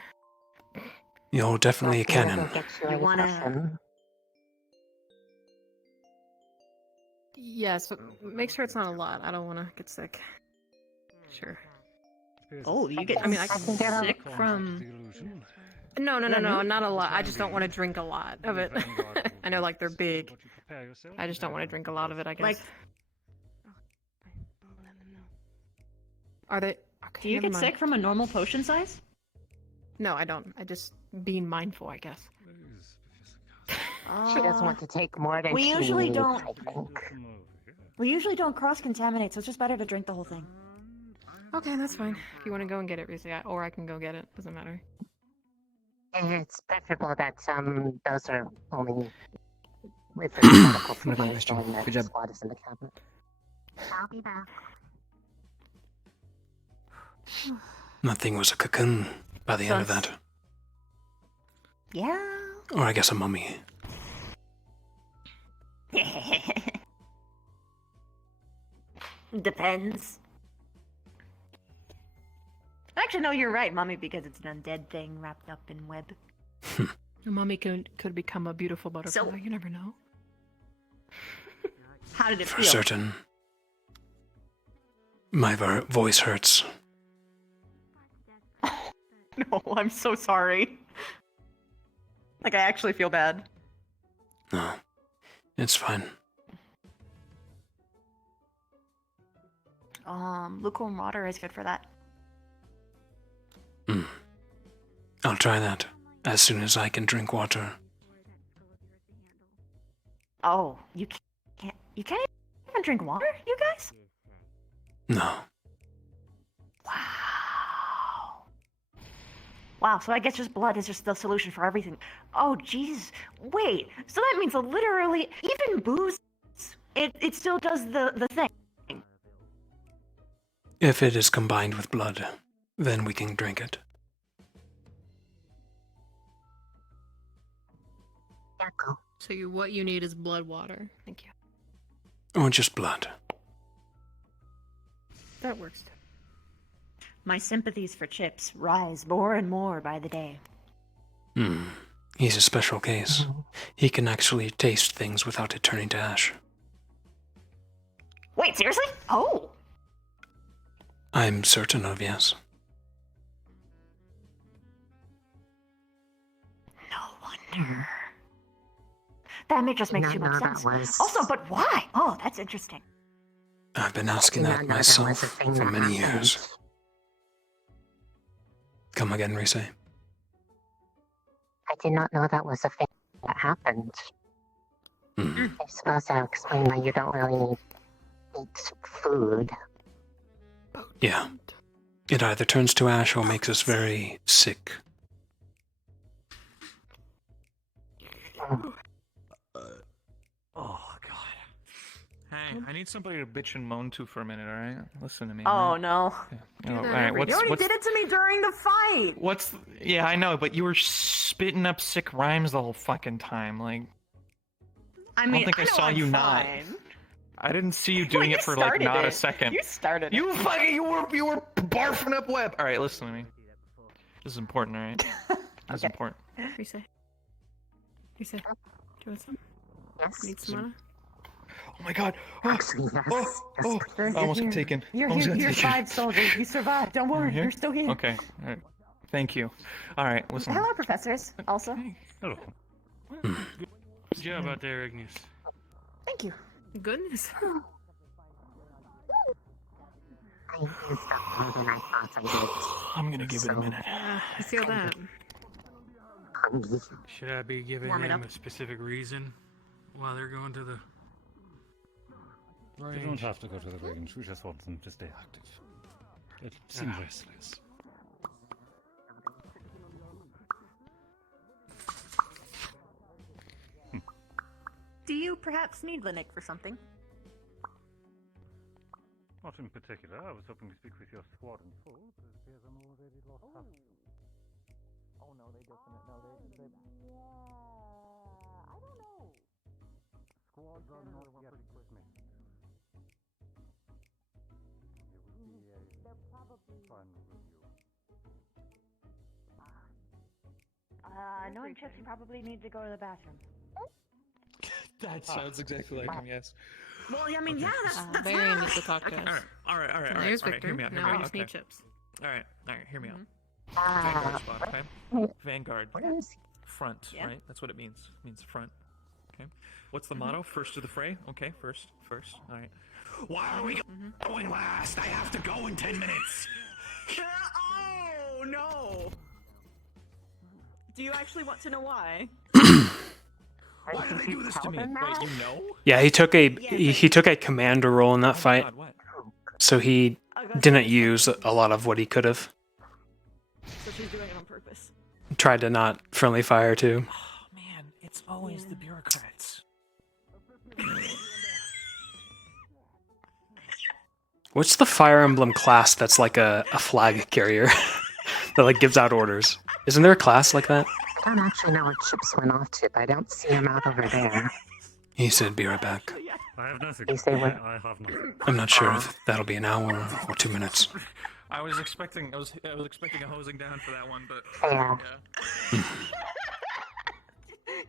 You're definitely a cannon. You wanna... Yes, but make sure it's not a lot. I don't want to get sick. Sure. Oh, you get I mean, I sick from... No, not a lot. I just don't want to drink a lot of it. I know, like, they're big. I just don't want to drink a lot of it, I guess. Like... Are they... Do you get sick from a normal potion size? No, I don't. I just being mindful, I guess. She doesn't want to take more than We she usually needs, don't. I think. We usually don't cross-contaminate, so it's just better to drink the whole thing. Okay, that's fine. If you want to go and get it, Reese, or I can go get it. Doesn't matter. It's preferable that those are only with the medical supplies and that Good job. squad is in the cabinet. I'll be back. Nothing was a cocoon by the end of that. Yeah. Or I guess a mummy. Depends. Actually, no, you're right, Mummy, because it's an undead thing wrapped up in web. Your mommy could become a beautiful butterfly. So- You never know. How did it For feel? certain. My voice hurts. No, I'm so sorry. Like, I actually feel bad. No, it's fine. Lukewarm water is good for that. I'll try that as soon as I can drink water. Oh, you can't even drink water, you guys? No. Wow, so I guess just blood is just the solution for everything. Oh, jeez. Wait, so that means literally, even booze, it still does the thing. If it is combined with blood, then we can drink it. So what you need is blood water. Thank you. Or just blood. That works. My sympathies for Chips rise more and more by the day. He's a special case. He can actually taste things without it turning to ash. Wait, seriously? Oh! I'm certain of, yes. No wonder. That just makes too much sense. Also, but why? Oh, that's interesting. I've been asking that myself for many years. Come again, Reese. I did not know that was a thing that happened. I suppose I'll explain why you don't really eat food. Yeah. It either turns to ash or makes us very sick. Oh, God. Hey, I need somebody to bitch and moan to for a minute, alright? Listen to me. Oh, alright? no. Yeah. Alright, You already did it to me during the fight! Yeah, I know, but you were spitting up sick rhymes the whole fucking time, like... I mean, don't think I know saw I'm you not. fine. I didn't see you doing Well, it for, like, started not a it. second. You started it. You were barfing up web! Alright, listen to me. This is important, alright? This is important. Reese. Reese. Do you want some? Yes. Need some mana? Oh my god! Actually, yes. I almost got taken. Almost got taken. 5 soldiers. You survived. Don't worry. You're You're still here. Okay, alright. Thank you. Alright, listen. Hello, professors. Also. Hello. Good job out there, Ignis. Thank you. Goodness. I used up more than I thought I did. I'm gonna give it a minute. I feel that. Should I be giving Warm it them up. a specific reason while they're going to the They don't have to go to the range, we just want them to stay active. It seems restless. Do you perhaps need Linux for something? Not in particular. I was hoping to speak with your squad in full, but it appears I'm already lost touch. Oh no, they definitely no, they I don't know. Squads are not yet dismissed. There will be a final review. Knowing Chips, you probably need to go to the bathroom. That sounds exactly like him. Yes. Well, I mean, yeah, that's Varian needs to talk to Okay. us. All right. And All there's right. Victor. Hear me out. Now we just need chips. All right. Hear me out. Vanguard spot. Okay. Vanguard. Front. Yeah. Right. That's what it means. It means front. Okay. What's the motto? First to the fray. Okay. First. All right. Why are we going last? I have to go in 10 minutes. Oh no! Do you actually want to know why? Why do they do this to me? Wait, you know? Yeah, he took a commander role in that fight, so he didn't use a lot of what he could have. So she's doing it on purpose. Tried to not friendly fire too. Oh man, it's always the bureaucrats. What's the Fire Emblem class that's like a flag carrier that like gives out orders? Isn't there a class like that? I don't actually know where Chips went off to, but I don't see him out over there. He said, "Be right back." I have nothing. You say what? I have nothing. I'm not sure if that'll be an hour or 2 minutes. I was expecting a hosing down for that one, but Yeah.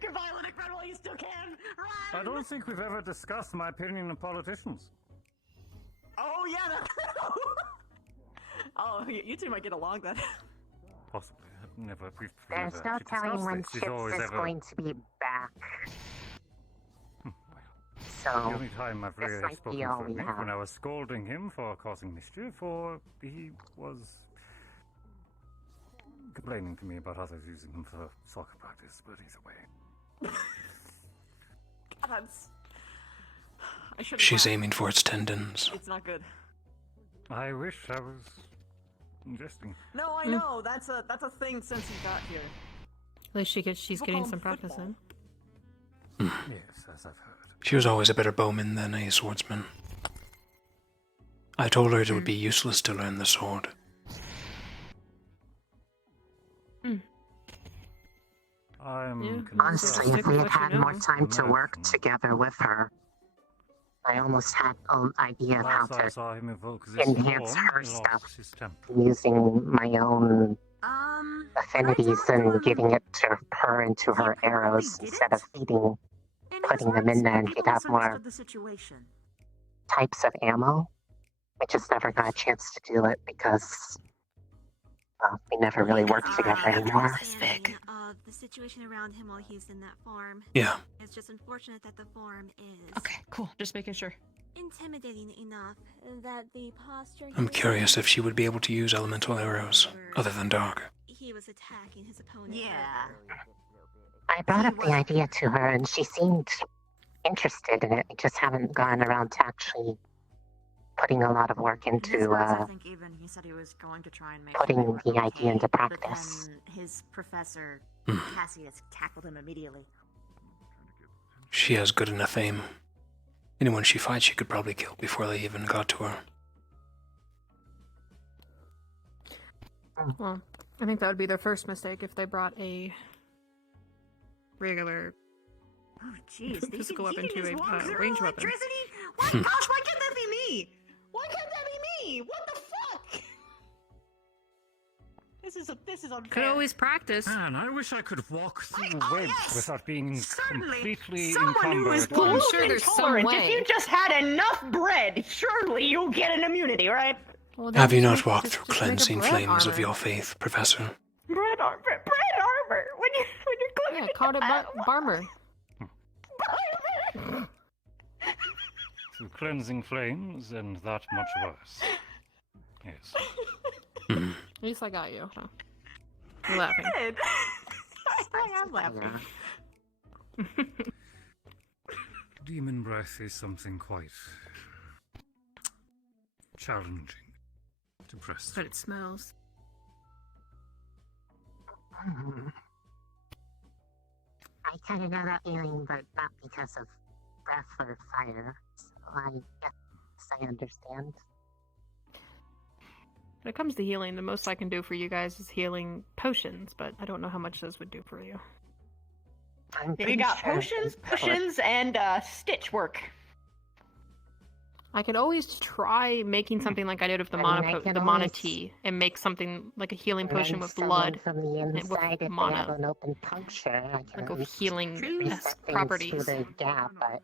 You're violent, incredible, you still can! Run! I don't think we've ever discussed my opinion on politicians. Oh, yeah! Oh, you two might get along then. Possibly. I've never briefed. There's no telling when Chips is going to be back. The So, only time I've this really might spoken be all for we Nick have. when I was scolding him for causing mischief, or he was complaining to me about others using him for soccer practice, but either way. I should've She's laughed. aiming for its tendons. It's not good. I wish I was ingesting. No, I know. That's a thing since you got here. At least she's getting some practice in. Yes, as I've heard. She was always a better bowman than a swordsman. I told her it would be useless to learn the sword. I'm honestly, if we had had more time to work together with her, I almost had an idea of how Last I saw him evoke to this enhance form, her he stuff lost his temper. using my own affinities and giving it to her into her arrows instead of putting them in there, and he'd have more the situation. types of ammo. We just never got a chance to do it because we never really worked together anymore. The situation around him while he's in that farm. Yeah. It's just unfortunate that the farm is Okay, cool. Just making sure. intimidating enough that the posture. I'm curious if she would be able to use elemental arrows other than dark. He was attacking his opponent. Yeah. I brought up the idea to her, and she seemed interested in it. We just haven't gotten around to actually putting a lot of work into I think even he said he was going to try and make putting sure we the were idea into but practice. then his professor Hmm. Cassius tackled him immediately. She has good enough aim. Anyone she fights, she could probably kill before they even got to her. Well, I think that would be their first mistake if they brought a regular Oh, jeez. physical weapon to a walk through ranged weapon. electricity? Why, gosh, why can't that be me? Why can't that be me? What the fuck? This is unfair. Could always practice. Man, I wish I could walk through webs without being Certainly. completely Someone who is encumbered. Well, I'm gluten sure there's some intolerant. way. If you just had enough bread, surely you'll get an immunity, right? Well, then Have you just not walked just through make a cleansing bread flames of armor. your faith, Professor? Bread armor. When you're glued Yeah, call it Barmer. Through cleansing flames, and that much worse. Yes. At least I got you. So. You're laughing. Good. I am laughing. Demon breath is something quite challenging to press. But it smells. I kind of know that feeling, but not because of breath or fire. So I guess I understand. When it comes to healing, the most I can do for you guys is healing potions, but I don't know how much those would do for you. I'm We pretty got sure potions, and stitch work. I could always try making something like I did with the mana tea and make something like a healing potion with blood from the and with inside, if they have mana. an open puncture, I can Like at a least healing reset things properties. through the gap, but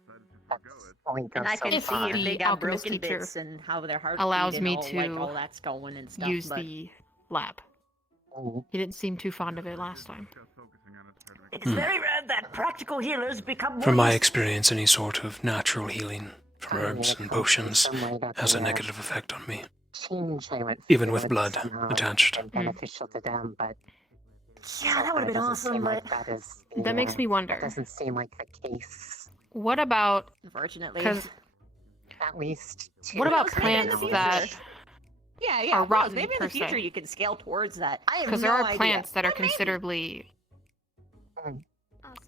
that's only goes And I so can far. see if they the got alchemist broken teacher bits and how their heart allows beat me and all, like, to all that's going and stuff. use but the lab. He didn't seem too fond of it last time. It's very rare that practical healers become more From my useful. experience, any sort of natural healing from herbs and potions has a negative effect on me. Change I went Even through with would blood somehow attached. been beneficial to them, but Yeah, that would have been awesome, but That makes me wonder. That doesn't seem like the case. What about? Unfortunately, Because at least. what about Well, maybe in the plants that future. Yeah, are who knows? rotten Maybe in the per se? future you can scale towards that. I have Because no there are idea. plants that are considerably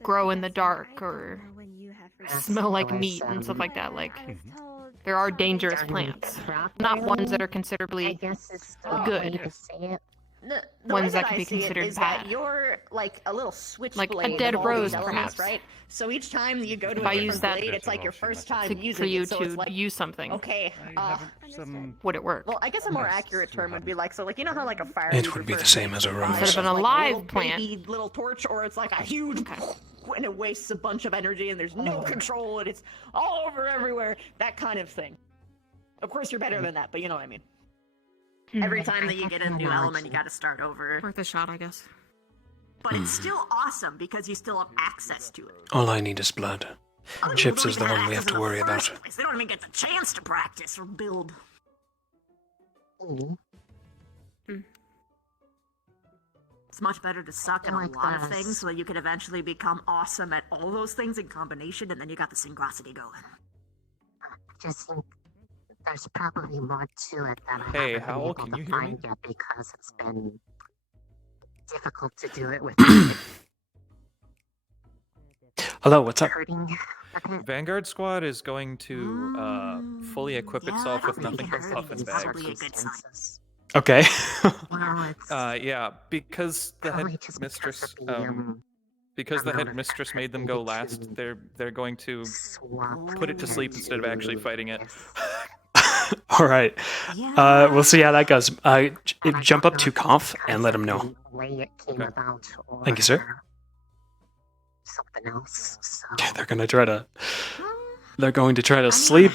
grow in the dark or smell like meat and stuff like that. Like there are dangerous plants, not ones that are considerably good. The Ones way that can be I see it considered is that bad. you're like a little switchblade Like a dead of all rose, these elements, perhaps. right? So each time you go to If a I different use that blade, it's like your first time using for you it. So to it's like, use something, okay, would it work? well, I guess a more accurate term would be like, so like, you know how like a fire It user would be the first same as a fire rose. is Instead of an like a alive little plant. baby little torch, or it's like a huge and it wastes a bunch of energy and there's no control and it's all over everywhere. That kind of thing. Of course, you're better than that, but you know what I mean. Every time that you get a new element, you gotta start over. Worth a shot, I guess. But it's still awesome because you still have access to it. All I need is blood. Other Chips people is don't the even one have we have access to in the worry about. first place. They don't even get the chance to practice or build. It's much better to suck at a lot of things so that you can eventually become awesome at all those things in combination, and then you got the synchronicity going. I just think there's probably more to it than I Hey, haven't Howl, been can able you to hear me? find yet because it's been difficult to do it with Hello, what's up? hurting. Vanguard Squad is going to fully equip itself with nothing but puffin bags. Okay. Yeah, because the headmistress, because the headmistress made them go last, they're going to put it to sleep instead of actually fighting it. All right. We'll see how that goes. Jump up to Conf and let him know. Thank you, sir. Something else. So They're going to try to sleep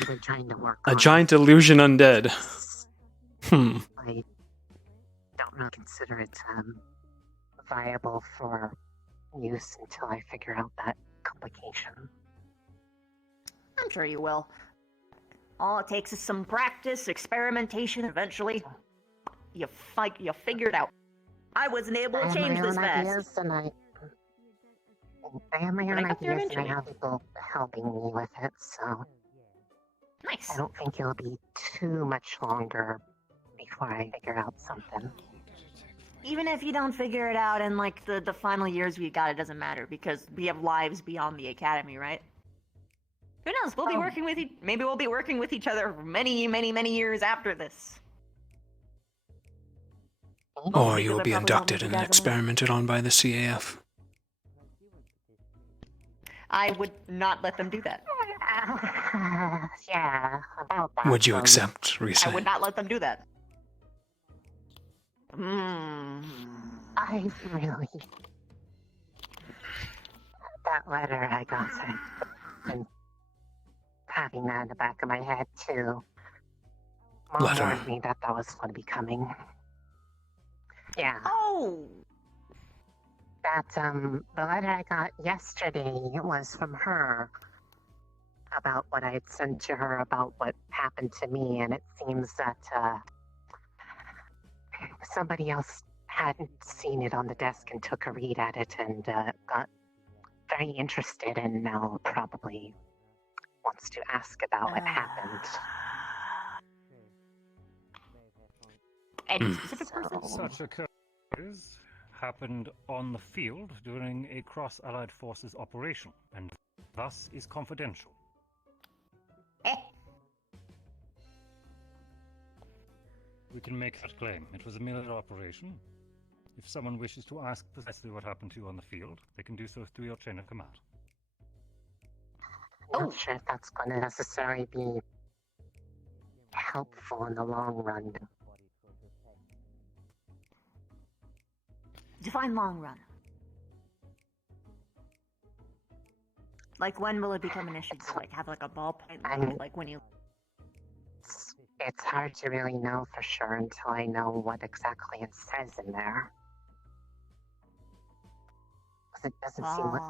a giant illusion undead. I don't really consider it viable for use until I figure out that complication. I'm sure you will. All it takes is some practice, experimentation. Eventually, you figure it out. I wasn't able to change this fast. I have my own I got there ideas and I eventually. have people helping me with it, so Nice. I don't think it'll be too much longer before I figure out something. Even if you don't figure it out in like the final years we got, it doesn't matter because we have lives beyond the academy, right? Who knows? We'll be working with maybe we'll be working with each other for many, many, many years after this. Or you will be inducted and experimented on by the CAF. I would not let them do that. Yeah, about that. Would you accept, I Risa? would not let them do that. I really... That letter I got, I've been having that in the back of my head, too. Mom Letter. warned me that was going to be coming. Yeah. Oh! That, the letter I got yesterday was from her about what I had sent to her about what happened to me, and it seems that, somebody else hadn't seen it on the desk and took a read at it and, got very interested and now probably wants to ask about what happened. Any specific person? Such occurrences happened on the field during a cross-allied forces operation, and thus is confidential. We can make that claim. It was a military operation. If someone wishes to ask precisely what happened to you on the field, they can do so through your chain of command. I'm not sure if that's going to necessarily be helpful in the long run. Define long run. Like, when will it become an issue to, like, have, like, a ballpoint, like, when you... It's hard to really know for sure until I know what exactly it says in there. Because it doesn't seem like...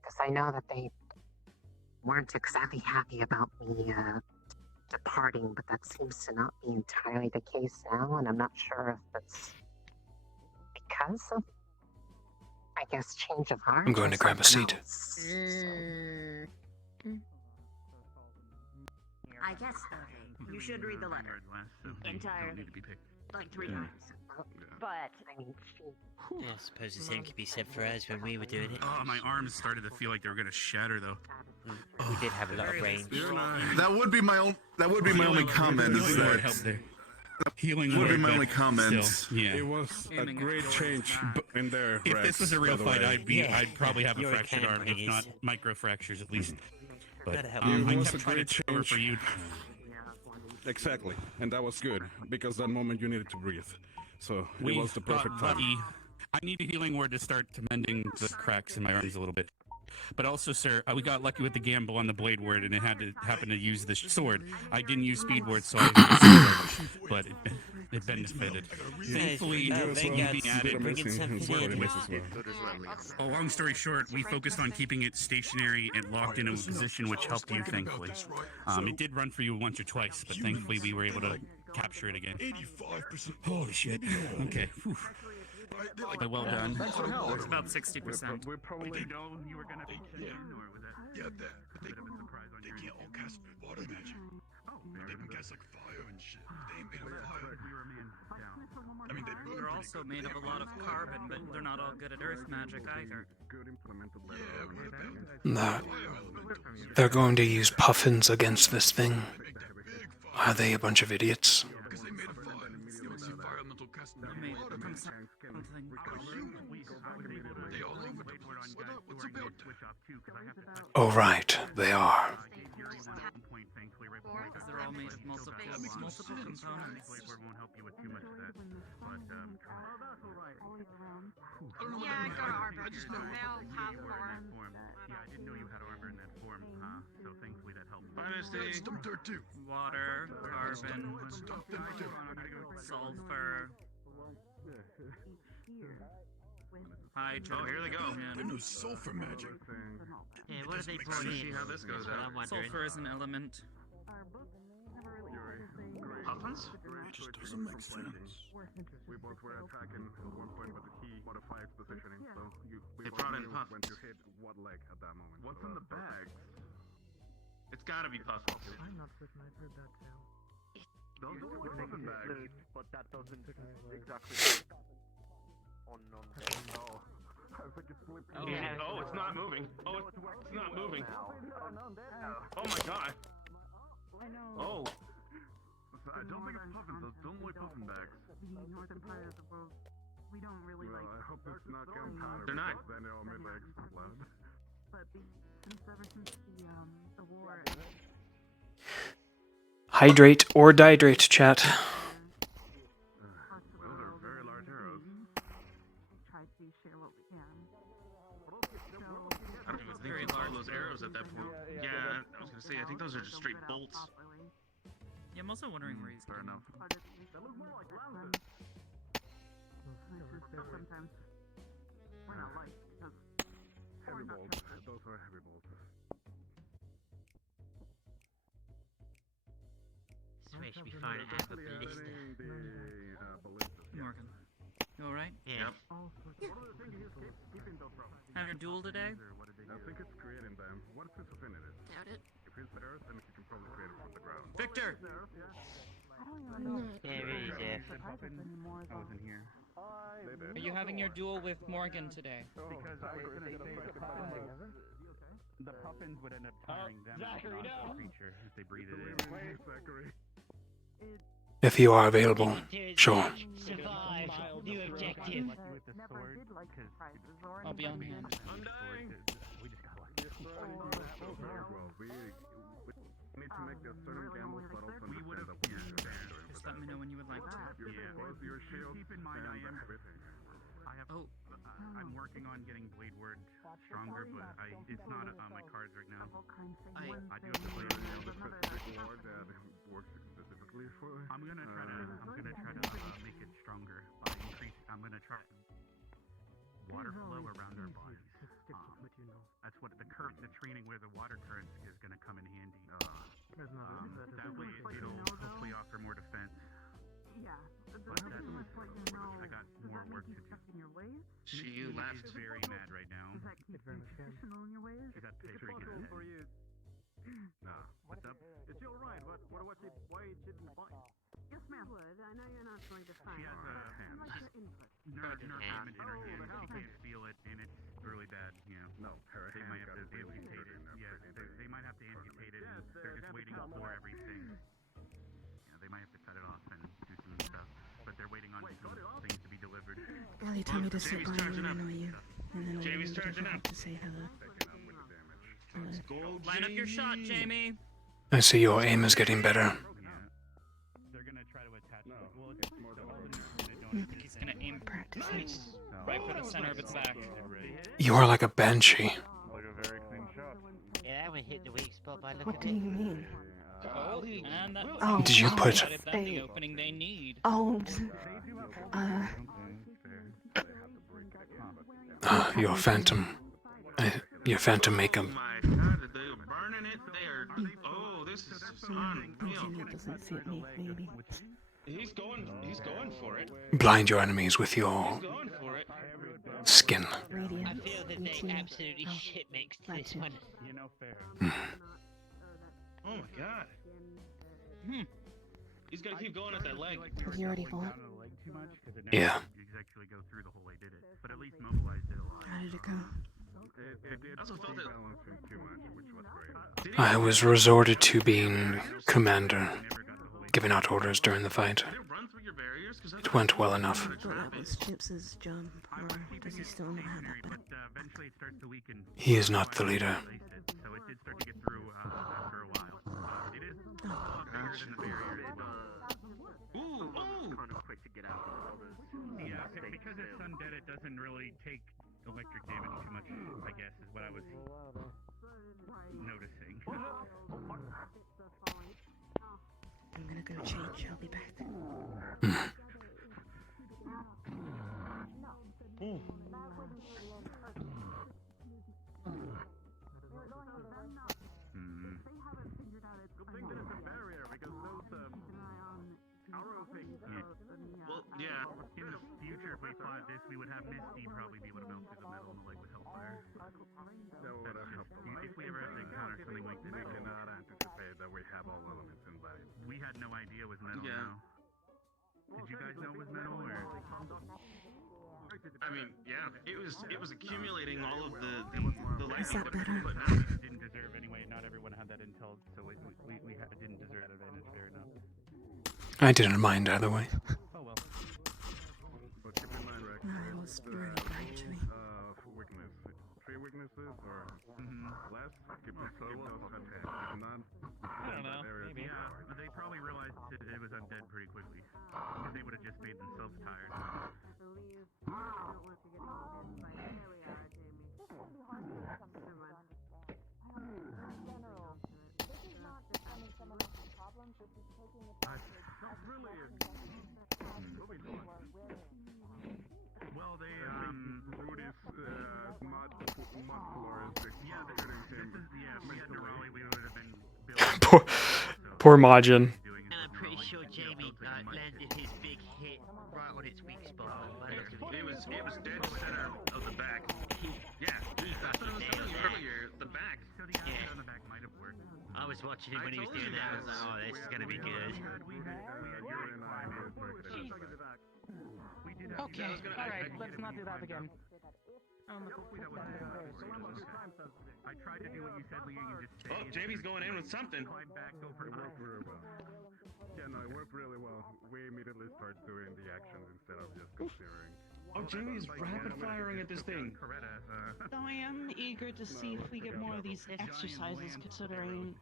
Because I know that they weren't exactly happy about me departing, but that seems to not be entirely the case now, and I'm not sure if it's because of, I guess, change of heart. I'm going to grab a seat. I guess you should read the letter entirely, like 3 times. But I mean, Yeah, I suppose the same could be said for us when we were doing it. Oh, my arms started to feel like they were gonna shatter, though. We did have a lot of range. That would be my own. That would be my only comment. Is that healing would be word, my but only comment. still, yeah. It was a great change in there. If Rex, this was a real by the fight, way. I'd probably have a You're a fractured cannon arm, if bringers. not micro fractures at least. But Gotta have I It was kept a trying great to cover change for you. Exactly, and that was good because that moment you needed to breathe. So We it was the perfect got time. lucky. I need a healing word to start mending the cracks in my arms a little bit. But also, sir, we got lucky with the gamble on the blade word, and it had to happen to use the sword. I didn't use speed word, so I used sword, but it benefited. Thankfully, being added. Well, long story short, we focused on keeping it stationary and locked into a position, which helped you, thankfully. It did run for you once or twice, but thankfully we were able to capture it again. 85%. Holy shit. Okay. Whew. But well done. It's about 60%. We probably know you were gonna be or was that? Yeah, that. But they can't all cast water magic. They can cast like fire and shit. They ain't made of fire. I mean, They're also made of a lot of carbon, but they're not all good at earth magic either. No. They're going to use puffins against this thing. Are they a bunch of idiots? Oh, right, they are. They're all made of multiple components. Yeah, I got armor. They'll have form. Yeah, I didn't know you had armor in that form, so thankfully that helped. Water, carbon, sulfur, hydrogen. Oh, here they go. They know sulfur magic. Yeah, what are they brought in? See how this goes out. I'm wondering. Sulfur is an element. Puffins? It just doesn't make sense. We both were attacking at one point, but he modified positioning, so we brought in when puffins. to hit what leg at that moment. What's in the bag? It's gotta be puffins. I'm not certain I've heard that too. Those are puffin bags. But that doesn't exactly on Oh, I think it's flipping. Oh, Yeah. yeah. Oh, it's not moving. Oh, it's not moving. Oh my god. Oh. I don't think it's puffins. Those don't look puffin bags. The northern part of the world, we don't really Well, I hope it's not gunpowder. They're not. because Then it all made my explode. But ever since the war, Hydrate or dihydrate, chat. Those are very large arrows. try to share what we can. I don't even think you call those arrows at that point. Yeah, I was gonna say, I think those are just straight bolts. Yeah, I'm also wondering where he's Fair going. enough. That looks more like lances. Sometimes we're not like because Heavy bolts. Those are heavy bolts. Swear should be fine to have a ballista. Morgan, you alright? Yeah. Have your duel today? I think it's creating them. What piece of in it is? Doubt it. If it's earth, then you can probably create it from the ground. Victor! I wasn't here. Are you having your duel with Morgan today? Because the puffins would end up carrying them as a creature if they breathe it in. Zachary. If you are available, sure. Survive. New objective. I'll be on hand. We just got lucky. Need to make a certain gamble, but also we would have. Just let me know when you would like to. Your shield. Keep in mind, I am. Everything. I have. I'm working on getting Blade Word stronger, but it's not on my cards right now. I do have to play it. Ward that works specifically for. I'm gonna try to make it stronger by increase. I'm gonna try water flow around our bodies. That's what the training where the water current is gonna come in handy. That way it'll hopefully offer more defense. Yeah. But I got more work to do. She left very mad right now. She's got picture for you. Nah. What's up? It's your right, but why it shouldn't fight? Yes, ma'am. I know you're not going to fight. She has nerve damage in her hand. She can't feel it, and it's really bad. You know. No, her They might have to hand got amputate it. Yeah, they might have to amputate it. And they're just waiting for everything. Yeah, they might have to cut it off and do some stuff, but they're waiting on some things to be delivered. Well, you tell me to sit by you and annoy you, and then I Jamie's charging up. to say hello. Line up your shot, Jamie. I see your aim is getting better. They're gonna try to attach it. Well, it's more He's gonna aim right for the center of its back. You are like a banshee. Like a very clean shot. Yeah, that one hit the weak spot by looking What do you mean? And that Oh, Did you put- that's the opening they need. Your phantom. Your phantom makeup. They're burning it. They are. Oh, this is Thinking it doesn't fit me, maybe. He's going for it. Blind your enemies with your Going for it. skin. I feel that they absolutely shit mixed this one. You know, fair. Oh my god. He's gotta keep going at that leg. Have you already bought? Yeah. Exactly go through the whole way did it, but at least mobilized it a lot. How did it go? I also felt it balancing too much, which was great. I was resorted to being commander, giving out orders during the fight. It went well enough. I thought that was Chips's job, or does he still not have that back? Eventually it starts to weaken. He is not the leader. So it did start to get through after a while. It is a lot bigger than the barrier. Kind of quick to get out. Yeah, because it's undead, it doesn't really take electric damage too much, I guess, is what I was noticing. I'm gonna go change. I'll be back. Well, yeah. In the future, if we fought this, we would have Misty probably be able to melt through the metal in the leg with Hellfire. That would have helped. If we ever have to encounter something like this, we cannot anticipate that we have all elements in place. We had no idea it was metal. Yeah. No. Did you guys know it was metal, or? I mean, yeah, it was accumulating all of the Is that better? But now we didn't deserve anyway. Not everyone had that intel, so we didn't deserve that advantage fair enough. I didn't mind either way. Oh well. But keep in mind, Rex, That was really bright to me. weakness. 3 weaknesses or less? Keep those attached. If not, I don't know. Maybe. Yeah, they probably realized it was undead pretty quickly. Because they would have just made themselves tired. Well, they Rudy's mud floor is if we had Nerali, we would have been building. Poor Majin. And I'm pretty sure Jamie landed his big hit right on its weak spot. It was dead center of the back. Yeah, that's what I was telling you earlier. The back. Yeah. I was watching him when he was doing that. I was like, oh, this is gonna be good. Okay, alright, let's not do that again. I tried to do what you said, Lee, and just stay. Oh, Jamie's going in with something. Back over It worked really well. Yeah, no, it worked really well. We immediately start doing the actions instead of just considering. Oh, Jamie's rapid firing at this thing. So I am eager to see if we get more of these exercises, considering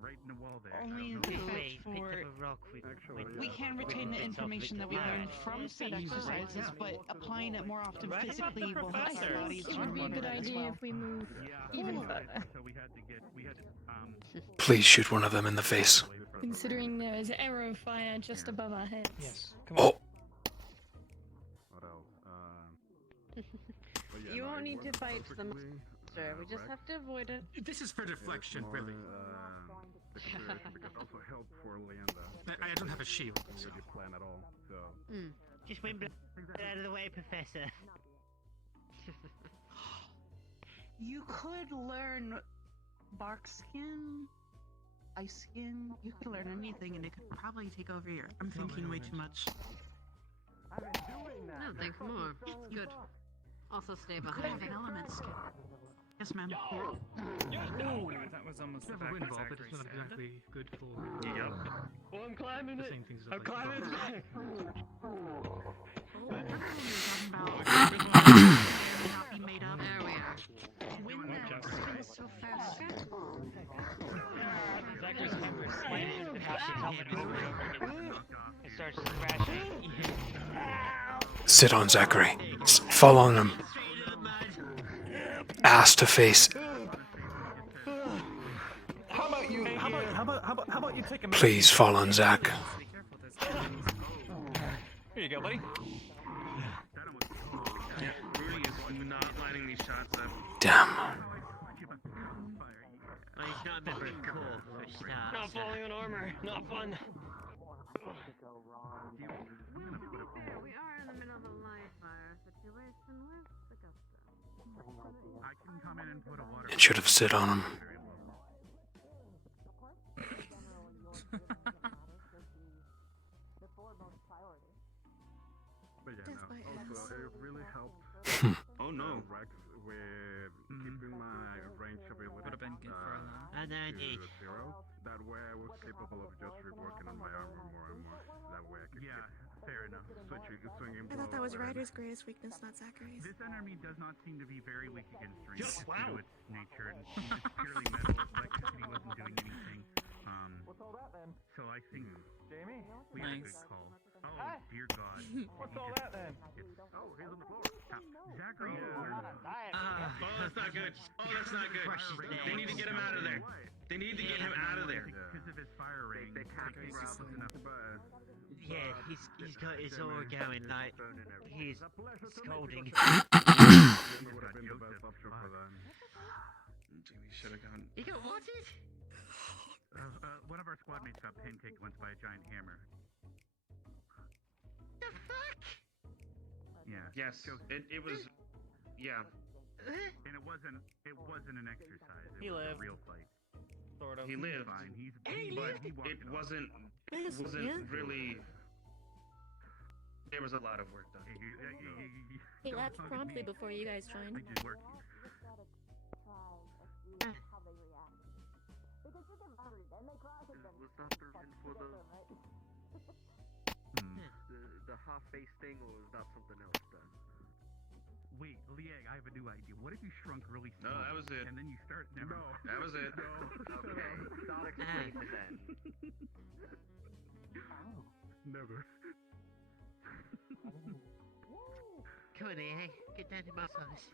right in the wall there. Only I don't know. effect for we can retain the information that we learned from said exercises, but applying it more often physically will help our bodies It would be a remember good it as idea well. if we move even further. So we had to Please shoot one of them in the face. Considering there is arrow fire just above our heads. Yes. Oh. What else? You won't need to fight the monster. We just have to avoid it. This is for deflection, really. Because also help for Leander. I don't have a shield. So you plan at all. So. Just win out of the way, Professor. You could learn bark skin, ice skin. You could learn anything, and it could probably take over your. I'm thinking way too much. No, think more. Good. Also stay You could behind. have an element skin. Yes, ma'am. That was almost the Have a back wind of vault, but Zachary's it's not head. exactly good for. Yep. Well, I'm climbing it. Same things as I'm like climbing it. Not be made up. There we are. Win that skin so fast. Zachary's hammer slams into the half the helmet over and over again. It starts crashing. Sit on Zachary. Fall on him. Ass to face. How about you? How about you take a minute? Please fall on Zach. Here you go, buddy. Rudy is not lining these shots up. Damn. Well, he's not a member of Corps for a start. Not falling on armor. Not fun. We are in the middle of a live fire situation with the Gusto. I can come in and put a water. It should have sit on him. But yeah, no. Also, it really helped. Oh no. Rex with keeping my range ability Would have been good for And then to 0. That way I was capable of just reworking on my armor more and more. That way I could Fair enough. swinging I thought that was blows, whatever. Ryder's greatest weakness, not Zachary's. This enemy does not seem to be very weak against range. Yes, wow. Due to its nature and it's purely metal. Electricity wasn't doing anything. What's all that then? So I think Jamie? we had a good Nice. call. Oh Hi. dear God. What's all that then? Oh, he's on the floor. Zachary. Oh, that's not good. Oh, that's not good. They need to get him out of there. They need to get him out of there. Because of his fire range, they can't be close enough. But yeah, he's got his aura going like he's scolding. would have been the best option for that. Jamie should have gone. He got wanted? One of our squad mates got pancaked once by a giant hammer. The fuck? Yeah. Yes, it was. Yeah. And it wasn't an exercise. It He was lived. a real fight. Sort of. He lived, Fine. but it wasn't really. There was a lot of work done. He left promptly before you guys joined. We did work. Was that the reason for the half-face thing, or was that something else then? Wait, Liang, I have a new idea. What if you shrunk really No, small? that was it. And then you start. Never. No. That was it. No. Okay, start explaining it then. Never. Come on, eh? Get down to my size.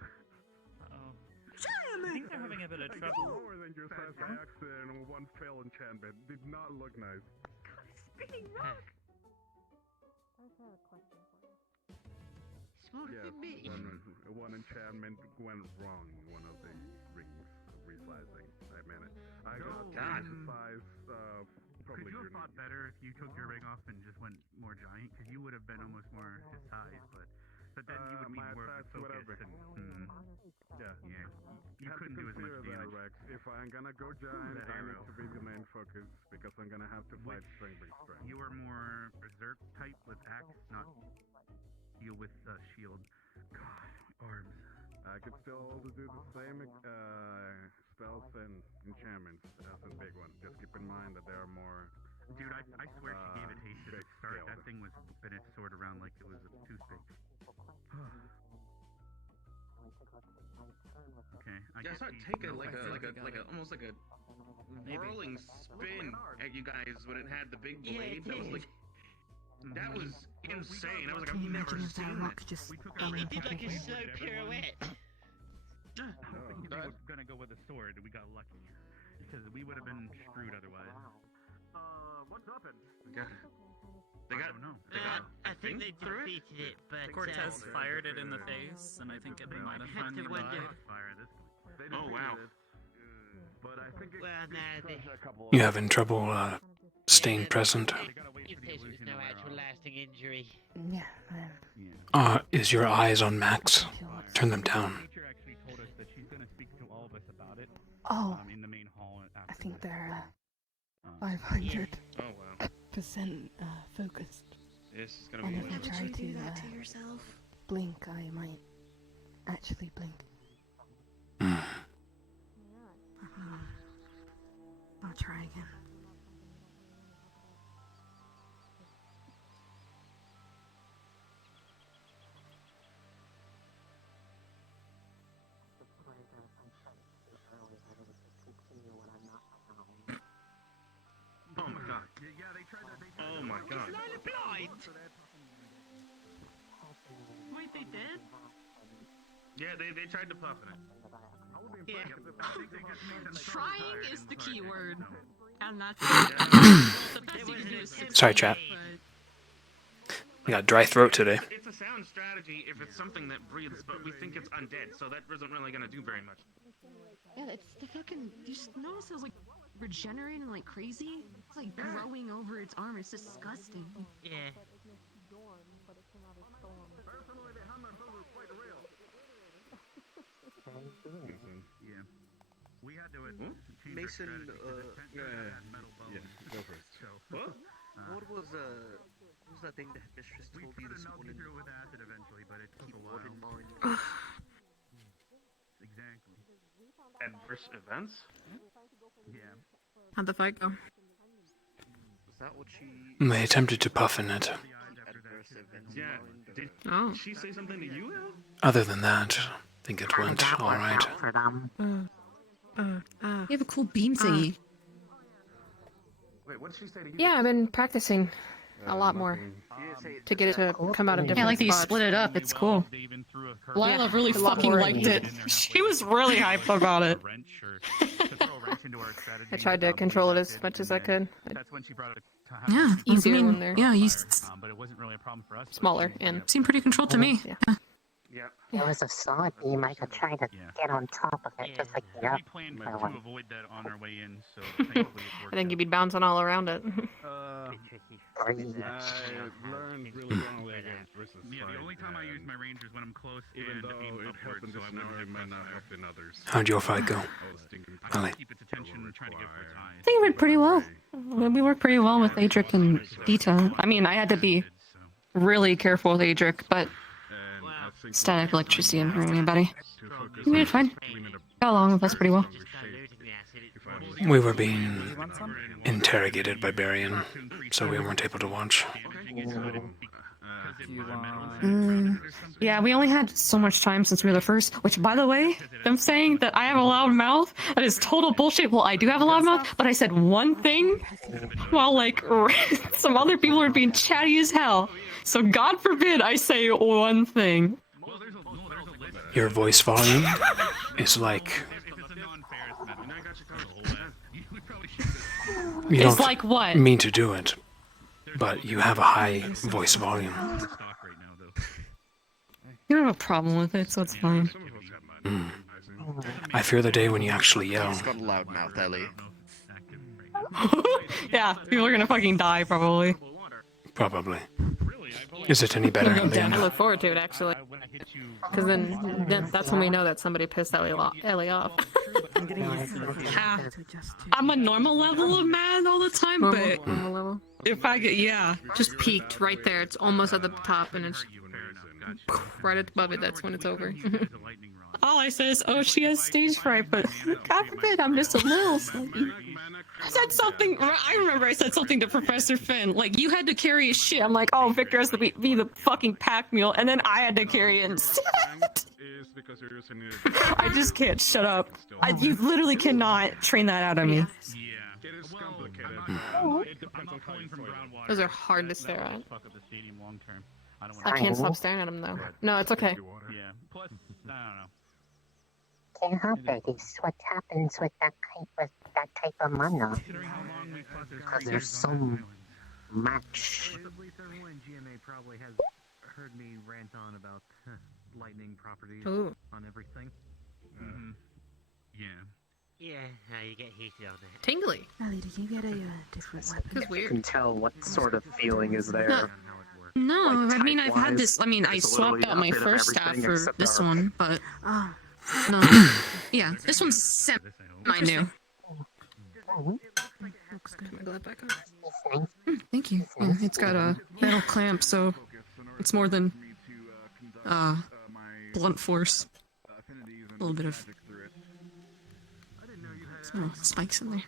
Uh-oh. I think they're having a bit of trouble. Lower than your size by accident on one fail enchantment. Did not look nice. Spinning rock! Smaller Yes, than me. one enchantment went wrong in one of the rings of reslicing. I meant it. I got God. the size of Could probably you your have fought better if you took your ring off and just went more giant? Because you would have been almost more his size, but then you would be my more attacks, focused. whatever. And, Yeah. you have couldn't to do as much consider that, damage. Rex. If I'm gonna go giant, That I need arrow. to be the main focus because I'm gonna have to fight strength by strength. You are more berserk type with axe, not deal with shield. God, arms. I could still also do the same spells and enchantments as in big ones. Just keep in mind that there are more. Dude, I swear she gave it haste at the big start. scaled. That thing was whipping its sword around like it was a toothpick. Okay, I Yeah, guess it's not he's taking no like effect. a almost like a whirling spin at you guys when it had the big blade. That was like, that was insane. I was like, I've never seen that. It did like a slow pirouette. I think they were gonna go with a sword, and we got lucky because we would have been screwed otherwise. What's happened? They got. I think they defeated it, but Cortez fired it in the face, and I think it might have finally died. Oh wow. But I think You having trouble staying present? If there was no actual lasting injury. Yeah. Is your eyes on Max? Turn them down. Oh. I think they're 500% focused. This is gonna And be. if I try to blink, I might actually blink. I'll try again. Oh my god. Oh my god. Blind. Wait, they did? Yeah, they tried to puff in it. Trying is the key word. And that's the best you can do is sit Sorry, chat. I got dry throat today. It's a sound strategy if it's something that breathes, but we think it's undead, so that isn't really gonna do very much. Yeah, it's the fucking. You just notice it was like regenerating like crazy. It's like growing over its armor. It's disgusting. Yeah. Yeah. We had to Mason, yeah, go first. What? What was that thing the headmistress told you this morning? Through with acid eventually, but it took a while. in mind. Exactly. Adverse events? Yeah. How'd the fight go? Was that what she? They attempted to puff in it. Adverse events. Yeah. Did she say something to you, Al? Other than that, I think it went alright. You have a cool beam thingy. Wait, what did she say to you? Yeah, I've been practicing a lot more to get it to come out of different Yeah, I like that you spots. split it up. It's cool. Lila really a lot fucking more liked it. She was really hyped about it. I tried to control it as much as I could. Yeah, Easier I mean, when they're yeah, you but it wasn't really a problem for us. smaller and seem pretty controlled to me. Yeah. Yep. It was a solid beam. I could try to get on top of it, just like the We planned to avoid that on our way in, so thankfully it worked. I think you'd be bouncing all around it. I learned really wrongly against versus the only time I use my range is when I'm close, even though it happened to snow, it might not help in others. How'd your fight go? Ellie. Keep its attention, trying to get for its eyes. I think it went pretty well. We worked pretty well with Adric and Dita. I mean, I had to be really careful with Adric, but static electricity and hurt anybody. We did fine. Got along with us pretty well. We were being interrogated by Barian, so we weren't able to watch. Yeah, we only had so much time since we were the first, which, by the way, them saying that I have a loud mouth, that is total bullshit. Well, I do have a loud mouth, but I said one thing while, like, some other people are being chatty as hell. So God forbid I say one thing. Your voice volume is like... You It's don't like what? mean to do it, but you have a high voice volume. You don't have a problem with it, so it's fine. I fear the day when you actually yell. He's got a loud mouth, Ellie. Yeah, people are gonna fucking die, probably. Probably. Is it any better, I Leona? look forward to it, actually. Because then that's when we know that somebody pissed Ellie off. I'm a normal level of mad all the time, but Normal level. if I get, yeah. Just peaked right there. It's almost at the top, and it's right above it. That's when it's over. All I say is, oh, she has stage fright, but God forbid, I'm just a little sleepy. said something. I remember I said something to Professor Finn. Like, you had to carry his shit. I'm like, oh, Victor has to be the fucking pack mule, and then I had to carry it instead. Is because you're using it. I just can't shut up. You literally cannot train that out of me. It is complicated. It depends on how you throw it. Those are hard to stare at. Fuck up the stadium long term. I don't I want can't stop staring at them though. No, it's okay. Yeah. Plus, I don't know. Can't help it. It's what happens with that type of mana. Because there's so much. At least everyone in GMA probably has heard me rant on about lightning properties Ooh. on everything. Yeah. Yeah, you get heated on it. Tingly. Ellie, did you get a different weapon? It's You weird. can tell what sort of feeling is there. No, I mean, I've had type-wise, this. I mean, I it's swapped literally out a my bit of first staff everything for except this arc. one, but Oh. no. Yeah, this one's semi-new. Put my glove back on. Thank you. It's got a metal clamp, so it's more than blunt force. A little bit of some spikes in there.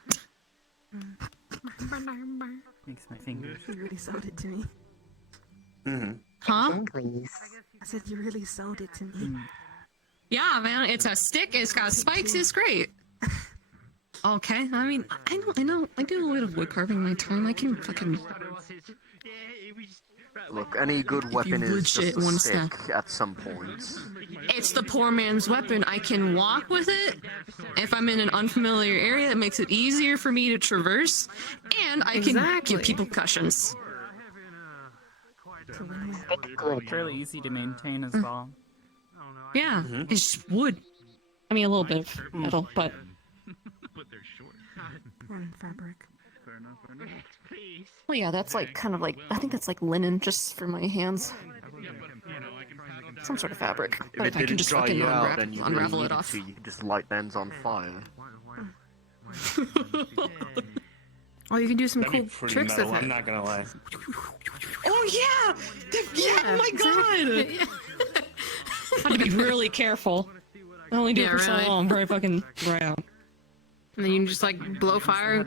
Makes my fingers. You really sold it to me. Huh? I said you really sold it to me. Yeah, man, it's a stick. It's got spikes. It's great. Okay, I mean, I know. I do a little bit of wood carving in my time. I can fucking. Look, any good weapon is legit just a one stick step. at some points. It's the poor man's weapon. I can walk with it. If I'm in an unfamiliar area, it makes it easier for me to traverse, and I can give people cushions. Fairly easy to maintain as well. Yeah, it's just wood. I mean, a little bit of metal, but. One fabric. Well, yeah, that's like kind of like I think that's like linen just for my hands. Some sort of fabric. If But it if I can didn't just dry fucking you out and you really unravel it needed off. to, you could just light the ends on fire. Oh, you can do some That'd cool be pretty tricks metal, with it. I'm not gonna lie. Oh yeah! Yeah! Oh my god! I have to be really careful. I only do it Yeah, for so really. long before I fucking dry out. And then you can just like blow fire.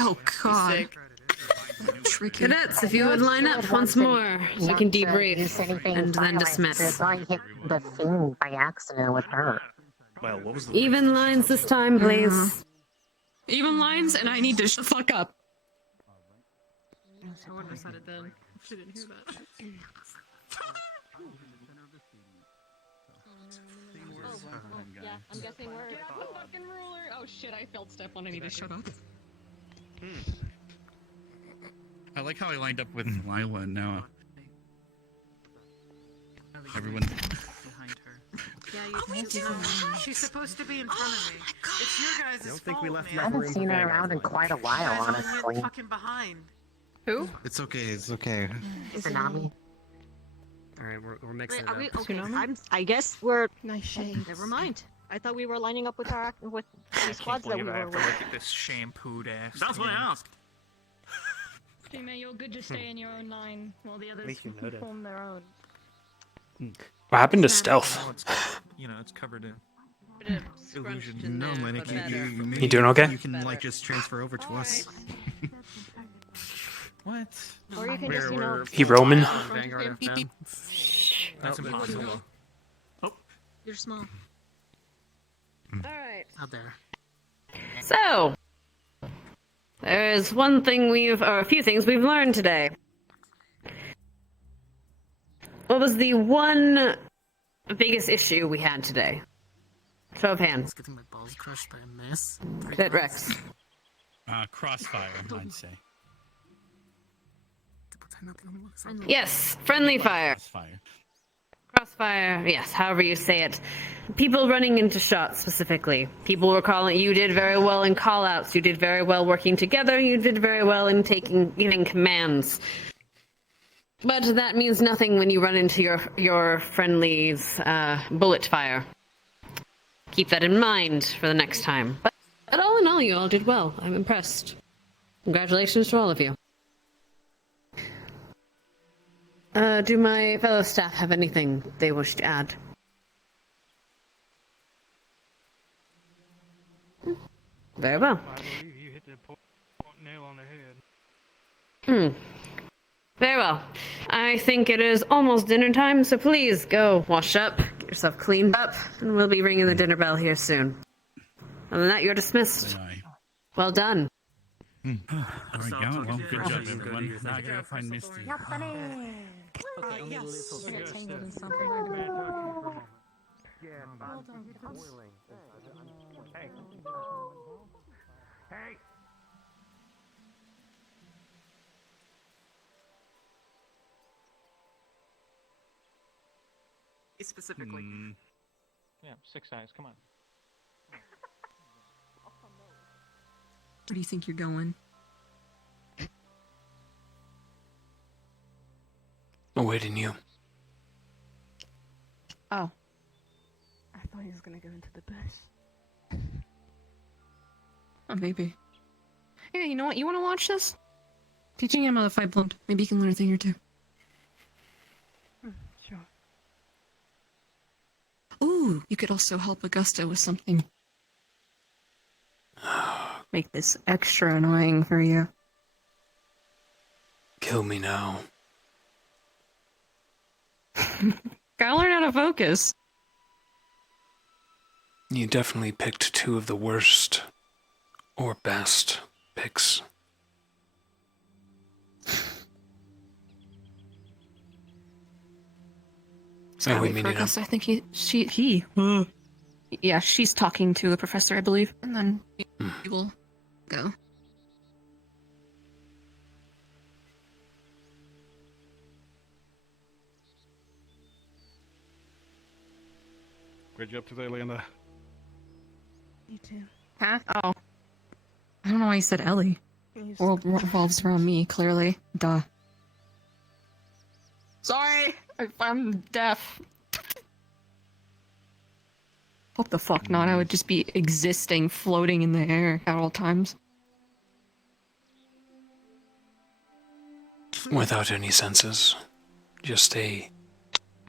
Oh god. Sick. Tricky. Cadets, if you would line up once more, so we can debrief and then dismiss. If I hit the thing by accident, it would hurt. Well, what was the Even lines this time, please. Even lines, and I need to shut the fuck up. I wouldn't have said it then. She didn't hear that. Yeah, I'm guessing we're. Get off the fucking ruler! Oh shit, I felt step on. I need to shut up. I like how I lined up with Lila and now. Everyone. Behind her. Yeah, she's supposed to be in front of me. It's your guys' I don't think we fault, left man. I haven't seen her around in quite a while, You guys all honestly. went fucking behind. Who? It's okay, it's okay. Tsunami. Alright, we're mixing Wait, are we it up. okay? I guess we're. Nice shades. Never mind. I thought we were lining up with our the squads that we were with. at this shampooed ass. That's what I asked. Hey, you're good to stay in your own line while the others Least you noticed. form their own. What happened to stealth? You know, it's covered in Bit of scrunched illusion. in No, there, Lennox, but better. You doing okay? You can like just transfer over to us. What? Or you can just, you know. He Roman? Vanguard Beep, beep. That's impossible. You're small. Alright. Out there. So, there is one thing or a few things we've learned today. What was the one biggest issue we had today? Show of hands. Getting my balls crushed by a mess. That Rex. Crossfire, I'd say. Yes, friendly fire. Crossfire. Crossfire, yes, however you say it. People running into shots specifically. People were calling. You did very well in call-outs. You did very well working together. You did very well in giving commands. But that means nothing when you run into your friendly's bullet fire. Keep that in mind for the next time. But all in all, you all did well. I'm impressed. Congratulations to all of you. Do my fellow staff have anything they wish to add? Very well. I believe you hit the nail on the head. Hmm. Very well. I think it is almost dinner time, so please go wash up, get yourself cleaned up, and we'll be ringing the dinner bell here soon. Other than that, you're dismissed. Well done. All right, Gallant. Well, good job, everyone. Now I gotta go find Misty. Yes. Entangled in something. Well done. Hey. Hey. Specifically. Yeah, 6 eyes. Come on. Where do you think you're going? Awaiting you. Oh. I thought he was gonna go into the bush. Oh, maybe. Yeah, you know what? You want to watch this? Teaching him how to fight blonde. Maybe he can learn a thing or two. Sure. Ooh, you could also help Augusta with something. Make this extra annoying for you. Kill me now. Gotta learn how to focus. You definitely picked two of the worst or best picks. Sorry, we mean you know. I think yeah, she's talking to the professor, I believe. And then we will go. Great job today, Leander. You too. Huh? Oh. I don't know why you said Ellie. World revolves around me, clearly. Duh. Sorry! I'm deaf. Hope the fuck not. I would just be existing, floating in the air at all times. Without any senses. Just a...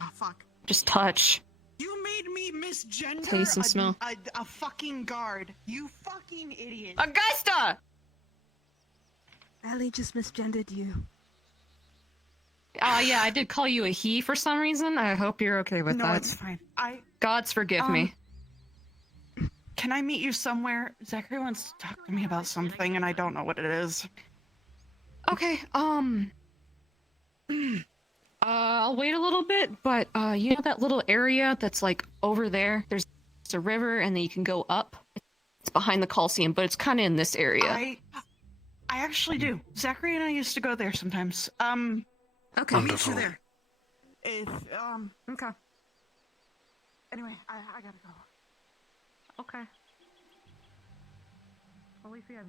Oh, fuck. Just touch. You made me misgender Taste and smell. a fucking guard. You fucking idiot. Augusta! Ellie just misgendered you. Yeah, I did call you a he for some reason. I hope you're okay with that. No, it's fine. Gods forgive me. Can I meet you somewhere? Zachary wants to talk to me about something, and I don't know what it is. Okay, I'll wait a little bit, but, you know that little area that's, like, over there? There's a river, and then you can go up. It's behind the Coliseum, but it's kind of in this area. I actually do. Zachary and I used to go there sometimes. Okay, I'll meet Wonderful. you there. If, Okay. Anyway, I gotta go. Okay. I'll wait for you.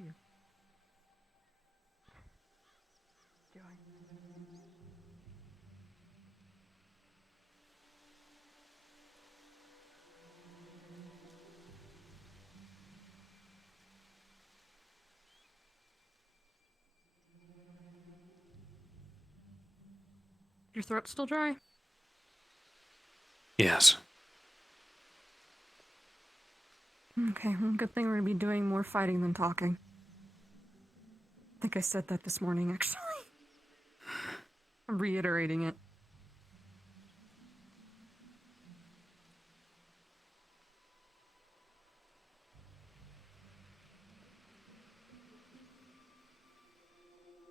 Your throat still dry? Yes. Okay, well, good thing we're gonna be doing more fighting than talking. I think I said that this morning, actually. I'm reiterating it.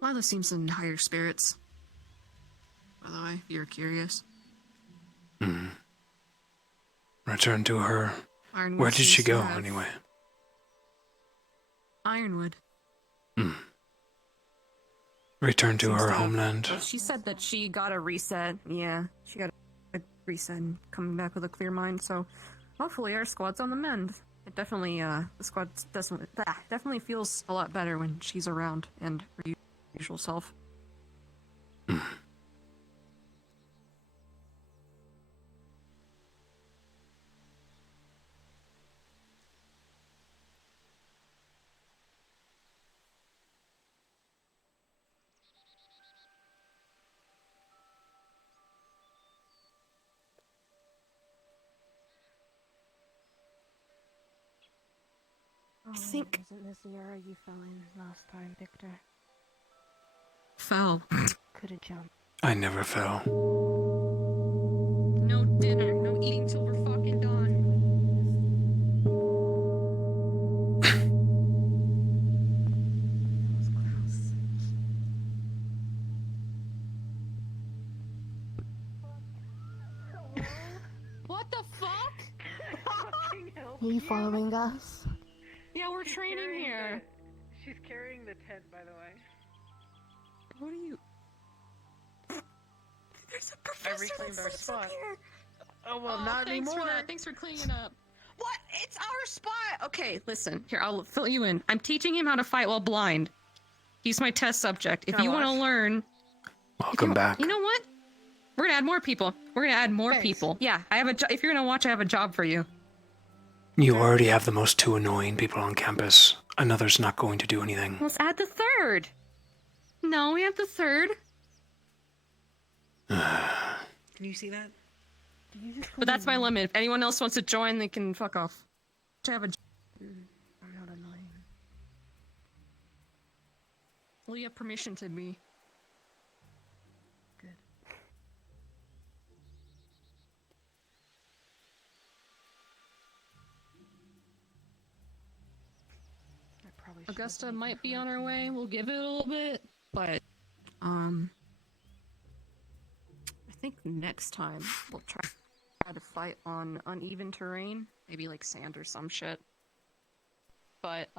Lila seems in higher spirits. By the way, if you're curious. Return to her. Ironwood Where did she seems to go, have- anyway? Ironwood. Return to Seems her to have- homeland. Well, she said that she got a reset. Yeah, she got a reset and coming back with a clear mind. So hopefully our squad's on the mend. It definitely, the squad definitely feels a lot better when she's around and her usual self. I think Isn't this the era you fell in last time, Victor? fell. Couldn't jump. I never fell. No dinner, no eating till we're fucking done. What the fuck? Are you following us? Yeah, we're training here. She's carrying the tent, by the way. What are you? There's a I professor reclaimed that our sleeps up spot. here. Oh well, not thanks anymore. for that. Thanks for cleaning up. What? It's our spot. Okay, listen. Here, I'll fill you in. I'm teaching him how to fight while blind. He's my test subject. If Can I you want to watch? learn, Welcome back. you know what? We're gonna add more people. We're gonna add more Thanks. people. Yeah, I have a. If you're gonna watch, I have a job for you. You already have the most two annoying people on campus. Another's not going to do anything. Let's add the third. No, we have the third. Can you see that? But that's my limit. If anyone else wants to join, they can fuck off. I have a. I'm not annoying. Well, you have permission to be. Good. I probably should Augusta might be on her way. We'll give it a little bit, but I think next time we'll try to fight on uneven terrain, maybe like sand or some shit. But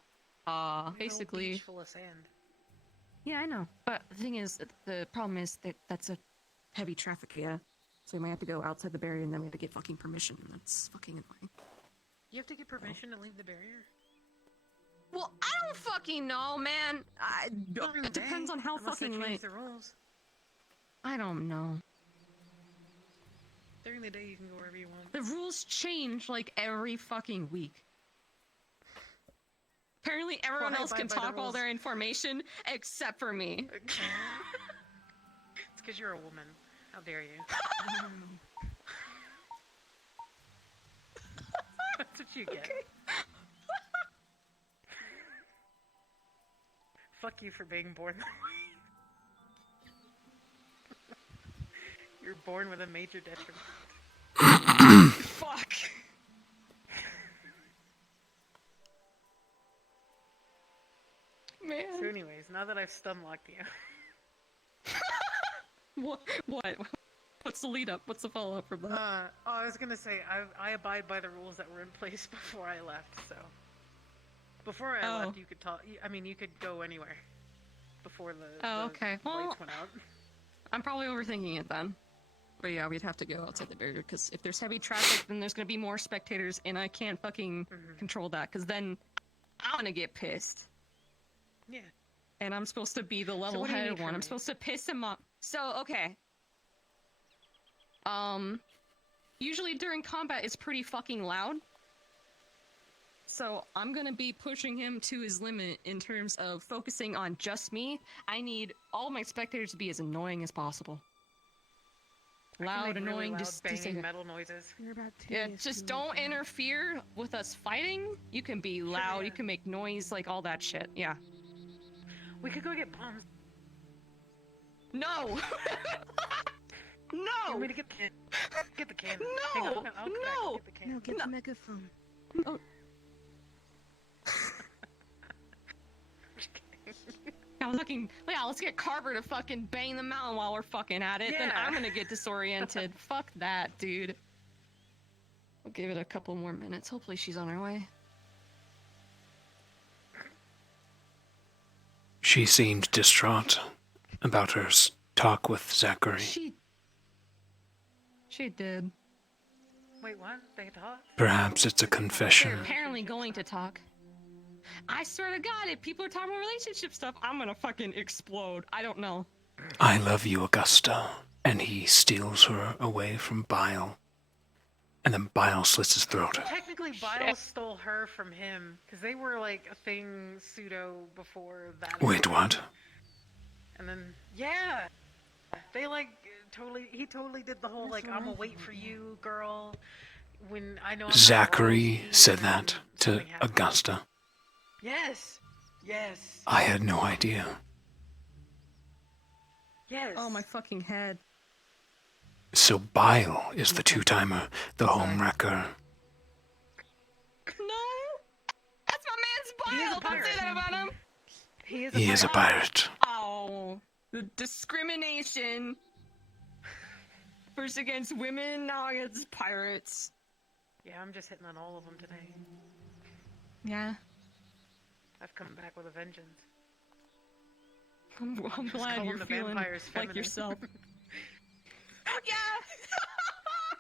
basically, full of sand. yeah, I know. But the thing is, the problem is that that's a heavy traffic area, so we might have to go outside the barrier, and then we have to get fucking permission, and that's fucking annoying. You have to get permission to leave the barrier. Well, I don't fucking know, man. During the It depends day, on how unless they fucking change late. the rules. I don't know. During the day, you can go wherever you want. The rules change like every fucking week. Apparently, everyone Well, I else can abide by the talk all rules. their information except for me. It's because you're a woman. How dare you? That's what you get. Fuck you for being born that way. You're born with a major detriment. Fuck. Man. So anyways, now that I've stun locked you. What? What's the lead up? What's the follow up from that? I was gonna say, I abide by the rules that were in place before I left, so. Before I left, you could talk, I mean, you could go anywhere. Before the Okay. lights Well, went out. I'm probably overthinking it then. But yeah, we'd have to go outside the barrier, because if there's heavy traffic, then there's gonna be more spectators, and I can't fucking control that, because then I'm gonna get pissed. Yeah. And I'm supposed to be the what do you level-headed need one. from I'm me? supposed to piss him off. So, okay. Usually during combat, it's pretty fucking loud. So, I'm gonna be pushing him to his limit in terms of focusing on just me. I need all my spectators to be as annoying as possible. I can Loud, make really annoying, loud, just banging metal noises. You're about 2 yeah, years just too don't late, man. interfere with us fighting. You can be loud, you can make noise, like all that shit. Yeah. We could go get bombs. No! No! You want me to get the can? Get the can. No! Hang on, I'll come back and No! get the can. No, get the megaphone. Oh. Yeah, let's get Carver to fucking bang the mountain while we're fucking at it. Then Yeah. I'm gonna get disoriented. Fuck that, dude. We'll give it a couple more minutes. Hopefully she's on her way. She seemed distraught about her talk with Zachary. She did. Wait, what? They talked? Perhaps it's a They're confession. apparently going to talk. I swear to God, if people are talking about relationship stuff, I'm gonna fucking explode. I don't know. I love you, Augusta. And he steals her away from Bile. And then Bile slits his throat. Technically, Bile stole her from him, because they were like a thing pseudo before that. Wait, what? And then, yeah! They like he totally did the whole like, I'm gonna wait for you, girl, when I know I'm not Zachary royalty, said and that then to something happened. Augusta. Yes. Yes. I had no idea. Yes. Oh, my fucking head. So Bile is the two-timer, the home wrecker. No! That's my man's Bile! Don't say that about him! He is He is a pirate. Oh, the discrimination. First against women, now against pirates. Yeah, I'm just hitting on all of them today. Yeah. I've come back with a vengeance. I'm Just glad calling you're the feeling vampires like feminine. yourself. Yeah!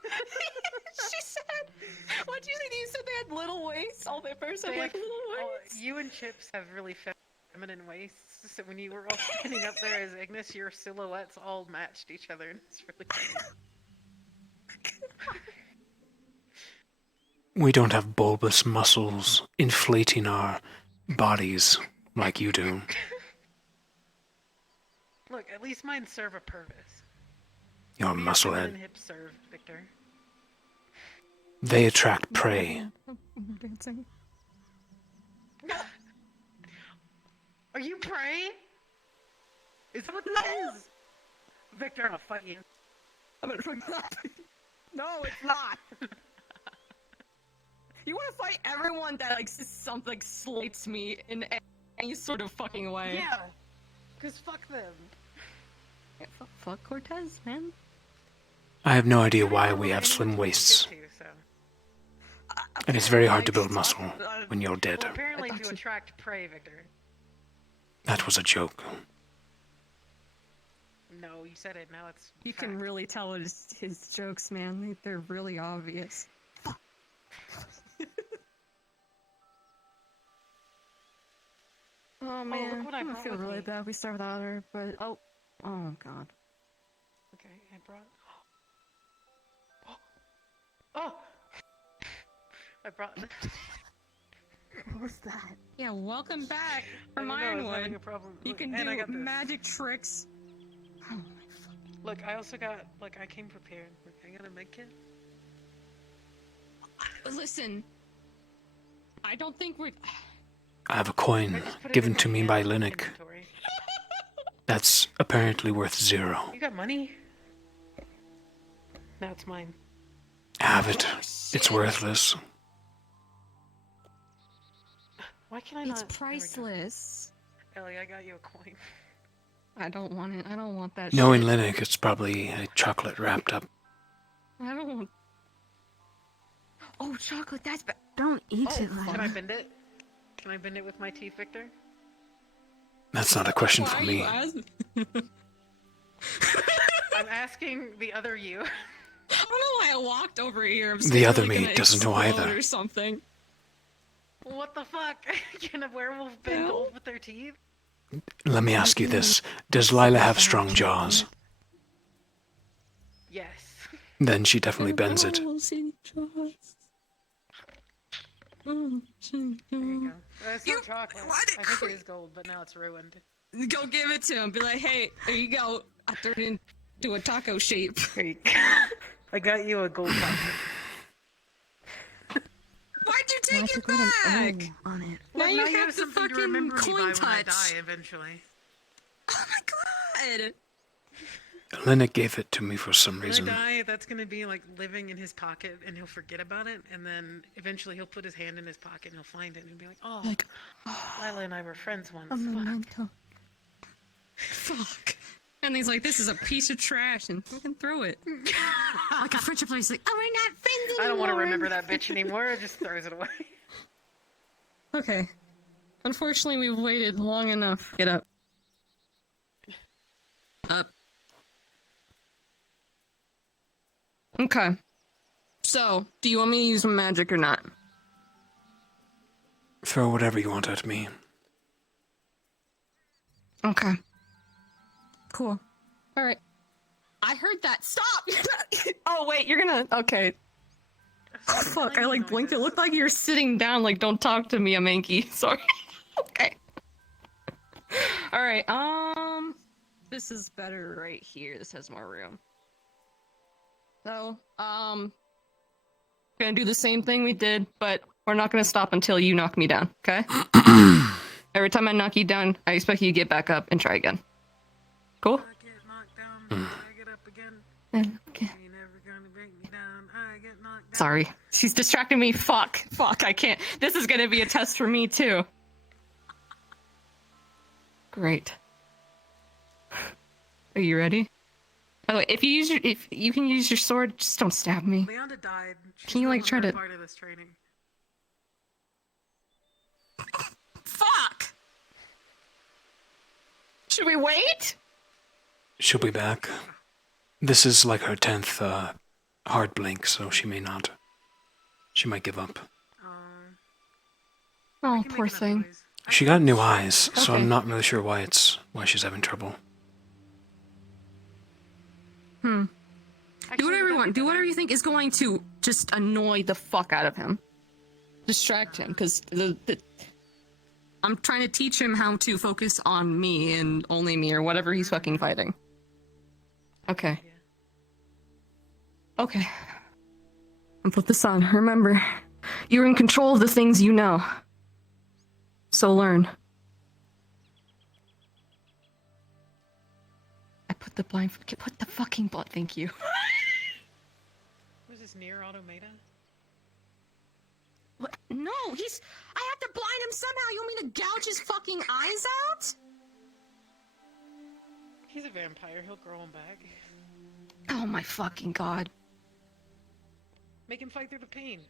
She said, what'd you say? You said they had little waists? All they first had They like have- little oh, waists? you and Chips have really feminine waists, so when you were all standing up there as Ignis, your silhouettes all matched each other, and it's really funny. We don't have bulbous muscles inflating our bodies like you do. Look, at least mine serve a purpose. Your Maybe your feminine musclehead. hips serve, Victor. They attract prey. Dancing. Are you prey? Is that what that is? Victor, I'll fight you. I'm gonna fuck up. No, it's not. You want to fight everyone that like something slates me in any sort of fucking way? Yeah, cause fuck them. Yeah, fuck Cortez, man. I have no idea why we have slim waists. And it's very hard to build muscle when you're dead. Well, apparently to attract prey, Victor. That was a joke. No, you said it. Now it's. You can really tell his jokes, man. They're really obvious. Oh man, look what I I'm gonna brought feel with really me. bad if we start without her, but oh god. Okay, I brought. Oh! I brought. What was that? Yeah, welcome back from I don't know, I was having Ironwood. a problem. You Look, can and I do got this. magic tricks. Oh, Look, I also got. Look, I came prepared. Look, I got a med kit. listen, I don't think we're. I have a coin given to me by Linux. That's apparently worth 0. You got money? Now it's mine. Have it. It's worthless. Why can I It's not? There we go. priceless. Ellie, I got you a coin. I don't want it. I don't want that. Knowing shit. Linux, it's probably a chocolate wrapped up. I don't want. Oh, chocolate. That's bad. Don't eat it. Can I bend it? Can I bend it with my teeth, Victor? That's not a question Why for are me. you asking? I'm asking the other you. I don't know why I walked over here. I'm The other really me gonna doesn't know explode either. Or something. What the fuck? Can a werewolf bend gold with their teeth? Let me ask you this. Does Lila have strong jaws? Yes. Then she definitely bends it. There you go. It's not chocolate. I think it is gold, but now it's ruined. Go give it to him. Be like, hey, there you go. I turned it into a taco shape. I got you a gold taco. Why'd you take it back? on it. Now you have the something to fucking remember me by coin when I touch. die eventually. Oh my god! Linux gave it to me for some When I reason. die, that's gonna be like living in his pocket, and he'll forget about it, and then eventually he'll put his hand in his pocket and he'll find it and be like, "Oh, Like, Lila and I were friends once." a Fuck. memento. Fuck. And he's like, this is a piece of trash, and fucking throw it. Like a friendship place, like, oh, we're not friends anymore. I don't want to remember that bitch anymore. It just throws it away. Okay. Unfortunately, we've waited long enough. Get up. Up. Okay. So, do you want me to use some magic or not? Throw whatever you want at me. Okay. Cool. Alright. I heard that. Stop! Oh, wait, you're gonna... Okay. Oh, fuck, I like blinked. It looked like you were sitting down, like, don't talk to me, Amanki. Sorry. Okay. Alright, this is better right here. This has more room. So, gonna do the same thing we did, but We're not gonna stop until you knock me down, okay? Every time I knock you down, I expect you to get back up and try again. Cool? Okay. Sorry. She's distracting me. Fuck. Fuck, I can't. This is gonna be a test for me, too. Great. Are you ready? By the way, if you can use your sword, just don't stab me. Leonda died. Can you like try to? Part of this training. Fuck! Should we wait? She'll be back. This is like her 10th hard blink, so she may not. She might give up. Oh, poor thing. She got new eyes, so Okay. I'm not really sure why she's having trouble. Do whatever you want. Do whatever you think is going to just annoy the fuck out of him. Distract him, because I'm trying to teach him how to focus on me and only me or whatever he's fucking fighting. Okay. Okay. And put this on. Remember, you're in control of the things you know. So learn. I put the blind. Put the fucking blind. Thank you. Was this near Automata? What? No, he's. I have to blind him somehow. You want me to gouge his fucking eyes out? He's a vampire. He'll grow him back. Oh my fucking god. Make him fight through the pain.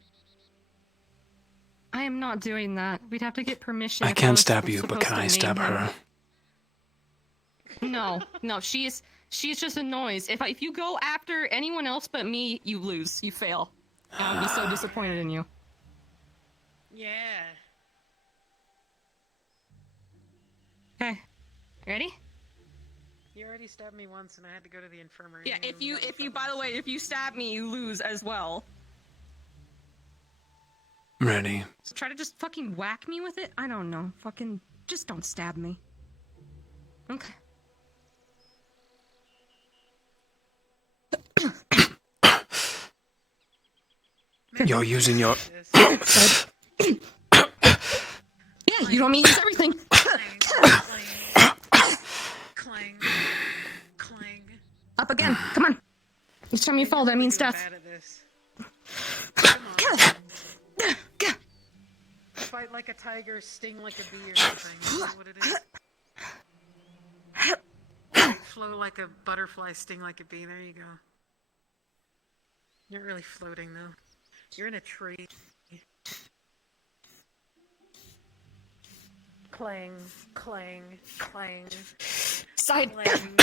I am not doing that. We'd have to get permission. I if can't was stab you, but supposed can to I name stab him. her? No, she's just a noise. If you go after anyone else but me, you lose. You fail. And I'll be so disappointed in you. Yeah. Okay. Ready? You already stabbed me once, and I had to go to the infirmary. Yeah. If you, by the way, if you stab me, you lose as well. Ready. So try to just fucking whack me with it. I don't know. Fucking just don't stab me. Okay. You're using your. Yeah, you don't mean use everything. Clang. Clang. Up again. Come on. Each time you fall, that means death. Bad at this. Fight like a tiger, sting like a bee or something. Is that what it is? Flow like a butterfly, sting like a bee. There you go. You're not really floating, though. You're in a tree. Clang, clang, clang. Side. Clang,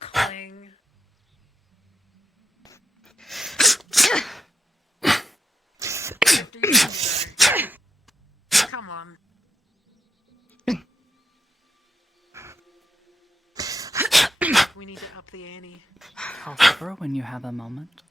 clang. Do your thing better. Come on. We need to up the ante. Prosper when you have a moment.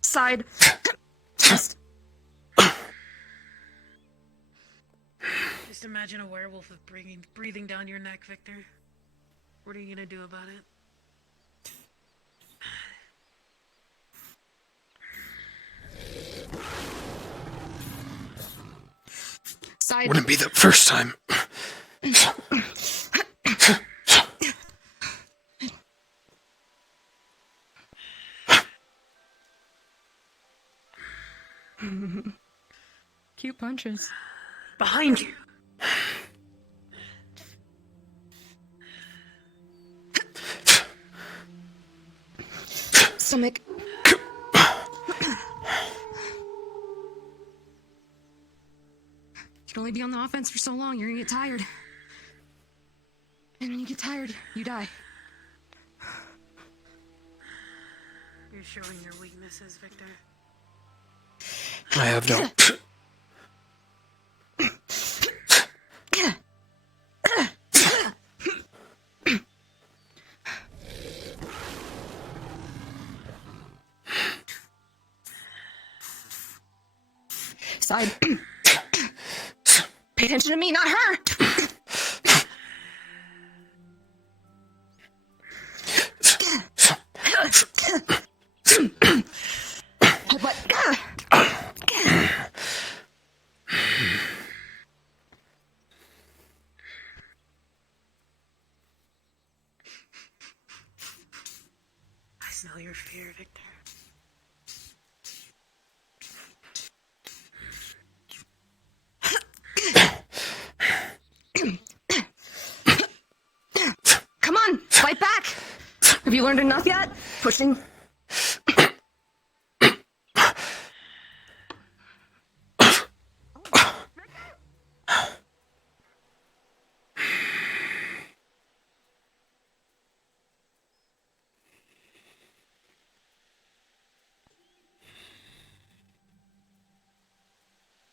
Side. Just. Just imagine a werewolf with breathing down your neck, Victor. What are you gonna do about it? Side. Wouldn't be the first time. Cute punches. Behind you. Stomach. You can only be on the offense for so long. You're gonna get tired. And when you get tired, you die. You're showing your weaknesses, Victor. I have no. side. Pay attention to me, not her! But... I smell your fear, Victor. Come on, fight back! Have you learned enough yet? Pushing...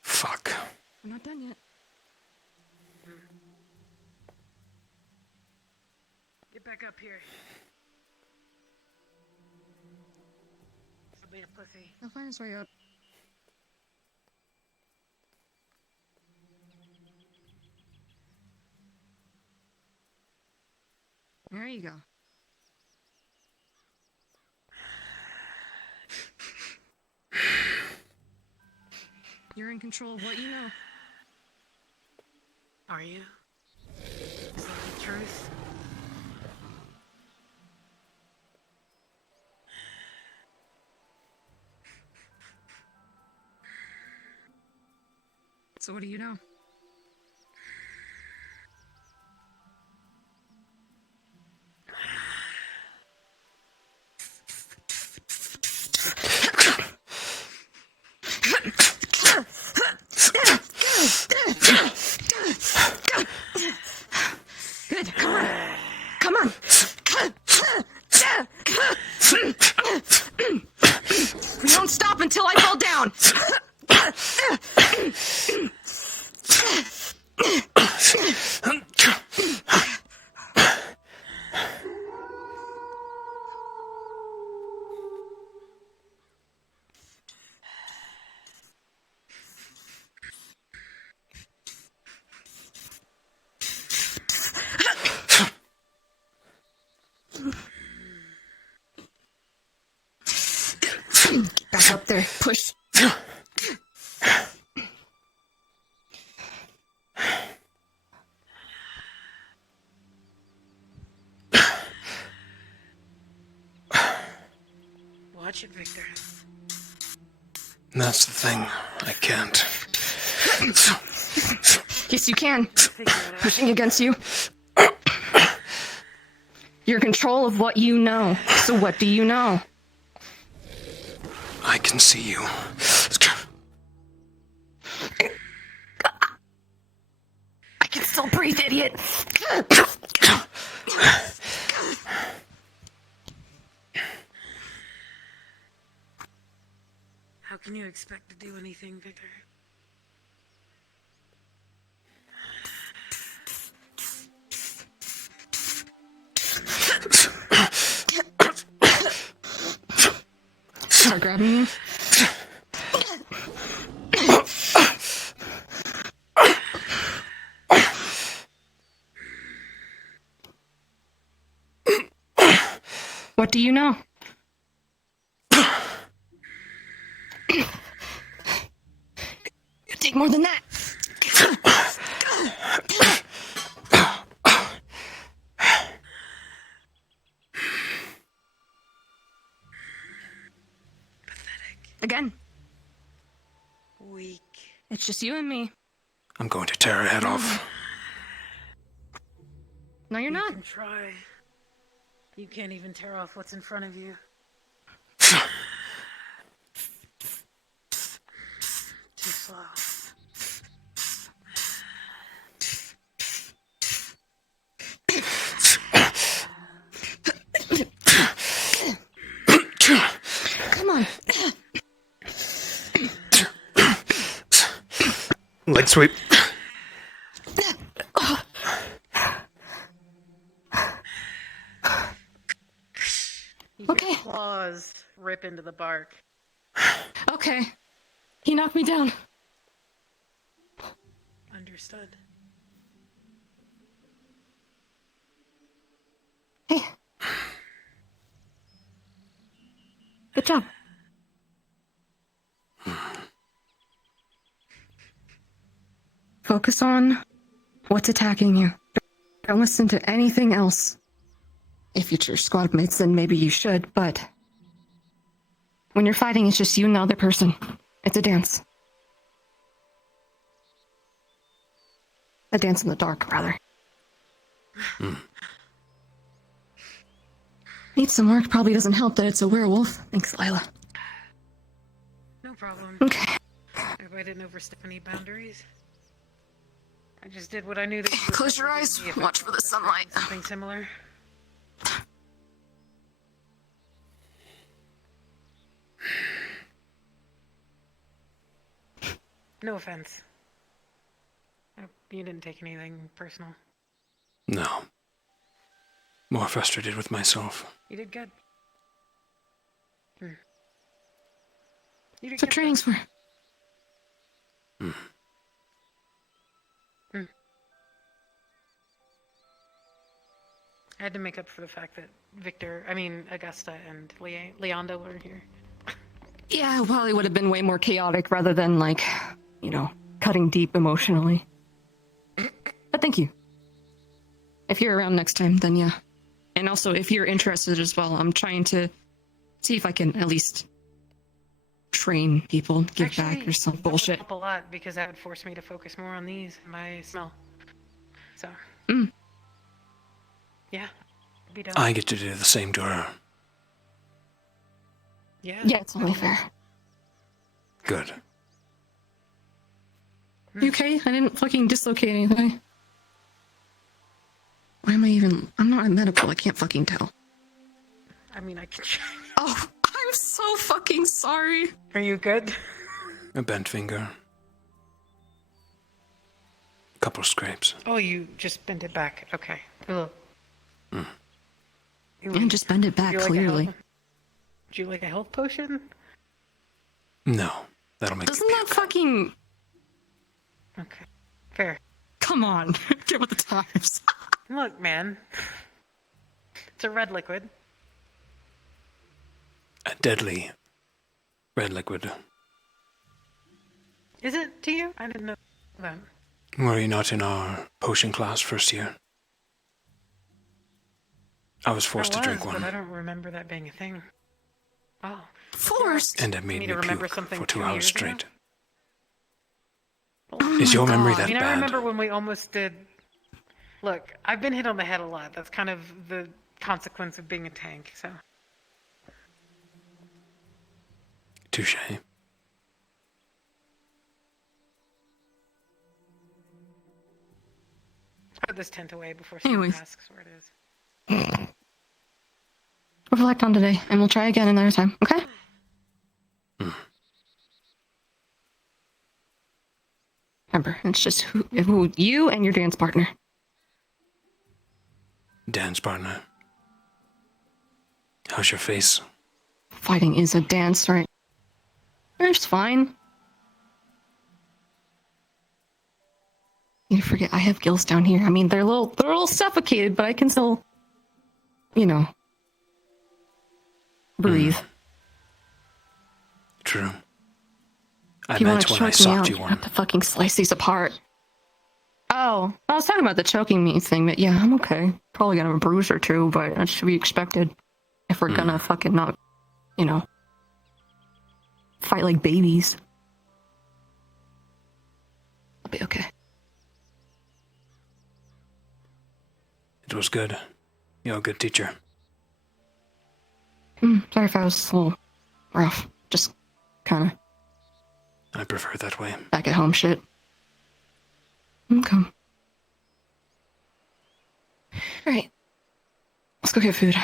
Fuck. We're not done yet. Get back up here. Stop being a pussy. He'll find his way up. There you go. You're in control of what you know. Are you? Is that the truth? So what do you know? Good, come on. Come on. We don't stop until I fall down. Back up there. Push. Watch it, Victor. That's the thing. I can't. Yes, you can. Pushing against you. You're in control of what you know. So what do you know? I can see you. I can still breathe, idiot. How can you expect to do anything, Victor? Start grabbing you. What do you know? Take more than that. Again. Weak. It's just you and me. I'm going to tear her head off. No, you're not. You can try. You can't even tear off what's in front of you. Too slow. Come on. Leg sweep. Okay. Claws rip into the bark. Okay. He knocked me down. Understood. Hey. Good job. Focus on what's attacking you. Don't listen to anything else. If it's your squad mates, then maybe you should, but when you're fighting, it's just you and the other person. It's a dance. A dance in the dark, rather. Needs some work. Probably doesn't help that it's a werewolf. Thanks, Lila. No problem. Okay. I hope I didn't overstep any boundaries. I just did what I knew that you were Close your probably eyes. doing if I Watch for the sunlight. Something similar. No offense. You didn't take anything personal. No. More frustrated with myself. You did good. You did That's what good, training's for. I had to make up for the fact that Augusta and Leonda were here. Yeah, well, it would have been way more chaotic rather than, cutting deep emotionally. But thank you. If you're around next time, then yeah. And also, if you're interested as well, I'm trying to see if I can at least train people, give back or some bullshit. Help a lot because that would force me to focus more on these and my smell. So. Yeah. Be done. I get to do the same to her. Yeah. Yeah, it's only fair. Good. You okay? I didn't fucking dislocate anything. Why am I even... I'm not a medical, I can't fucking tell. I mean, I can check. Oh, I'm so fucking sorry. Are you good? A bent finger. A couple of scrapes. Oh, you just bent it back. Okay. Ugh. And just bend it back, Would you like clearly. would you like a health potion? No. That'll make Doesn't that fucking... Okay. Fair. Come on. Get with the times. Look, man. It's a red liquid. a deadly red liquid. Is it to you? I didn't know that. Were you not in our potion class first year? I was forced to drink one. But I don't remember that being a thing. Oh. Forced? And it made me remember puke something for 2 2 hours years ago? straight. Oh Is my your memory God. that I bad? remember when we almost did... Look, I've been hit on the head a lot. That's kind of the consequence of being a tank, so... Touche. Put this tent away before someone Anyways. asks where it is. Reflect on today, and we'll try again another time, okay? Remember, it's just who you and your dance partner. Dance partner. How's your face? Fighting is a dance, right? It's fine. You forget I have gills down here. I mean, they're a little suffocated, but I can still, breathe. True. I If you want meant to when I choke me out, socked you you have one. to fucking slice these apart. Oh, I was talking about the choking me thing, but yeah, I'm okay. Probably gonna have a bruise or two, but that should be expected. If we're gonna fucking not, fight like babies. I'll be okay. It was good. You're a good teacher. Sorry if I was a little rough. Just kind of I prefer it that way. back at home shit. Okay. Alright. Let's go get food.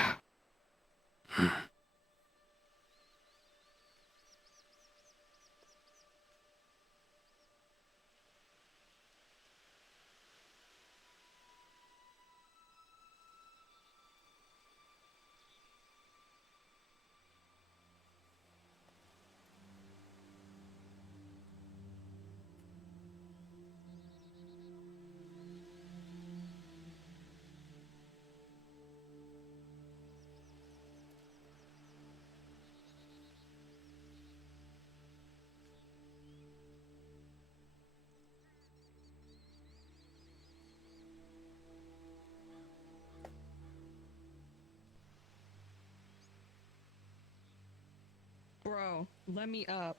no. Let me up.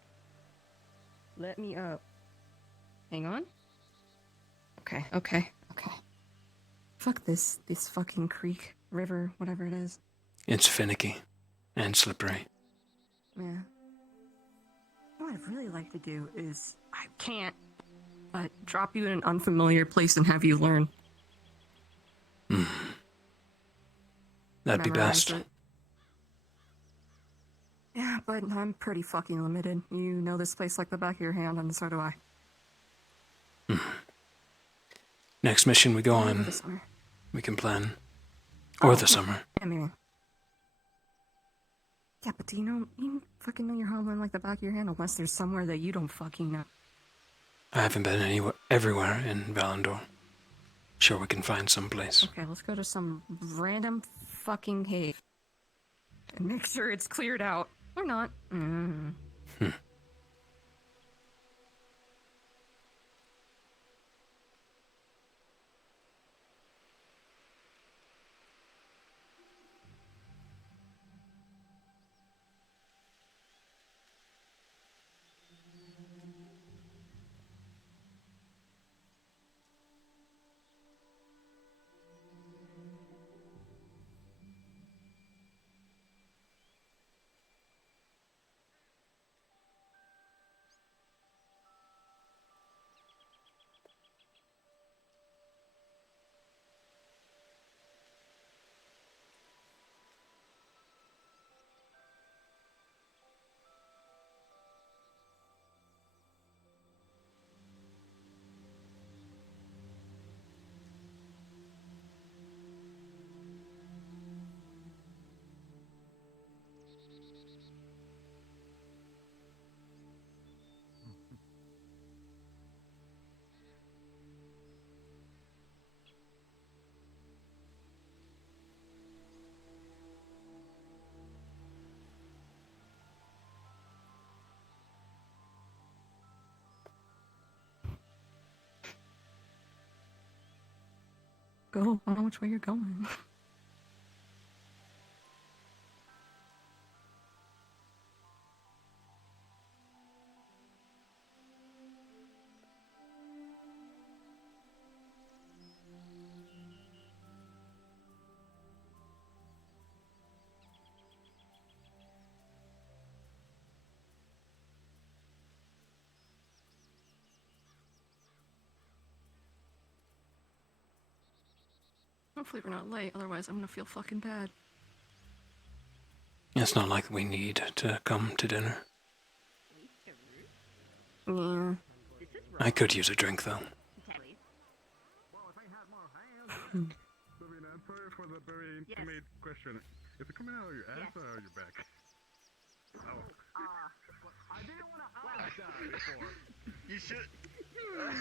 Let me up. Hang on. Okay, okay, okay. Fuck this fucking creek, river, whatever it is. It's finicky and slippery. Yeah. What I'd really like to do is, I can't, but drop you in an unfamiliar place and have you learn. That'd be Memorize best. it. Yeah, but I'm pretty fucking limited. You know this place like the back of your hand, and so do I. Next mission we go Maybe on, this summer. we can plan. Or the yeah. summer. Yeah, maybe. Yeah, but do you fucking know your homeland like the back of your hand, unless there's somewhere that you don't fucking know. I haven't been everywhere in Valandor. Sure, we can find some place. Okay, let's go to some random fucking cave. And make sure it's cleared out. Or not. Go. I don't know which way you're going. Hopefully we're not late, otherwise I'm gonna feel fucking bad. It's not like we need to come to dinner. Yeah. I could use a drink, though. I'm sorry for the very intimate question. Is it coming out of your ass or your back? Oh. I didn't want to ask that before. You should.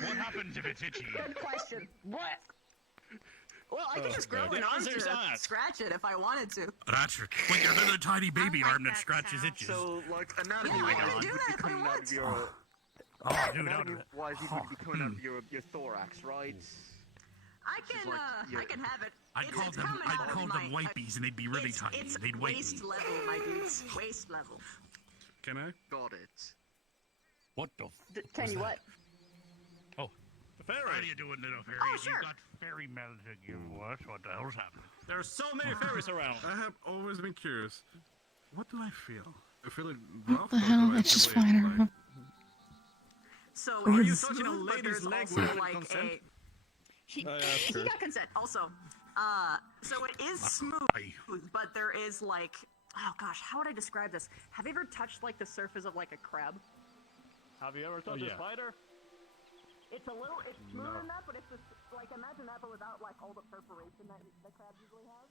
What happens if it's itchy? Good question. What? Well, I could just grow The an arm answer's to that. scratch it if I wanted to. That's it. With your little tiny baby arm that scratches itches. So, like, Yeah, I anatomy-wise, can do you'd that be if I coming out want. of your... Oh, dude, Anatomy-wise, it would be coming out of your thorax, right? I can, I can have it. I'd call them wipies, and they'd be really tiny. It's They'd wipe waist me. level, my dudes. Waist level. Can I? Got it. What the? Can you what? Oh, fairy. How are you doing, little fairy? Oh, sure. You got fairy melting you. What? What the hell's happening? There's so many fairies around. I have always been curious. What do I feel? I feel like rough. What the hell? It's just flying around. So Are it's you touching a smooth, but lady's there's leg also without like consent? He asked her. got consent also. So it is smooth, but there is like, oh gosh, how would I describe this? Have you ever touched like the surface of like a crab? Have you ever touched a spider? It's a little, it's smooth No. enough, but it's just, like imagine that, but without like all the perforation that the crabs usually have.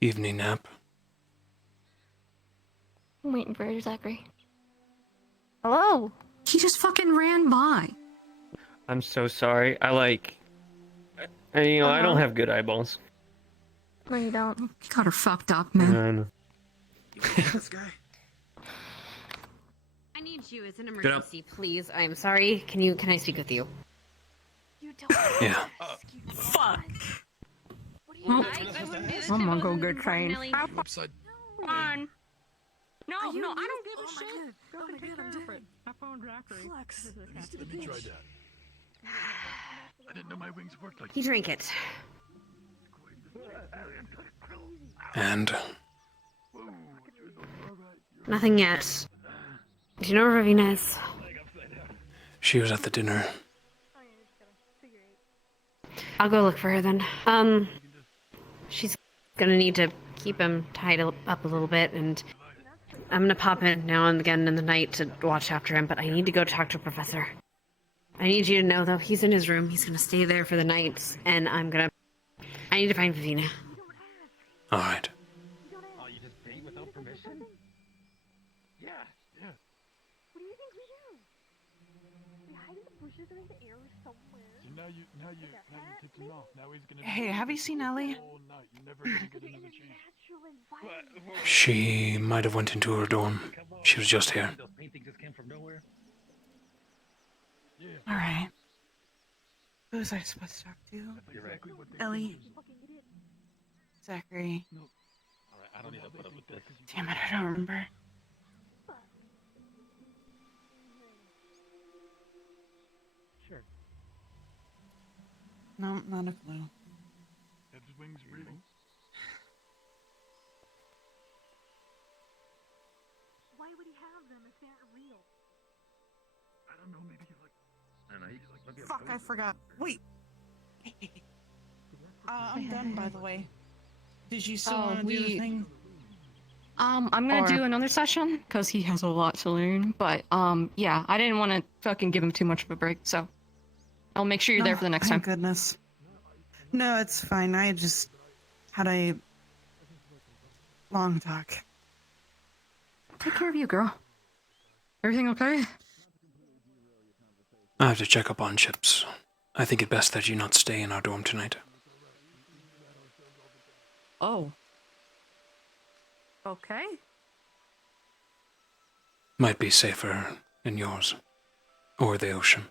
evening nap. I'm waiting for Zachary. Hello. He just fucking ran by. I'm so sorry. I don't have good eyeballs. No, you don't. You got her fucked up, man. I know. This guy. I need you. It's an up. emergency, please. I'm sorry. Can I speak with you? You don't. Yeah. Fuck. Well, I'm gonna go get trained. Upside. Come on. No, Are you no, I new? don't give a Oh my shit. God. Go Oh my take God, I'm care of it. different. I found Zachary. Flex. Let me try that. I didn't know my wings worked like He drank it. And Nothing yet. Do you know where Ravina is? she was at the dinner. I'll go look for her then. She's gonna need to keep him tied up a little bit, and I'm gonna pop in now and again in the night to watch after him, but I need to go talk to a professor. I need you to know, though, he's in his room. He's gonna stay there for the night, and I need to find Vivina. All right. Oh, you just date without permission? Yeah. What do you think we do? We hide in the bushes or in the air somewhere. So now you taking off. Now he's gonna. Hey, have you seen Ellie? All night. You're never gonna get another chance. She might have went into her dorm. She was just here. Those paintings just came from nowhere. All right. Who was I supposed to talk to? Ellie. Zachary. Alright, I don't need to put up with this. Damn it, I don't remember. Sure. No, not a clue. Have his wings breathing. Why would he have them if they aren't real? I don't know. Maybe he like. Fuck, I forgot. Wait. I'm done, by the way. Did you still want to do the thing? I'm gonna do another session because he has a lot to learn. But yeah, I didn't want to fucking give him too much of a break, so I'll make sure you're there for the next time. Thank goodness. No, it's fine. I just had a long talk. Take care of you, girl. Everything okay? I have to check up on Chips. I think it best that you not stay in our dorm tonight. Oh. Okay. Might be safer in yours. Or the ocean.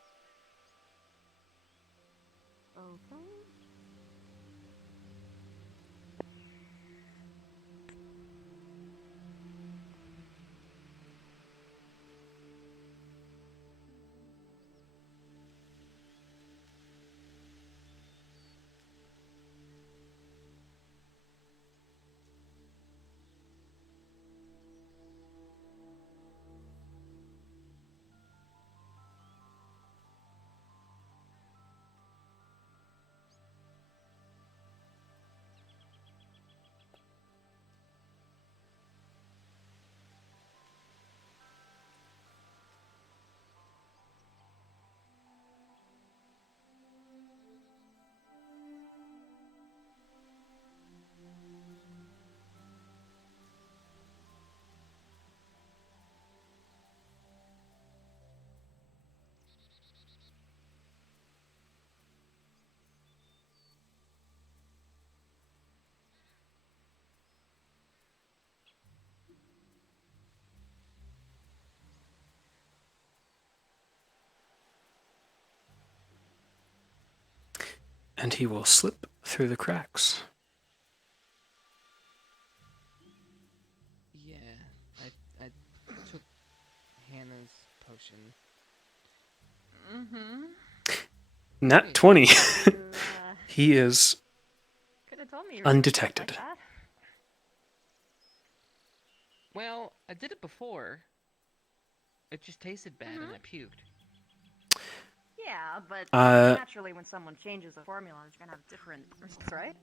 And he will slip through the cracks. Yeah, I took Hannah's potion. Nat 20. He is Could've told me you were undetected. like that. Well, I did it before. It just tasted bad and I puked. Yeah, but naturally when someone changes a formula, you're gonna have different risks, right?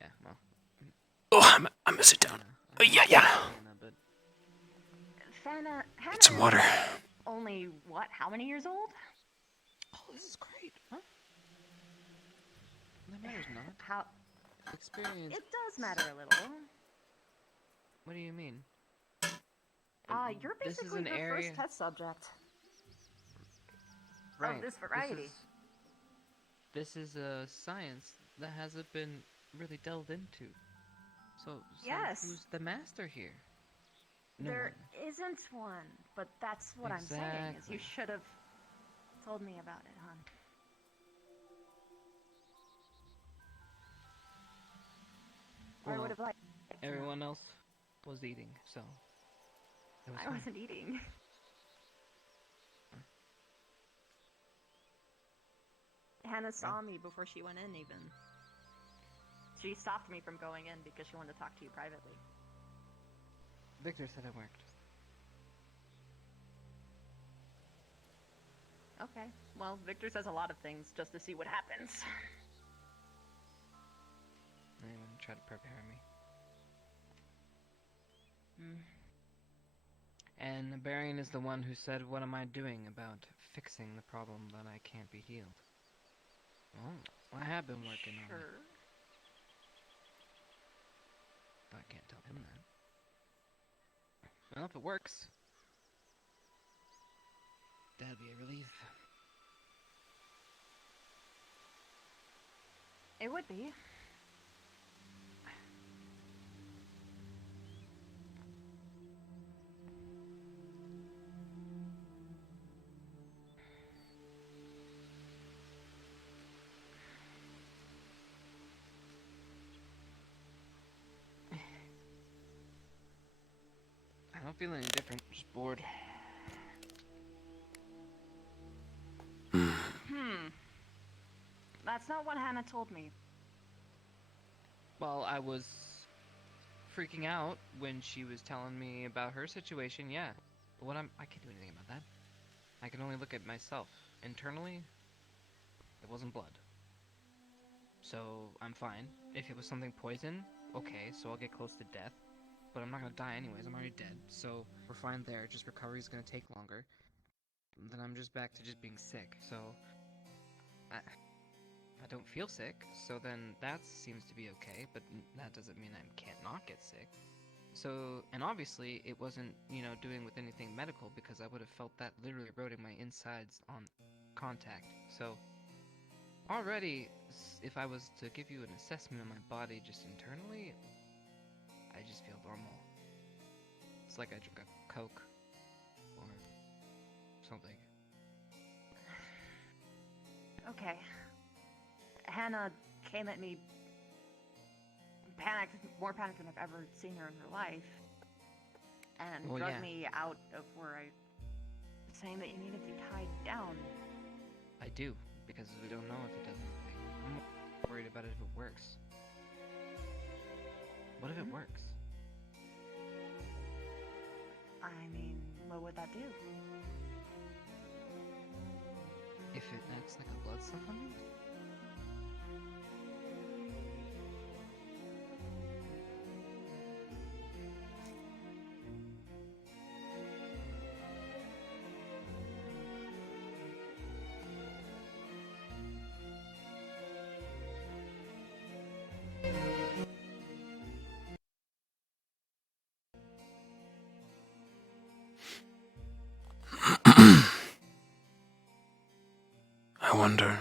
Yeah, well. Oh, I'm gonna sit down. Oh, yeah. Hannah Need some water. only, what, how many years old? Oh, this is great, huh? That matters not. How? experience. It does matter a little. What do you mean? You're This is basically an her area. first test subject Right. of this variety. This is a science that hasn't been really delved into. So Yes. who's the master here? No There one. isn't one, but that's what I'm saying. Is you Exactly. should have told me about it, hon. I Well, would have liked. everyone else was eating, so it was I fine. wasn't eating. Hannah saw me before she went in, even. She stopped me from going in because she wanted to talk to you privately. Victor said it worked. Okay. Well, Victor says a lot of things just to see what happens. Anyone tried to prepare me. And the Barian is the one who said, what am I doing about fixing the problem that I can't be healed? Well, I have been working on it. But I can't tell him that. Well, if it works, that'd be a relief. It would be. I don't feel any different, just bored. That's not what Hannah told me. Well, I was freaking out when she was telling me about her situation, yeah. But I can't do anything about that. I can only look at myself. Internally, it wasn't blood. So, I'm fine. If it was something poison, okay, so I'll get close to death. But I'm not gonna die anyways, I'm already dead. So, we're fine there, just recovery's gonna take longer. And then I'm just back to just being sick, so... I don't feel sick, so then that seems to be okay, but that doesn't mean I can't not get sick. So, and obviously, it wasn't, doing with anything medical, because I would have felt that literally eroding my insides on contact. So, already, if I was to give you an assessment of my body just internally, I just feel normal. It's like I drink a Coke, or something. Okay. Hannah came at me panicked, more panicked than I've ever seen her in her life, and drugged me out of where saying that you needed to be tied down. I do, because we don't know if it does anything. I'm more worried about it if it works. What if it works? I mean, what would that do? If it acts like a blood supplement? I wonder.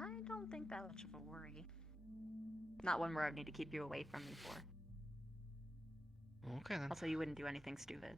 I don't think that much of a worry. Not one where I need to keep you away from me for. Okay then. Also, you wouldn't do anything stupid.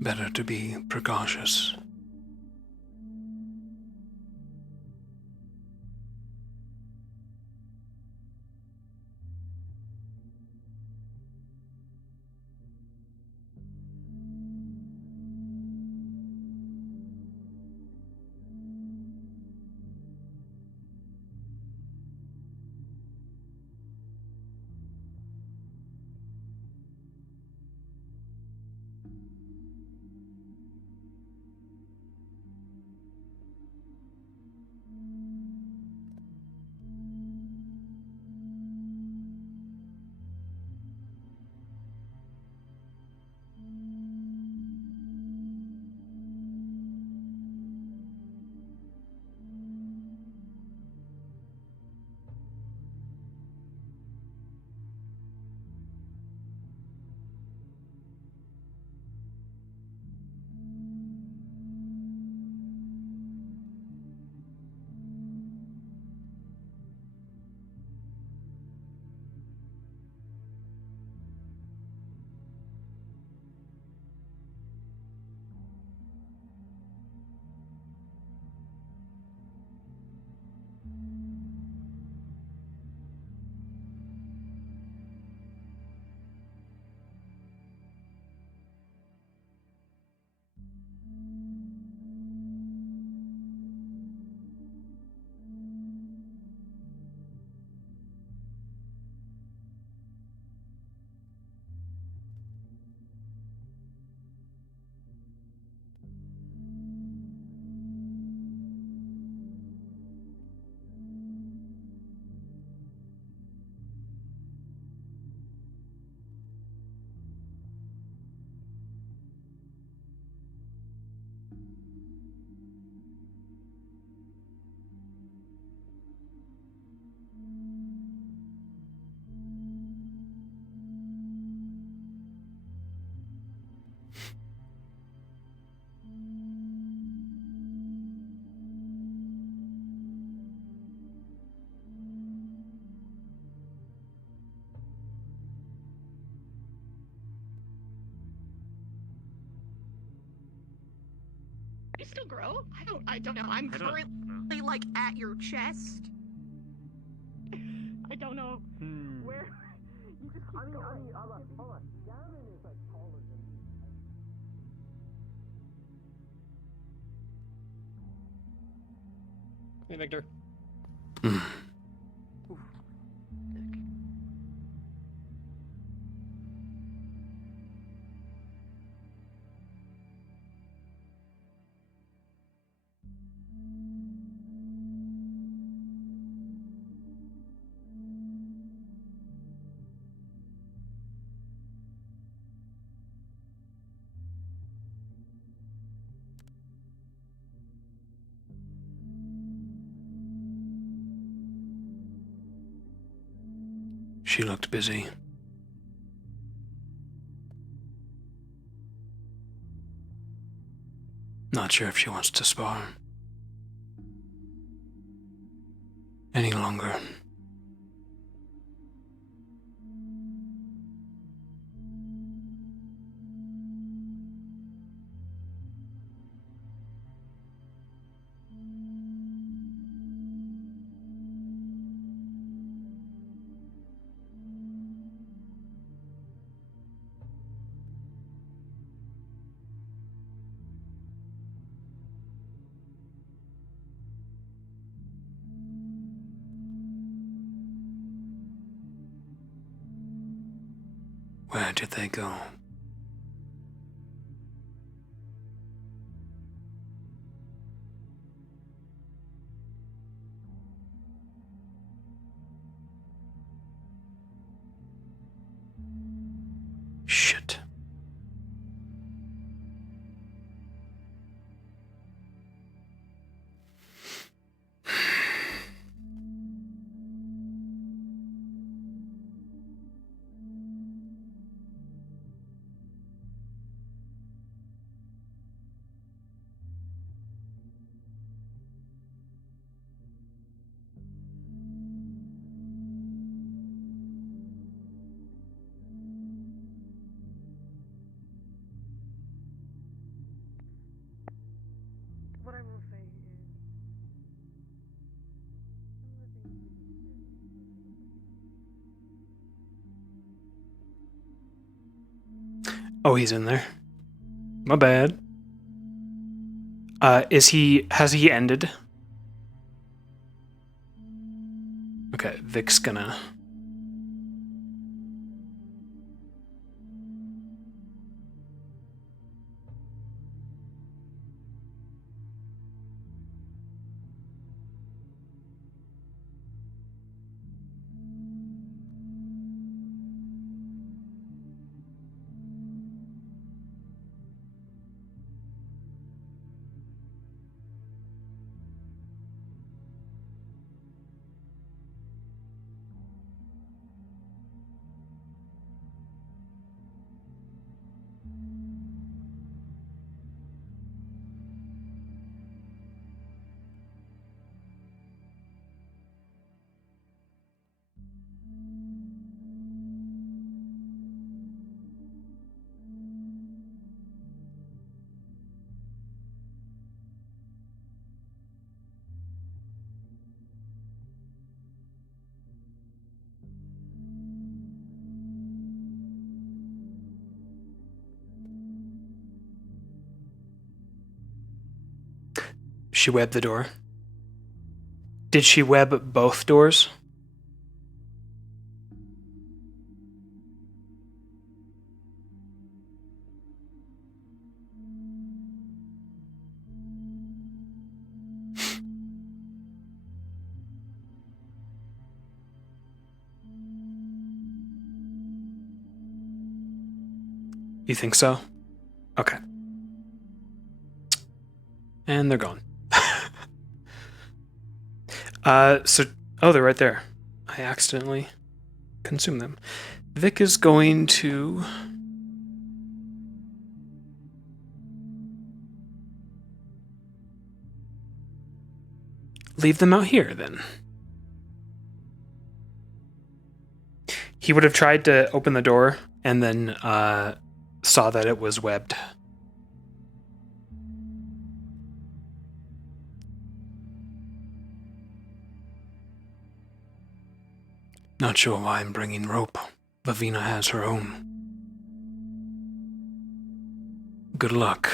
Better to be precautious. I still grow? I don't know. I'm currently like at your chest. I don't know where. You just keep going. Hold on. Gavin is like taller than me. Hey, Victor. She looked busy. Not sure if she wants to spar any longer. Where did they go? Shit. What I will say is, Oh, he's in there. My bad. Has he ended? Okay, Vic's gonna... She webbed the door. Did she web both doors? You think so? Okay. And they're gone. Oh, they're right there. I accidentally consumed them. Vic is going to... leave them out here, then. He would have tried to open the door and then saw that it was webbed. Not sure why I'm bringing rope. Lavina has her own. Good luck.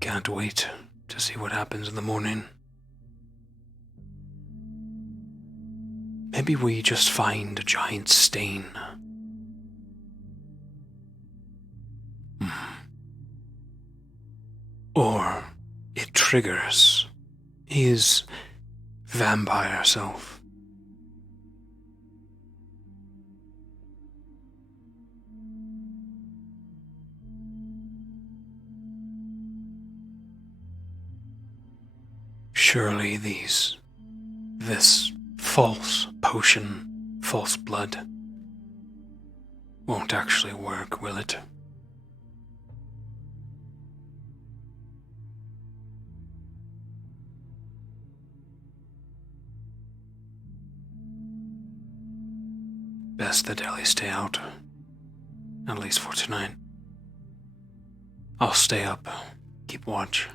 Can't wait to see what happens in the morning. Maybe we just find a giant stain. Or it triggers his vampire self. Surely this false potion, false blood, won't actually work, will it? Best that Ellie stay out. At least for tonight. I'll stay up, keep watch.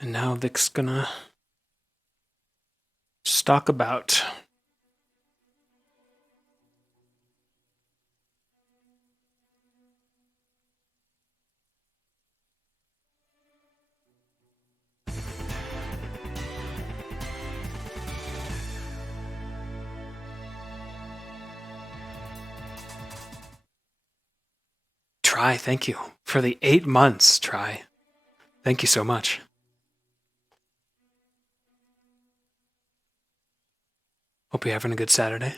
And now Vic's gonna stalk about. Try, thank you. For the 8 months, Try. Thank you so much. Hope you're having a good Saturday.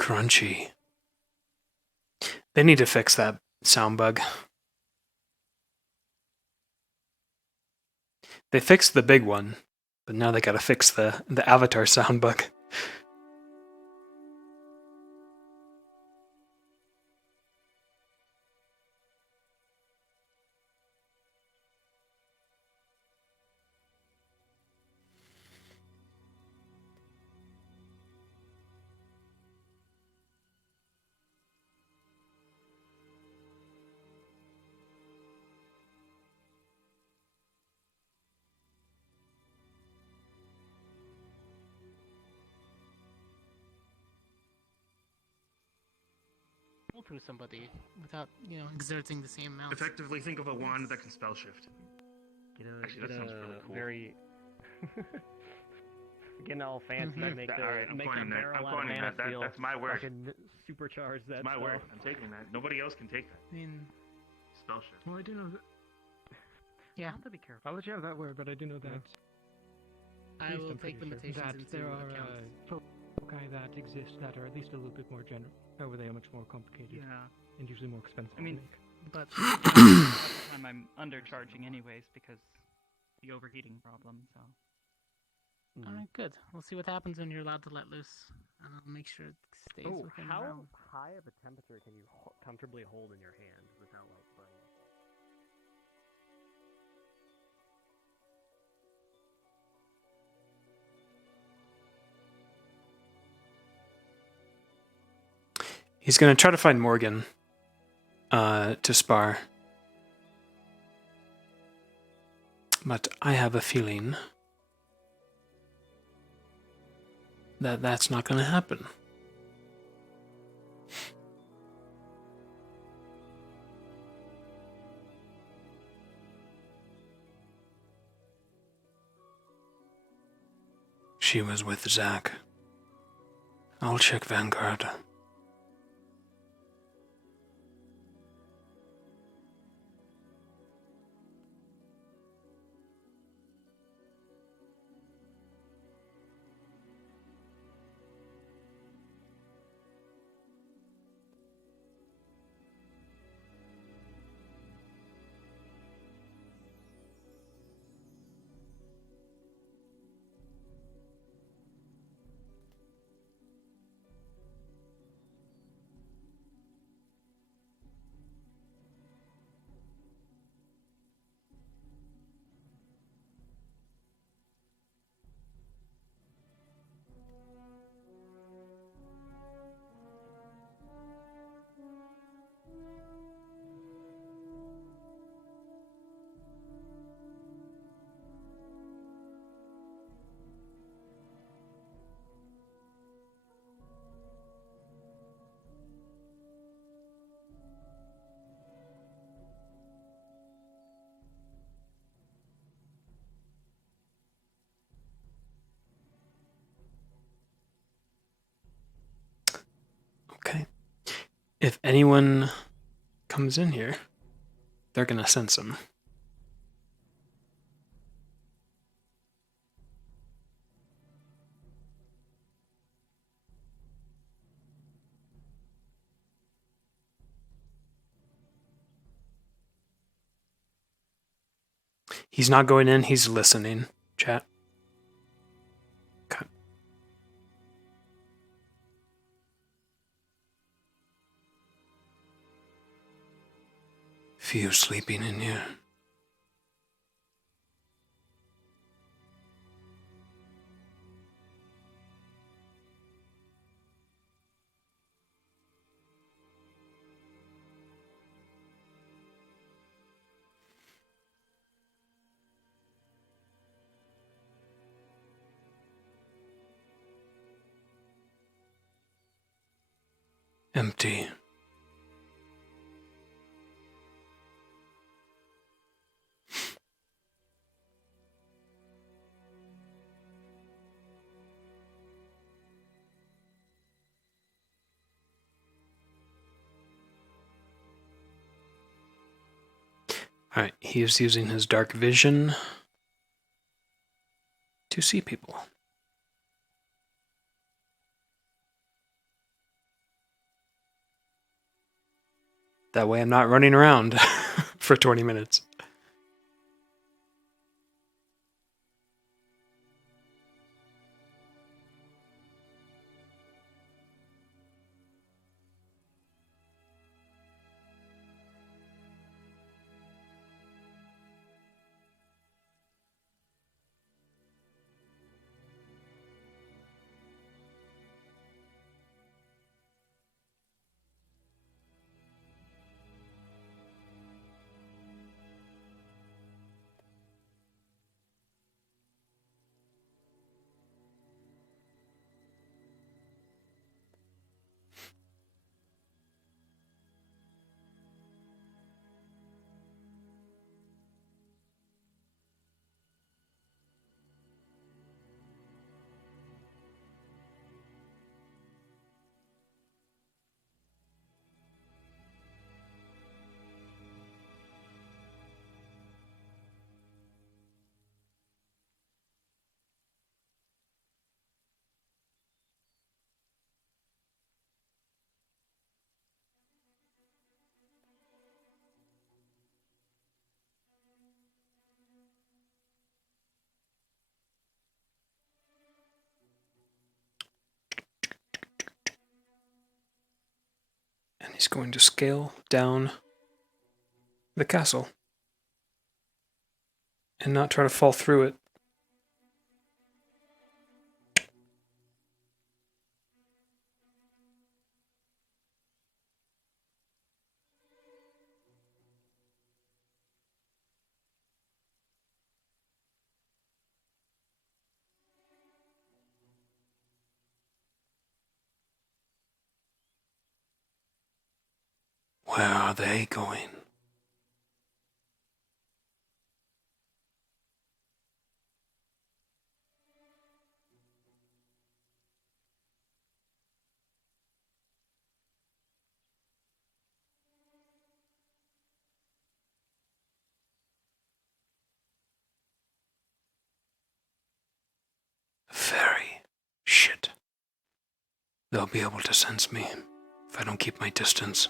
Crunchy. They need to fix that sound bug. They fixed the big one, but now they gotta fix the avatar sound bug. Through somebody without, exerting the same amount. Effectively, think of a wand that can spell shift. Actually, that sounds really cool. Very getting all fancy to make I'm make coining the that. barrel I'm out of coining mana that. steel. That's my word. Fucking supercharge that. It's my spell. word. I'm taking that. Nobody else can take that. I mean, Spell shift. Well, I do know that. yeah. I'll let you have that word, but I do know that I least will I'm take pretty sure limitations that into there are account. foci that exist that are at least a little bit more general. However, they are much more complicated. Yeah. And usually more expensive I mean, to make. but half the time I'm undercharging anyways because the overheating problem. So. Alright, good. We'll see what happens when you're allowed to let loose, and I'll make sure it stays Oh, within how realm. high of a temperature can you comfortably hold in your hand without like burning? He's going to try to find Morgan to spar. But I have a feeling that that's not going to happen. She was with Zach. I'll check Vanguard. Okay. If anyone comes in here, they're gonna sense him. He's not going in, he's listening, chat. Okay. Few sleeping in here. Empty. Alright, he is using his dark vision to see people. That way I'm not running around for 20 minutes. He's going to scale down the castle and not try to fall through it. Where are they going? Very shit. They'll be able to sense me if I don't keep my distance.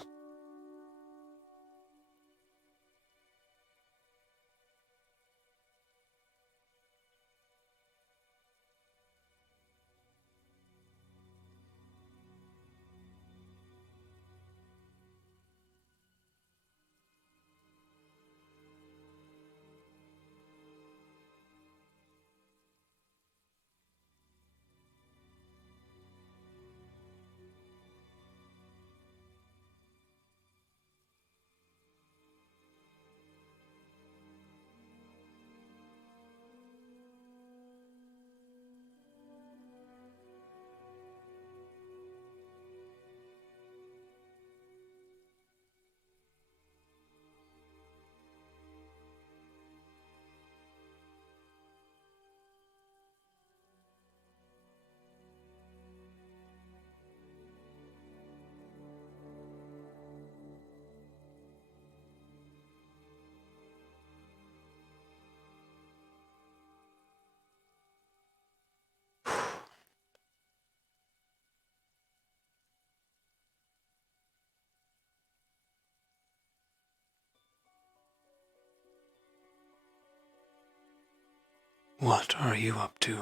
What are you up to,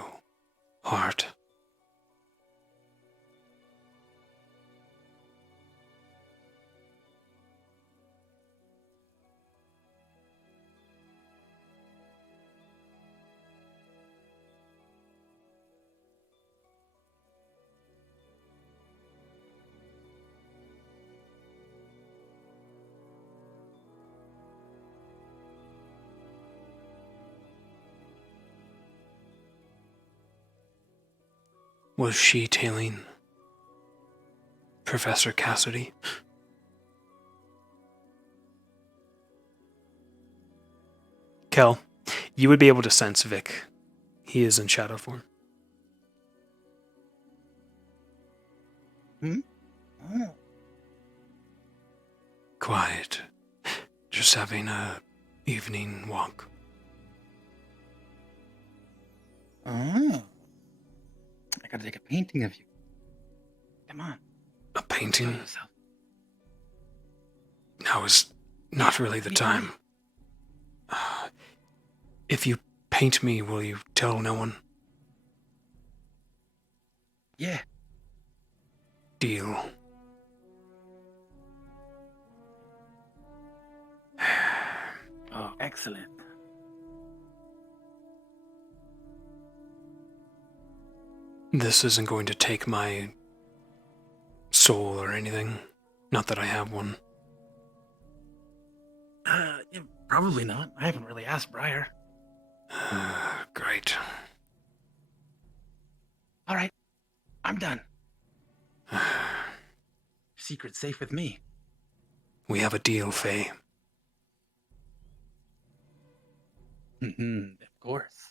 Art? Was she tailing Professor Cassidy? Kel, you would be able to sense Vic. He is in shadow form. Quiet. Just having a evening walk. Oh. I gotta take a painting of you. Come on. A painting? Now is not really the time. If you paint me, will you tell no one? Yeah. Deal. Oh, excellent. This isn't going to take my soul or anything. Not that I have one. Yeah, probably not. I haven't really asked Briar. Great. All right, I'm done. Secret's safe with me. We have a deal, Faye. Of course.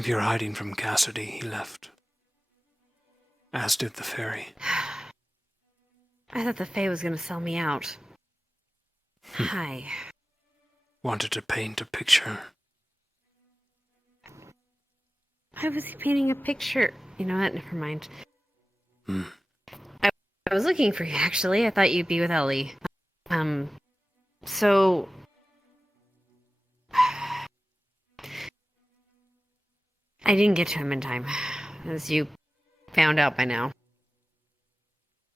If you're hiding from Cassidy, he left. As did the fairy. I thought the Fae was gonna sell me out. Hi. Wanted to paint a picture. Why was he painting a picture? You know what? Never mind. Hmm. I was looking for you, actually. I thought you'd be with Ellie. So... I didn't get to him in time, as you found out by now.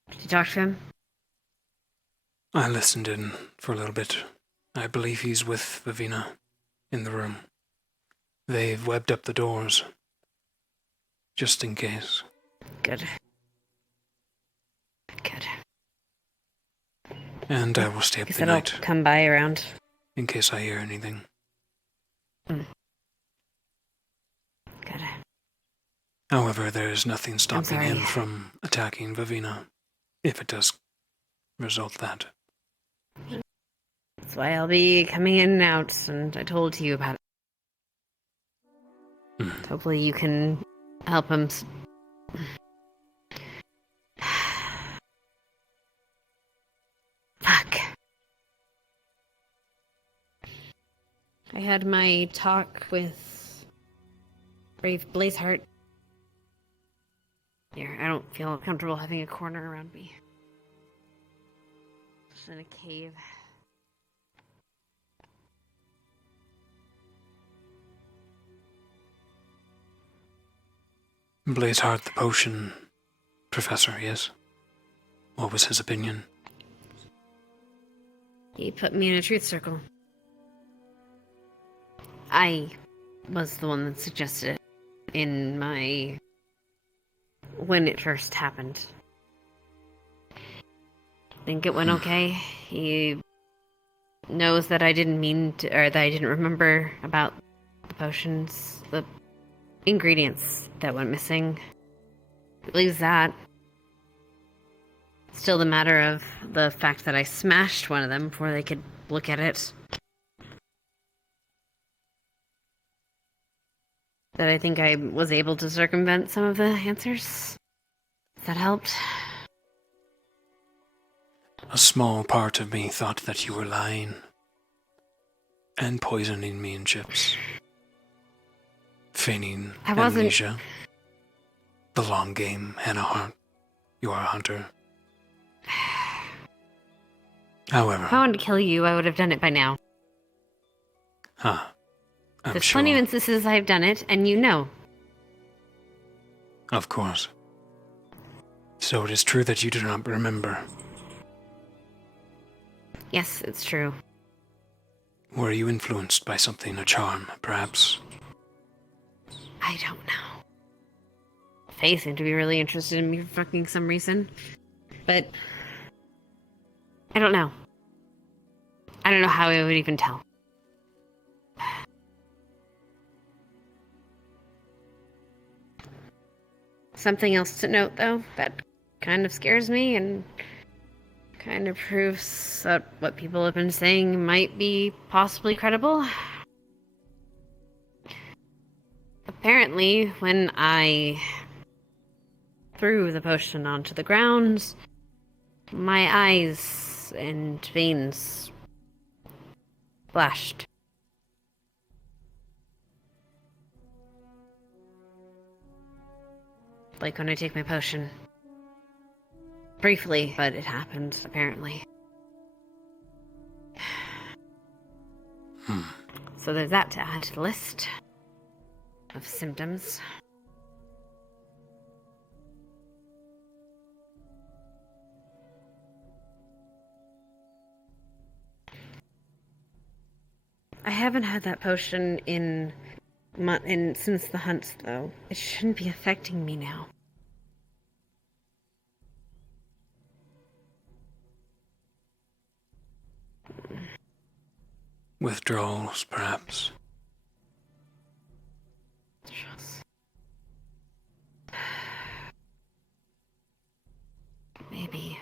Did you talk to him? I listened in for a little bit. I believe he's with Vivina in the room. They've webbed up the doors. Just in case. Good. Good. And I will stay up Guess the I'll night. come by around. In case I hear anything. Good. However, there is nothing stopping sorry. him from attacking Vivina, if it does result that. That's why I'll be coming in and out, and I told you about it. Hopefully you can help him. Fuck. I had my talk with Brave Blazeheart. Here, I don't feel comfortable having a corner around me. Just in a cave. Blazeheart, the potion professor, yes? What was his opinion? He put me in a truth circle. I was the one that suggested it in my... when it first happened. Think it went okay. He knows that I didn't mean to, or that I didn't remember about the potions, the ingredients that went missing. He believes that. Still the matter of the fact that I smashed one of them before they could look at it. That I think I was able to circumvent some of the answers. That helped. A small part of me thought that you were lying and poisoning me in chips. Feigning I wasn't. amnesia. The long game, Hannah Hart. You are a hunter. However... If I wanted to kill you, I would have done it by now. I'm There's sure. plenty of instances I've done it, and you know. Of course. So it is true that you do not remember. Yes, it's true. Were you influenced by something, a charm, perhaps? I don't know. Faye seemed to be really interested in me for fucking some reason. But... I don't know. I don't know how I would even tell. Something else to note, though, that kind of scares me and kind of proves that what people have been saying might be possibly credible. Apparently, when I threw the potion onto the ground, my eyes and veins flashed. Like when I take my potion. Briefly, but it happened, apparently. So there's that to add to the list of symptoms. I haven't had that potion in since the hunts, though. It shouldn't be affecting me now. Withdrawals, perhaps. Maybe.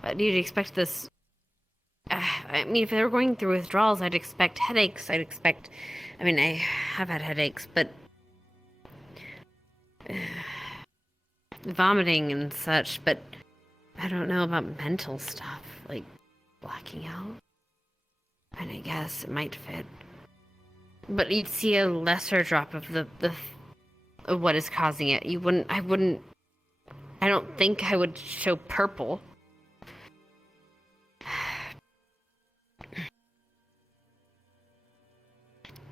But you'd expect this... I mean, if they were going through withdrawals, I'd expect headaches. I have had headaches, but vomiting and such, but I don't know about mental stuff, like blacking out. And I guess it might fit. But you'd see a lesser drop of of what is causing it. I don't think I would show purple.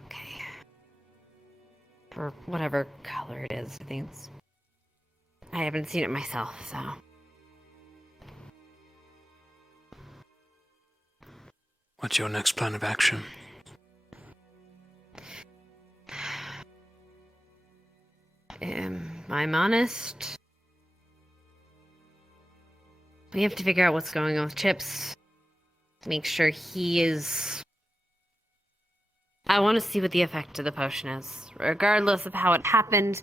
Okay. Or whatever color it is, I think I haven't seen it myself, so. What's your next plan of action? I'm honest. We have to figure out what's going on with Chips. Make sure he is... I want to see what the effect of the potion is. Regardless of how it happened,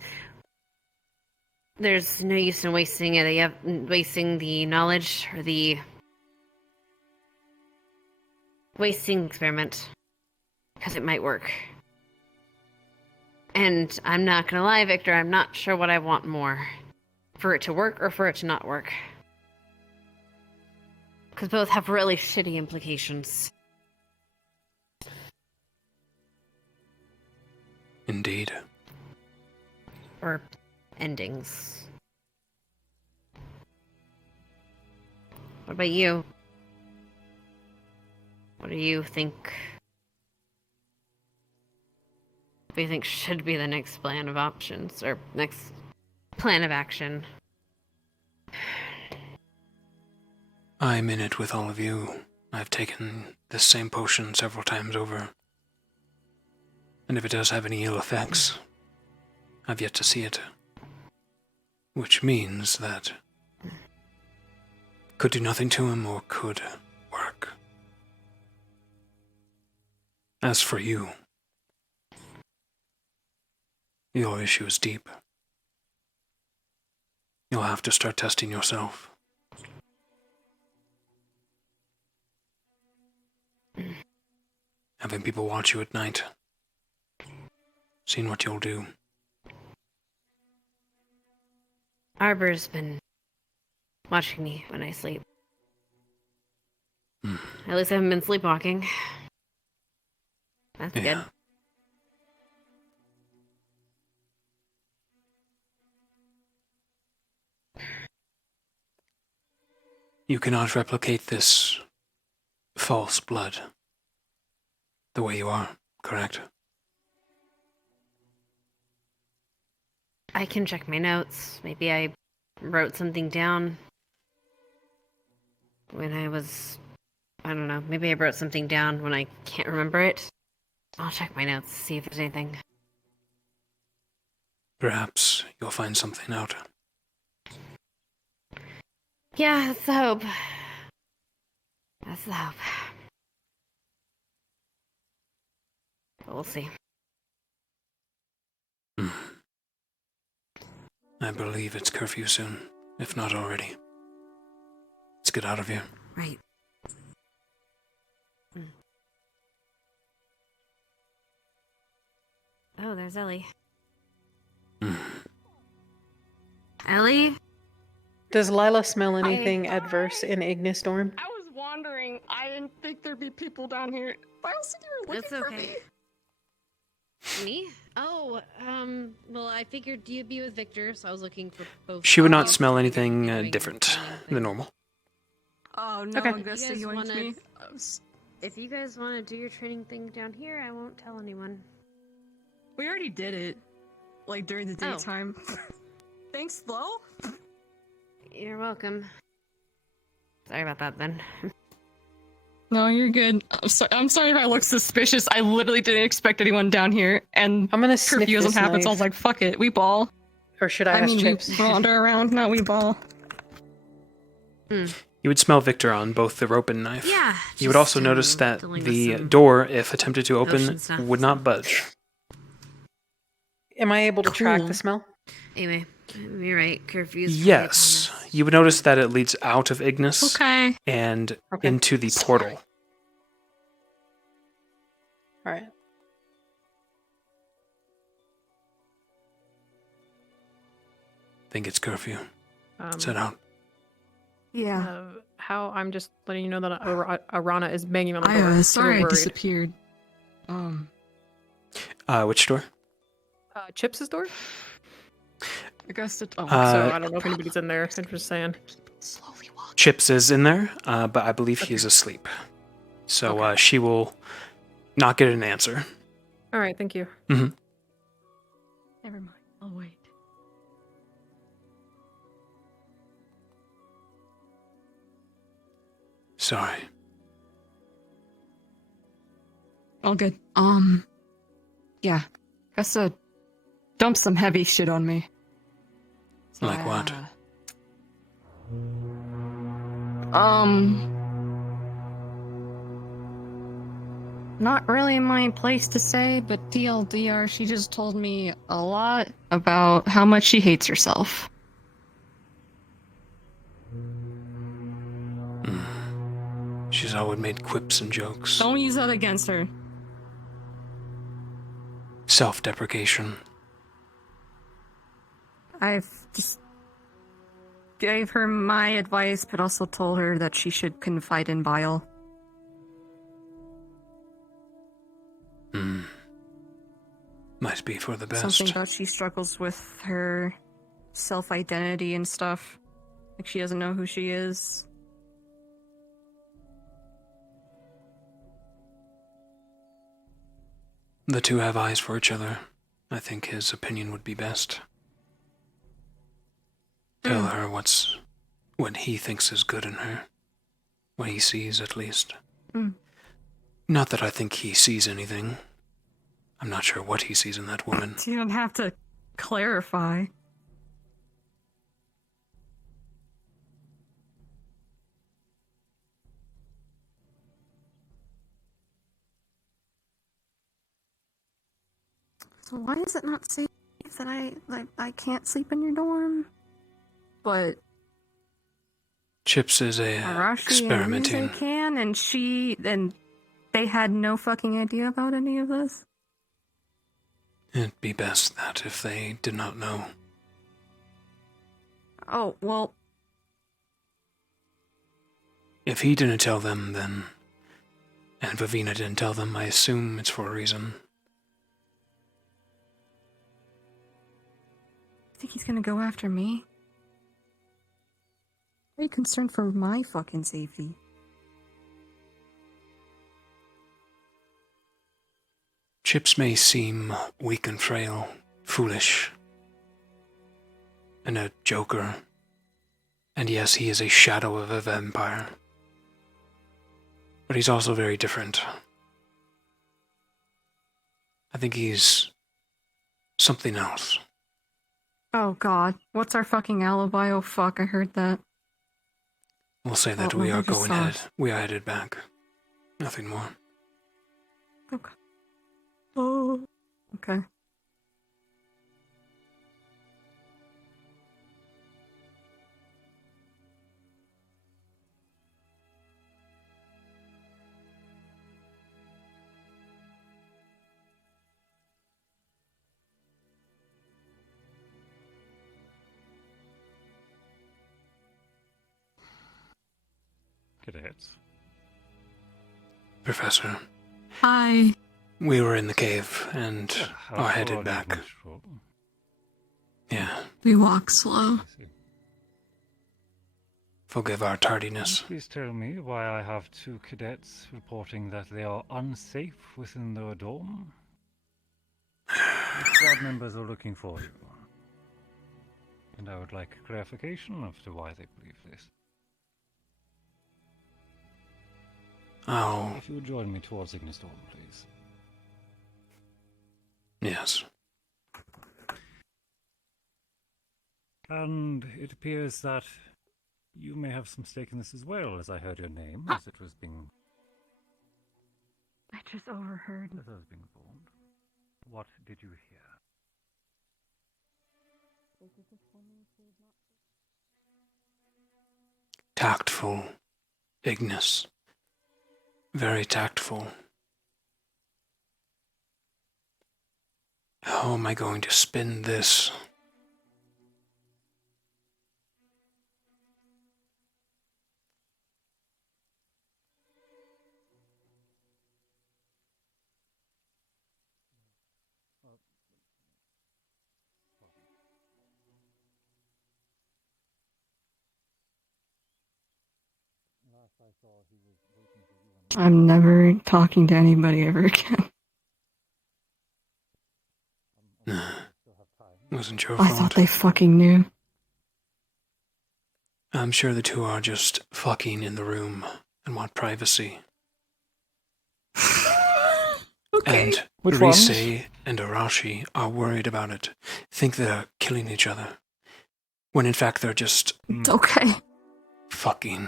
there's no use in wasting it. Wasting the knowledge or wasting the experiment. Because it might work. And I'm not gonna lie, Victor, I'm not sure what I want more. For it to work or for it to not work. Because both have really shitty implications. Indeed. Or endings. What about you? What do you think? What do you think should be the next plan of options? Or next plan of action? I'm in it with all of you. I've taken this same potion several times over. And if it does have any ill effects, I've yet to see it. Which means that it could do nothing to him or could work. As for you, your issue is deep. You'll have to start testing yourself. Having people watch you at night. Seeing what you'll do. Arbor's been watching me when I sleep. At least I haven't been sleepwalking. That's good. You cannot replicate this false blood the way you are, correct? I can check my notes. Maybe I wrote something down when I was... I don't know. Maybe I wrote something down when I can't remember it. I'll check my notes, see if there's anything. Perhaps you'll find something out. Yeah, that's the hope. That's the hope. But we'll see. I believe it's curfew soon, if not already. Let's get out of here. Right. Oh, there's Ellie. Ellie? Does Lila smell anything adverse in Ignis Storm? I was wandering. I didn't think there'd be people down here. I was thinking you were looking That's for okay. Me? Oh, well, I figured you'd be with Victor, so I was looking for both. She would not smell anything different than normal. Oh no, Okay. Augusta, you wanna, me. If you guys want to do your training thing down here, I won't tell anyone. We already did it, like during the daytime. Thanks, Flo. You're welcome. Sorry about that, then. No, you're good. I'm sorry if I look suspicious. I literally didn't expect anyone down here, and I'm gonna sniff curfew doesn't this happen, so I was knife. like, "Fuck it, we ball." Or should I ask mean, Chips? we wander around, not we ball. You would smell Victor on both the rope and knife. Yeah, You would also notice that the door, if attempted to open, would not budge. Am I able to track the smell? Anyway, you're right. Curfew's Yes. You would notice that it leads out of Ignis Okay. and into the portal. Alright. Think it's curfew. Sit down. Yeah. How I'm just letting you know that Arana is banging on the door. I so sorry we're I worried. disappeared. Which door? Chips's door? I guess it. So I don't know if anybody's in there. I'm just saying. Chips is in there, but I believe he is asleep. So she will not get an answer. All right, thank you. Mm-hmm. Never mind. I'll wait. Sorry. All good. Yeah. Guess dump some heavy shit on me. So Like what? Not really my place to say, but TLDR, she just told me a lot about how much she hates herself. She's always made quips and jokes. Don't use that against her. Self-deprecation. I've just gave her my advice, but also told her that she should confide in Bile. Might be for the best. Something about she struggles with her self-identity and stuff. Like she doesn't know who she is. The two have eyes for each other. I think his opinion would be best. Tell her what he thinks is good in her. What he sees, at least. Not that I think he sees anything. I'm not sure what he sees in that woman. You don't have to clarify. So why is it not safe that I can't sleep in your dorm? But Chips is experimenting. And Rize can, and they had no fucking idea about any of this. It'd be best that if they did not know. Oh, well. If he didn't tell them, then... And Vivina didn't tell them, I assume it's for a reason. I think he's gonna go after me. Are you concerned for my fucking safety? Chips may seem weak and frail, foolish, and a joker. And yes, he is a shadow of a vampire. But he's also very different. I think he's something else. Oh god, what's our fucking alibi? Oh fuck, I heard that. We'll say that we are headed back. Nothing more. Okay. Oh. Okay. Cadets. Professor. Hi. We were in the cave and are headed back. Yeah. We walk slow. Forgive our tardiness. Please tell me why I have two cadets reporting that they are unsafe within their dorm. The squad members are looking for you. And I would like clarification as to why they believe this. Oh. If you would join me towards Ignis Dorm, please. Yes. And it appears that you may have some stake in this as well, as I heard your name as it was being... I just overheard. As I was being informed. What did you hear? Tactful. Ignis. Very tactful. How am I going to spin this? I'm never talking to anybody ever again. Wasn't your I fault. thought they fucking knew. I'm sure the two are just fucking in the room and want privacy. Okay. And Which Rise ones? and Arashi are worried about it, think they're killing each other, when in fact they're just Okay. fucking.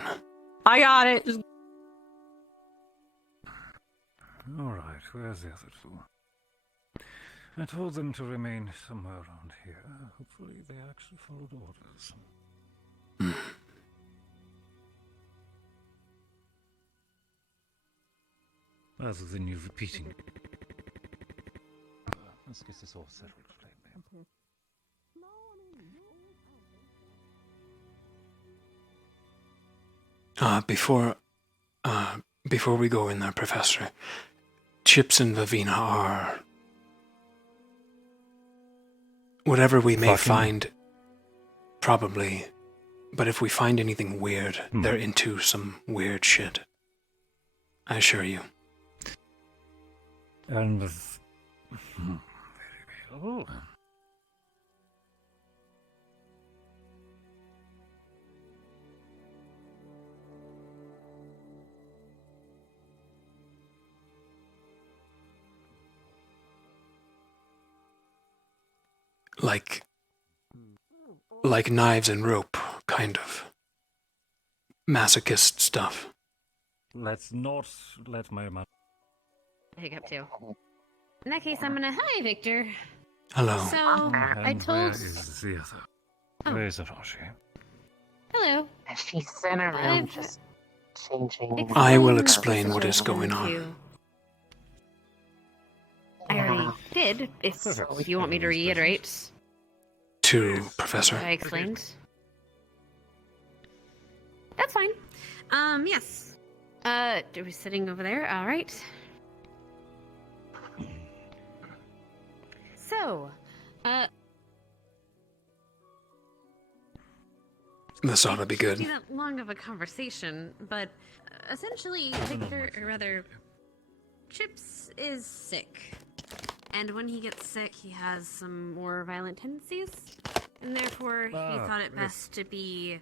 I got it. Just... Alright, where's the other two? I told them to remain somewhere around here. Hopefully they actually followed orders. Rather than you repeating it. Let's get this all settled, Flame. Before we go in there, Professor, Chips and Vivina are... Whatever we may find, probably. But if we find anything weird, they're into some weird shit. I assure you. And with... Very well. Like knives and rope, kind of. Masochist stuff. Let's not let my mother... Hiccup too. In that case, I'm gonna... Hi, Victor. Hello. So, I And told... where is the other? Oh. Where is Arashi? Hello. She's in her room, just changing. I will explain what is going on. I already did, if you want me to reiterate. To Professor. What I explained. That's fine. Yes. We're sitting over there, alright. So, This ought to be good. Be that long of a conversation, but essentially, Victor, or rather, Chips is sick. And when he gets sick, he has some more violent tendencies, and therefore he thought it best to be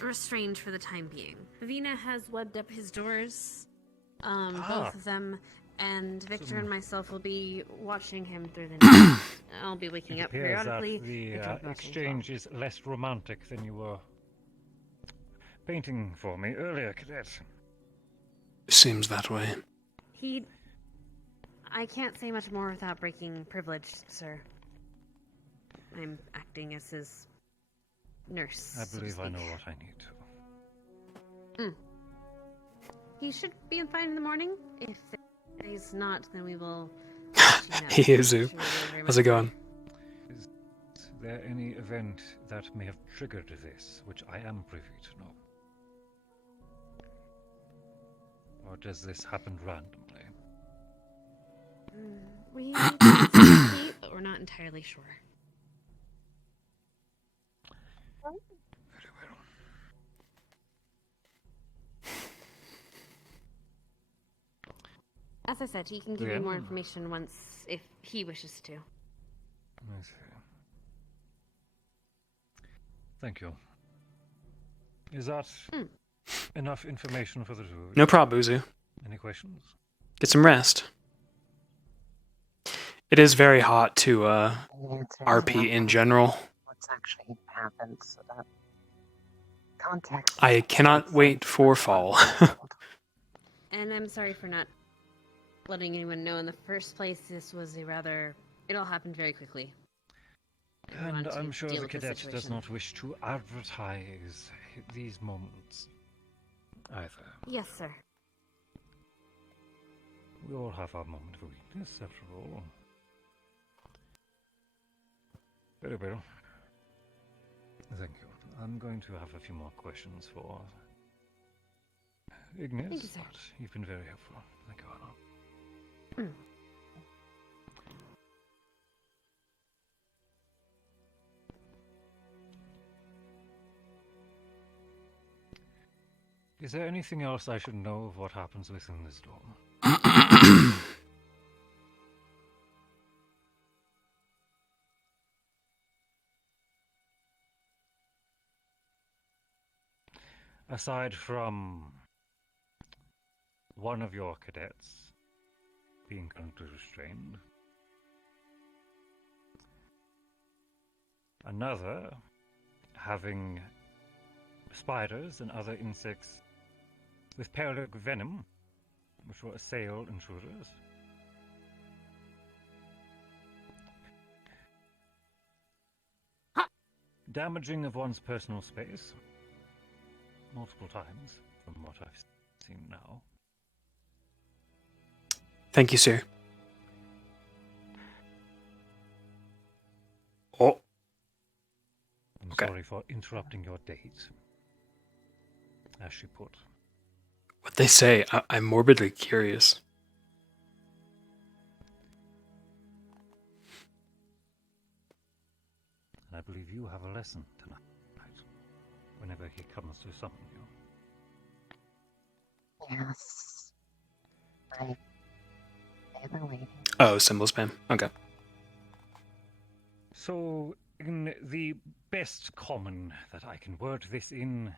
restrained for the time being. Vivina has webbed up his doors, both of them, and Victor and myself will be watching him through the night. I'll be waking up periodically. The exchange is less romantic than you were painting for me earlier, Cadet. Seems that way. I can't say much more without breaking privilege, sir. I'm acting as his nurse. I believe I know what I need to. He should be fine in the morning. If he's not, then we will... He is, Zoo. How's it going? Is there any event that may have triggered this, which I am privy to know? Or does this happen randomly? We investigate, but we're not entirely sure. Very well. As I said, he can give you more information once, if he wishes to. I see. Thank you. Is that enough information for the two? No problem, Uzu. Any questions? Get some rest. It is very hot to RP in general. What's actually happened, so that context. I cannot wait for fall. And I'm sorry for not letting anyone know in the first place. This was a rather... It all happened very quickly. And I'm sure the cadet does not wish to advertise these moments either. Yes, sir. We all have our moment of weakness, after all. Very well. Thank you. I'm going to have a few more questions for Ignis, Thank you, sir. but you've been very helpful. Thank you, Anna. Is there anything else I should know of what happens within this dorm? Aside from one of your cadets being currently restrained, another having spiders and other insects with paralitic venom, which will assail intruders. Damaging of one's personal space multiple times, from what I've seen now. Thank you, sir. Oh. I'm Okay. sorry for interrupting your date, as she put. What they say, I'm morbidly curious. And I believe you have a lesson tonight, whenever he comes to summon you. Yes. I've been waiting. Oh, symbol spam. Okay. So, in the best common that I can word this in,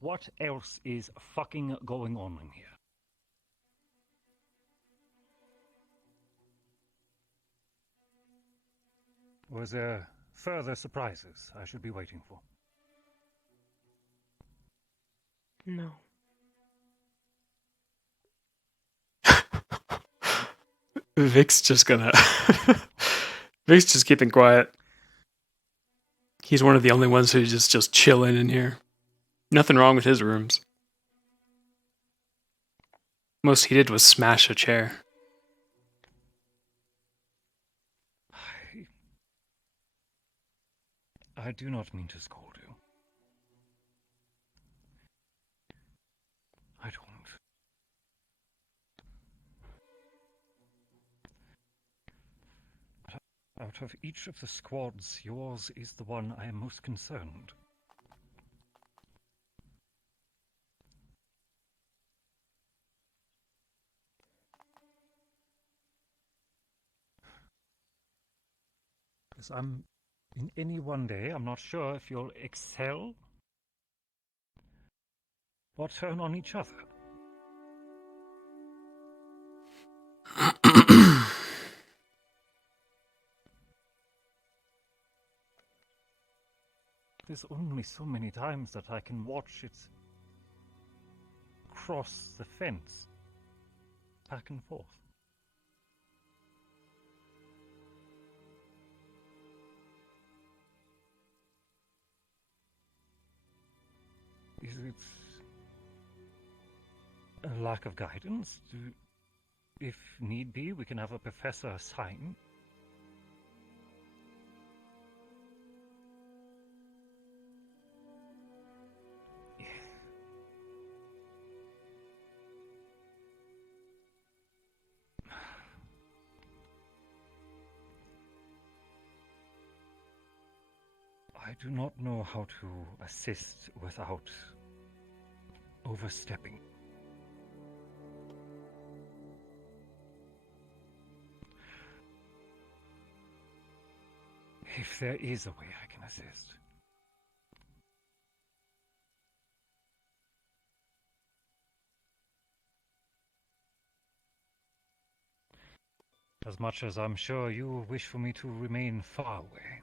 what else is fucking going on in here? Was there further surprises I should be waiting for? No. Vic's just gonna... Vic's just keeping quiet. He's one of the only ones who's just chilling in here. Nothing wrong with his rooms. Most he did was smash a chair. I do not mean to scold you. I don't. But out of each of the squads, yours is the one I am most concerned. Because in any one day, I'm not sure if you'll excel or turn on each other. There's only so many times that I can watch it cross the fence, back and forth. Is it a lack of guidance? If need be, we can have a professor assign. I do not know how to assist without overstepping. If there is a way I can assist. As much as I'm sure you wish for me to remain far away.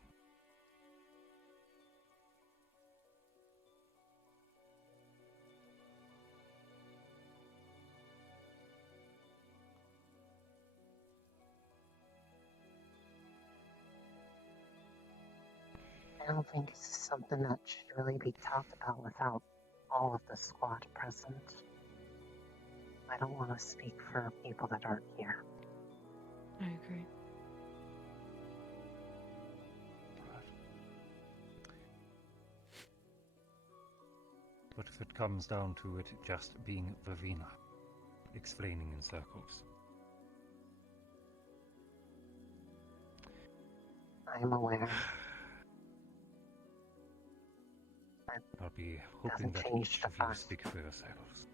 I don't think this is something that should really be talked about without all of the squad present. I don't want to speak for people that aren't here. I agree. But if it comes down to it just being Vavina, explaining in circles. I'm aware. I'll be hoping that each of you speak for yourselves.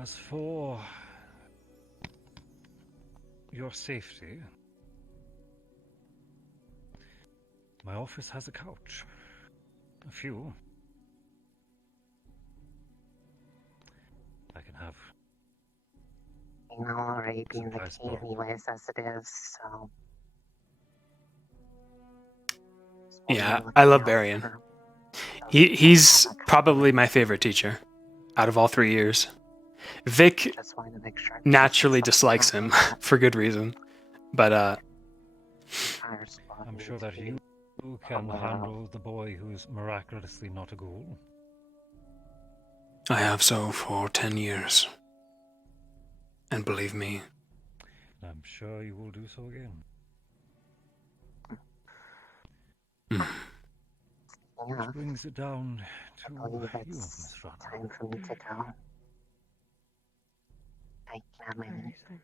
As for your safety, my office has a couch. A few. I can have. You know, already being the key anyways as it is, so. Yeah, I love Barian. He's probably my favorite teacher out of all 3 years. Vic naturally dislikes him for good reason, but I'm sure that you can handle the boy who's miraculously not a ghoul. I have so for 10 years. And believe me, I'm sure you will do so again. Which brings it down to you, Miss Rana. Time for me to go. I can have my leave.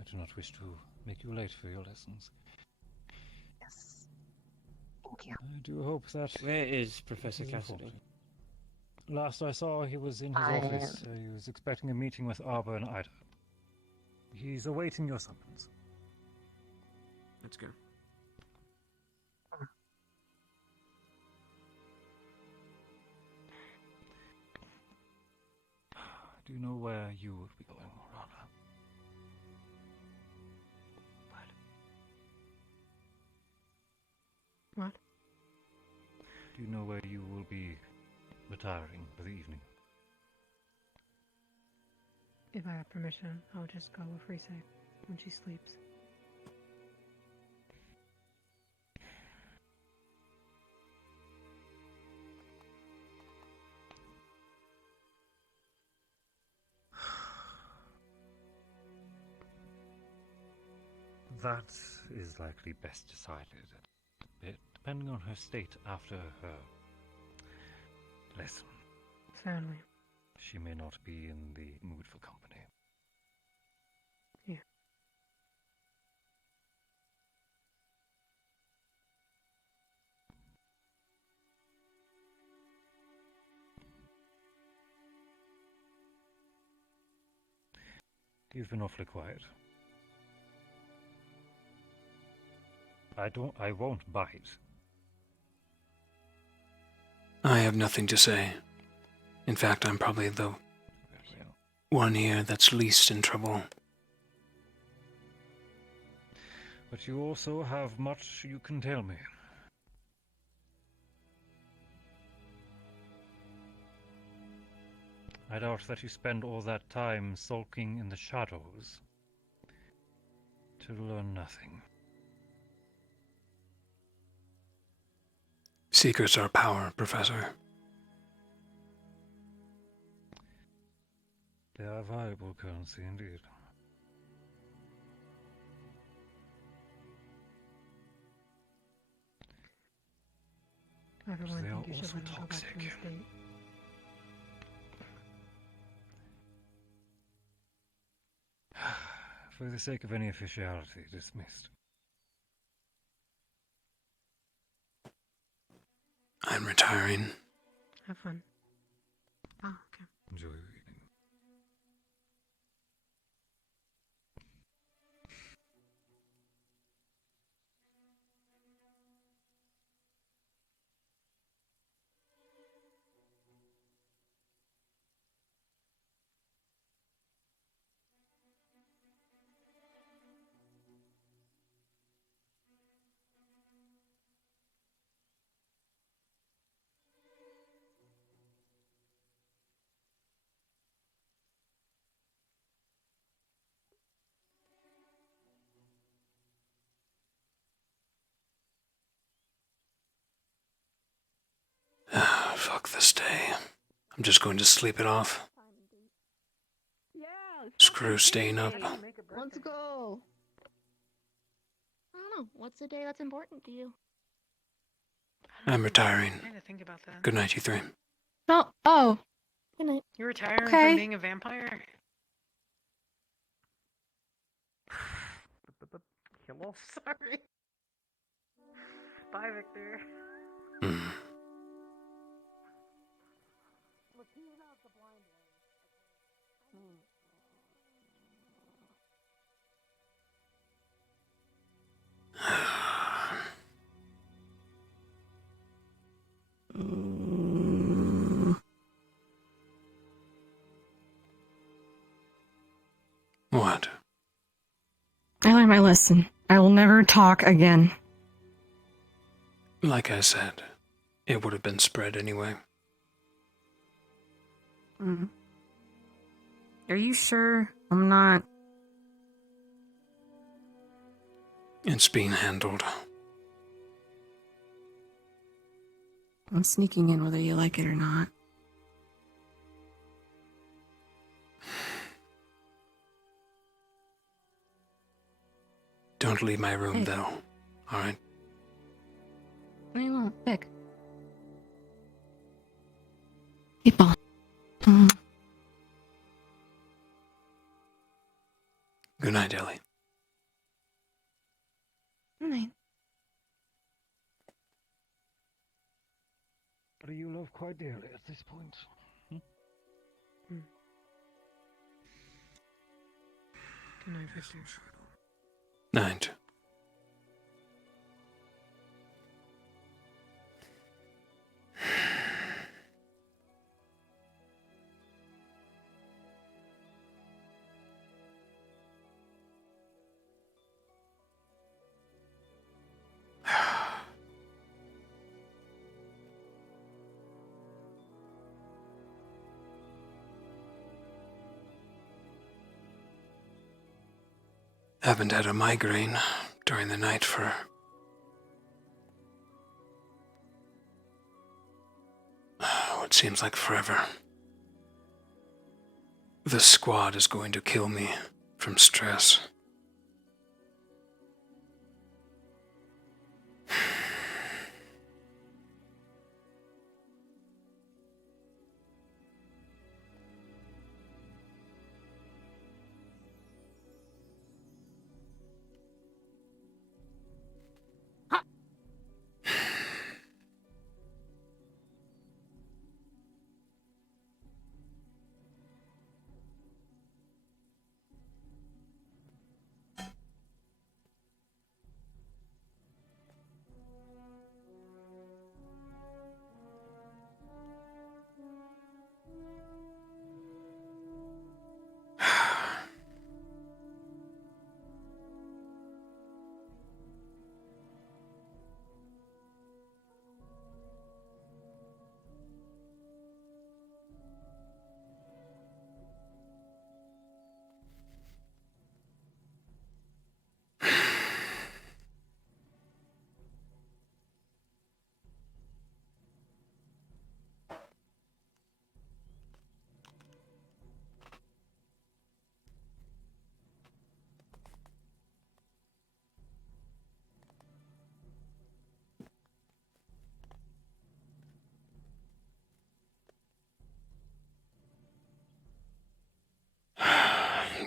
I do not wish to make you late for your lessons. Yes. Thank you. I do hope that... Where is Professor Cassidy? Last I saw, he was in his office. He was expecting a meeting with Arbor and Ida. He's awaiting your summons. Let's go. Do you know where you would be going, Rana? What? Do you know where you will be retiring for the evening? If I have permission, I'll just go with Freesay when she sleeps. That is likely best decided, depending on her state after her lesson. Sadly. She may not be in the mood for company. Yeah. You've been awfully quiet. I won't bite. I have nothing to say. In fact, I'm probably the one here that's least in trouble. But you also have much you can tell me. I doubt that you spend all that time sulking in the shadows to learn nothing. Secrets are power, Professor. They are valuable currency indeed. Everyone They are think you should also let him go back to toxic. the state. For the sake of any officiality, dismissed. I'm retiring. Have fun. Oh, okay. Enjoy your evening. Fuck this day. I'm just going to sleep it off. Screw staying up. Let's go. I don't know. What's the day that's important to you? I'm retiring. I had to think about that. Good night, you three. Oh. Good night. You're retiring Okay. from being a vampire? Kimmel? Sorry. Bye, Victor. What? I learned my lesson. I will never talk again. Like I said, it would have been spread anyway. Are you sure I'm not? It's being handled. I'm sneaking in whether you like it or not. Don't leave my room, Hey. though. Alright? What do you want? Pick. People. Good night, Ellie. Night. What do you love quite dearly at this point? Good night, Victor. Night. Haven't had a migraine during the night for what seems like forever. The squad is going to kill me from stress.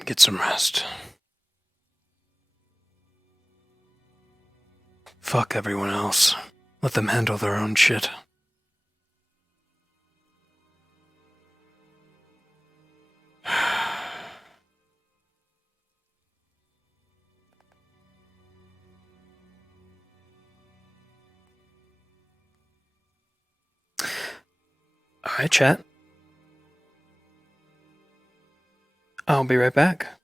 Get some rest. Fuck everyone else. Let them handle their own shit. Alright, chat. I'll be right back.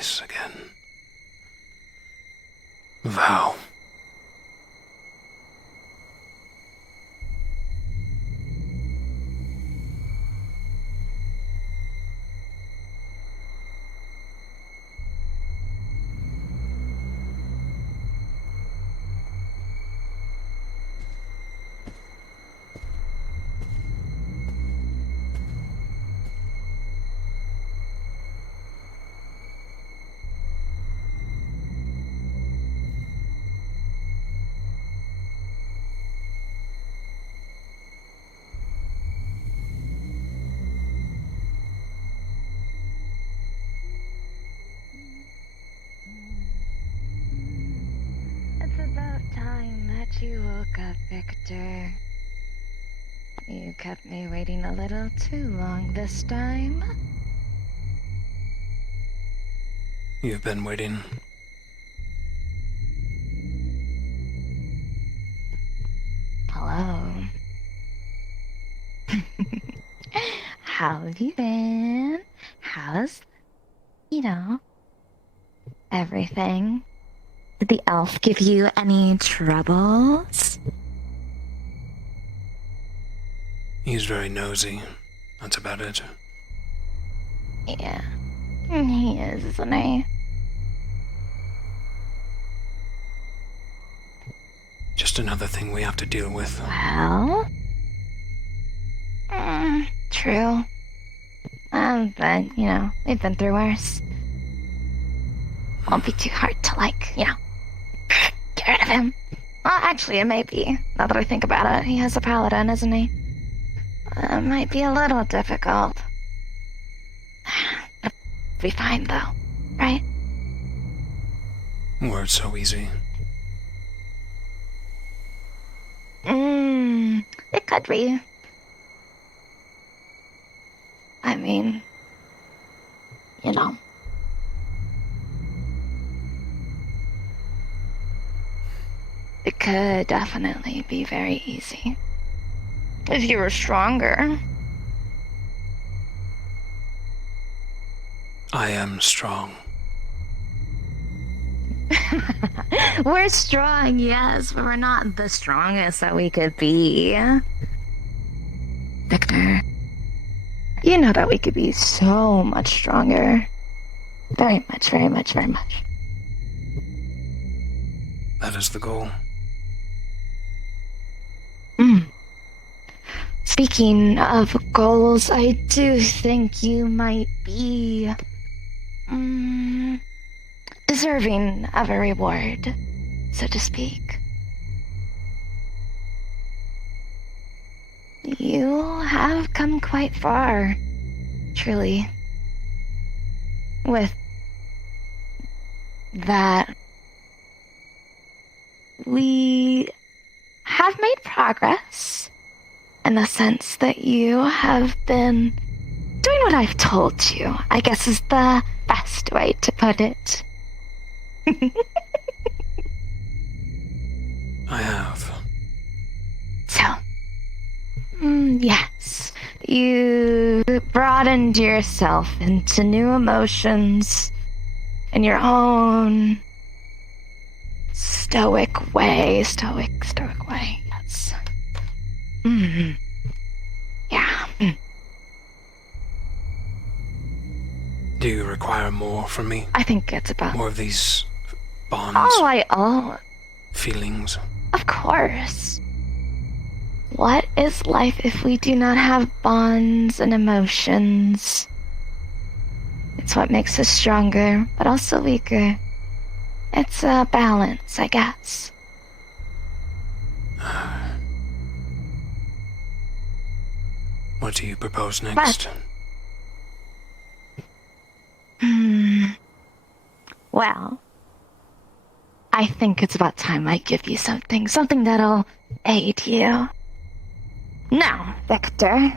eyes again. Vow. It's about time that you woke up, Victor. You kept me waiting a little too long this time. You've been waiting. Hello. How have you been? How's, everything? Did the elf give you any troubles? He's very nosy. That's about it. Yeah. He is, isn't he? Just another thing we have to deal with. Well? True. But, we've been through worse. Won't be too hard to, get rid of him. Well, actually, it may be. Now that I think about it, he has a paladin, isn't he? It might be a little difficult. It'll be fine, though. Right? Words so easy. It could be. I mean, it could definitely be very easy. If you were stronger. I am strong. We're strong, yes, but we're not the strongest that we could be. Victor, you know that we could be so much stronger. Very much, very much, very much. That is the goal. Speaking of goals, I do think you might be deserving of a reward, so to speak. You have come quite far, truly. With that, we have made progress in the sense that you have been doing what I've told you, I guess is the best way to put it. I have. So, yes, you broadened yourself into new emotions in your own stoic way, yes. Yeah. Do you require more from me? I think it's about more of these bonds. Feelings. Of course. What is life if we do not have bonds and emotions? It's what makes us stronger, but also weaker. It's a balance, I guess. What do you propose next? Well, I think it's about time I give you something that'll aid you. Now, Victor,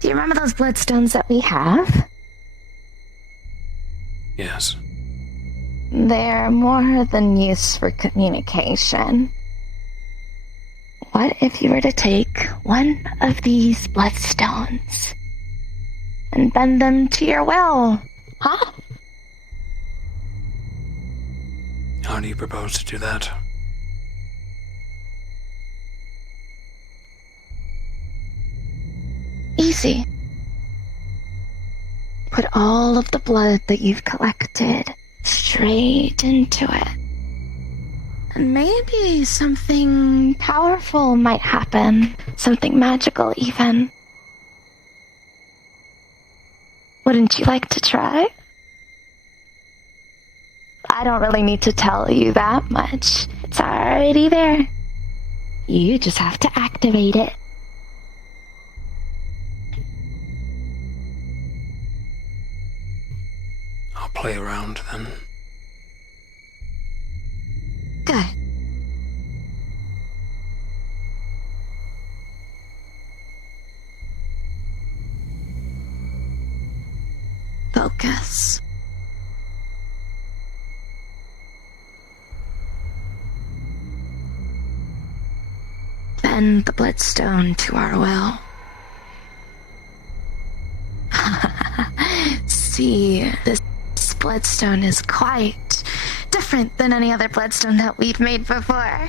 do you remember those bloodstones that we have? Yes. They're more than use for communication. What if you were to take one of these bloodstones and bend them to your will? Huh? How do you propose to do that? Easy. Put all of the blood that you've collected straight into it. And maybe something powerful might happen. Something magical, even. Wouldn't you like to try? I don't really need to tell you that much. It's already there. You just have to activate it. I'll play around then. Good. Focus. Bend the bloodstone to our will. See, this bloodstone is quite different than any other bloodstone that we've made before.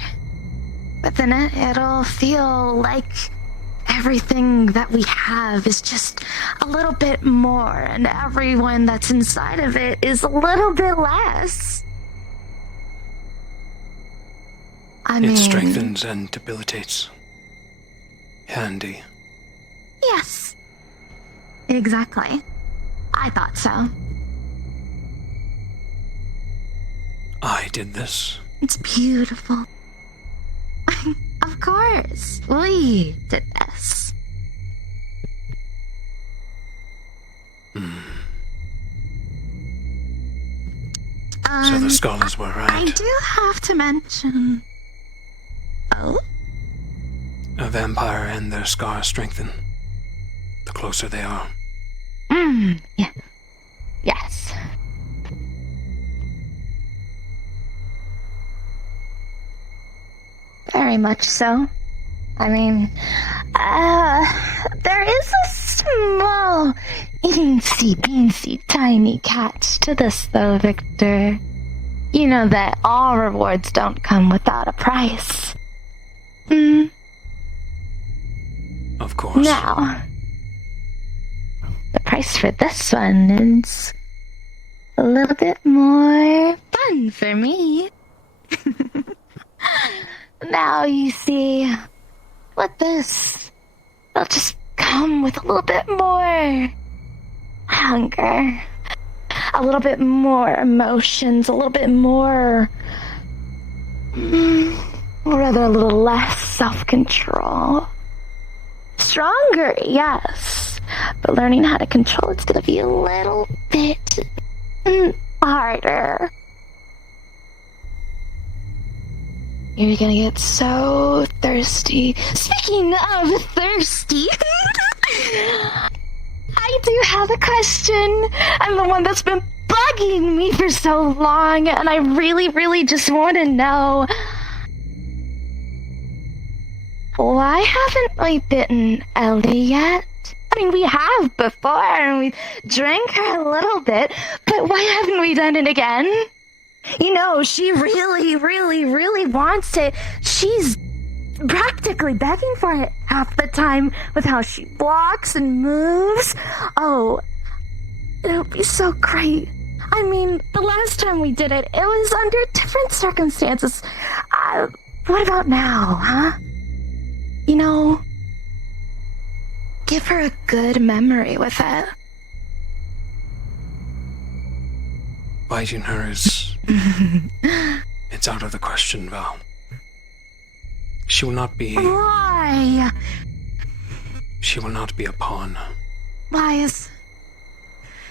Within it, it'll feel like everything that we have is just a little bit more, and everyone that's inside of it is a little bit less. It strengthens and debilitates. Handy. Yes. Exactly. I thought so. I did this. It's beautiful. Of course. We did this. So the scholars were right. I do have to mention... Oh? A vampire and their scars strengthen the closer they are. Yeah. Yes. Very much so. I mean, there is a small, teensy, tiny catch to this, though, Victor. You know that all rewards don't come without a price. Of course. Now, the price for this one is a little bit more fun for me. Now, you see, with this, it'll just come with a little bit more hunger, a little bit more emotions, a little bit more, or rather a little less self-control. Stronger, yes, but learning how to control it's gonna be a little bit harder. You're gonna get so thirsty. Speaking of thirsty, I do have a question. I'm the one that's been bugging me for so long, and I really just want to know. Why haven't we bitten Ellie yet? I mean, we have before, and we drank her a little bit, but why haven't we done it again? You know, she really wants it. She's practically begging for it half the time with how she walks and moves. Oh, it'll be so great. I mean, the last time we did it, it was under different circumstances. What about now, huh? You know, give her a good memory with it. Biting her is... it's out of the question, Val. She will not be... Why? She will not be a pawn. Why is...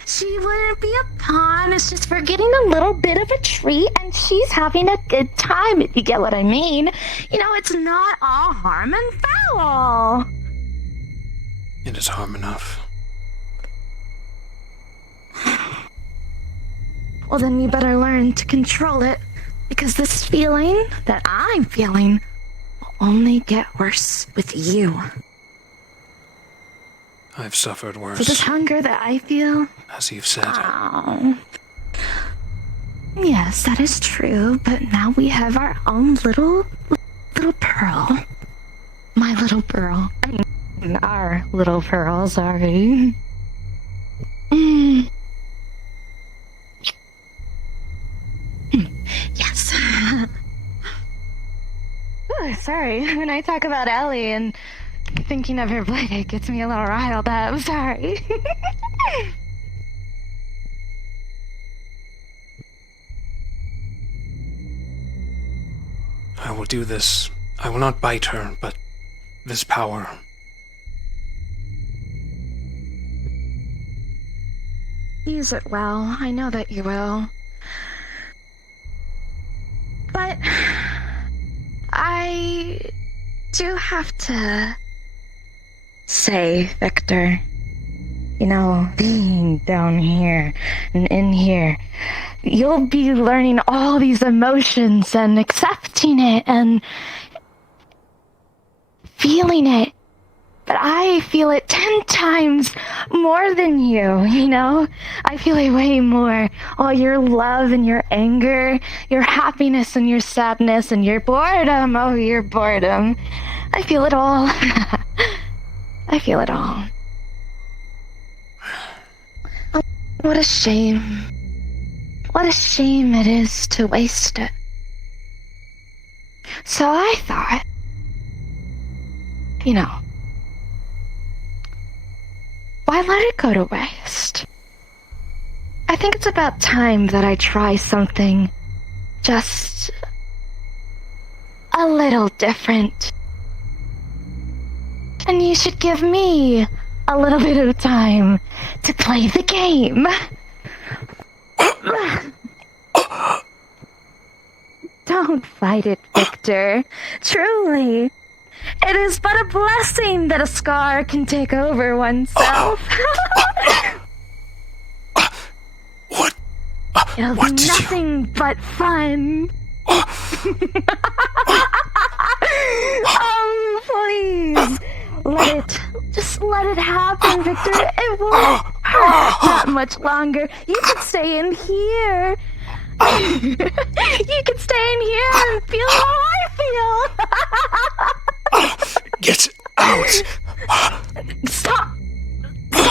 She wouldn't be a pawn. It's just for getting a little bit of a treat, and she's having a good time, if you get what I mean. You know, it's not all harm and foul. It is harm enough. Well, then you better learn to control it, because this feeling that I'm feeling will only get worse with you. I've suffered worse. So this hunger that I feel... As you've said. Yes, that is true, but now we have our own little pearl. My little pearl. I mean, our little pearl, sorry. Yes. Ooh, sorry, when I talk about Ellie and thinking of her blade, it gets me a little riled up. Sorry. I will do this. I will not bite her, but this power. Use it well. I know that you will. But I do have to say, Victor, you know, being down here and in here, you'll be learning all these emotions and accepting it and feeling it. But I feel it 10 times more than you know? I feel it way more. All your love and your anger, your happiness and your sadness and your boredom. Oh, your boredom. I feel it all. I feel it all. Oh, what a shame. What a shame it is to waste it. So I thought, you know, why let it go to waste? I think it's about time that I try something just a little different. And you should give me a little bit of time to play the game. Don't fight it, Victor. Truly. It is but a blessing that a scar can take over oneself. It'll be nothing but fun. Please. Just let it happen, Victor. It won't hurt that much longer. You can stay in here. You can stay in here and feel how I feel. Get out! Stop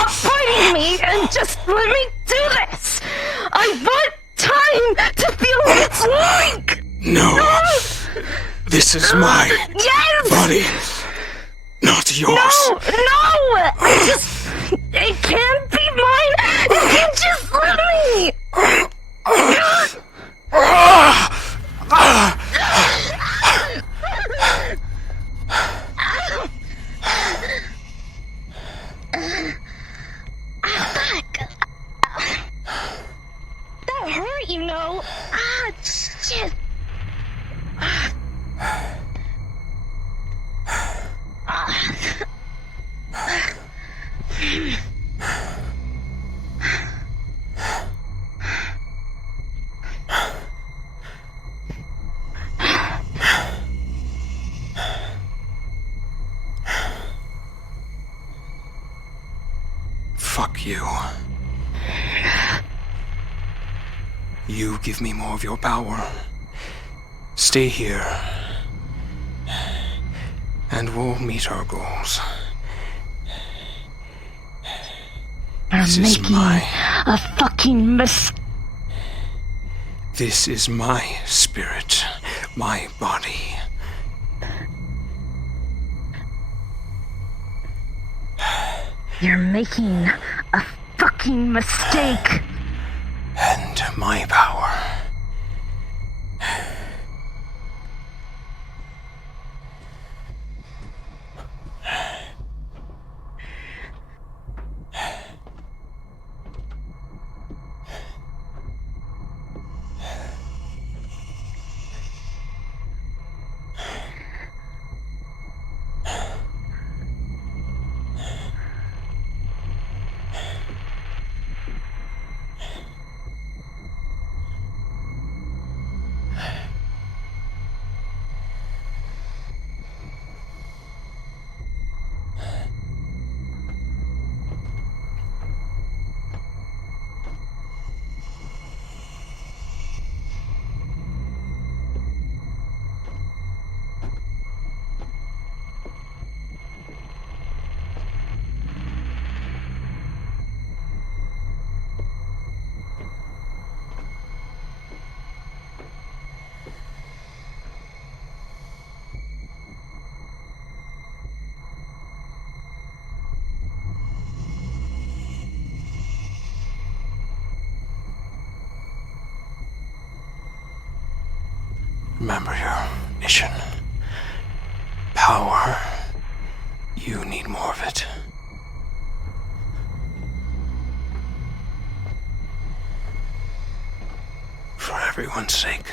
fighting me and just let me do this. I want time to feel what it's like. No. This is my body, not yours. No! It can't be mine if you just let me. That hurt, you know. Shit. Fuck you. You give me more of your power. Stay here. And we'll meet our goals. This is A fucking mistake. This is my spirit, my body. You're making a fucking mistake. And my power. Remember your mission. Power. You need more of it. For everyone's sake.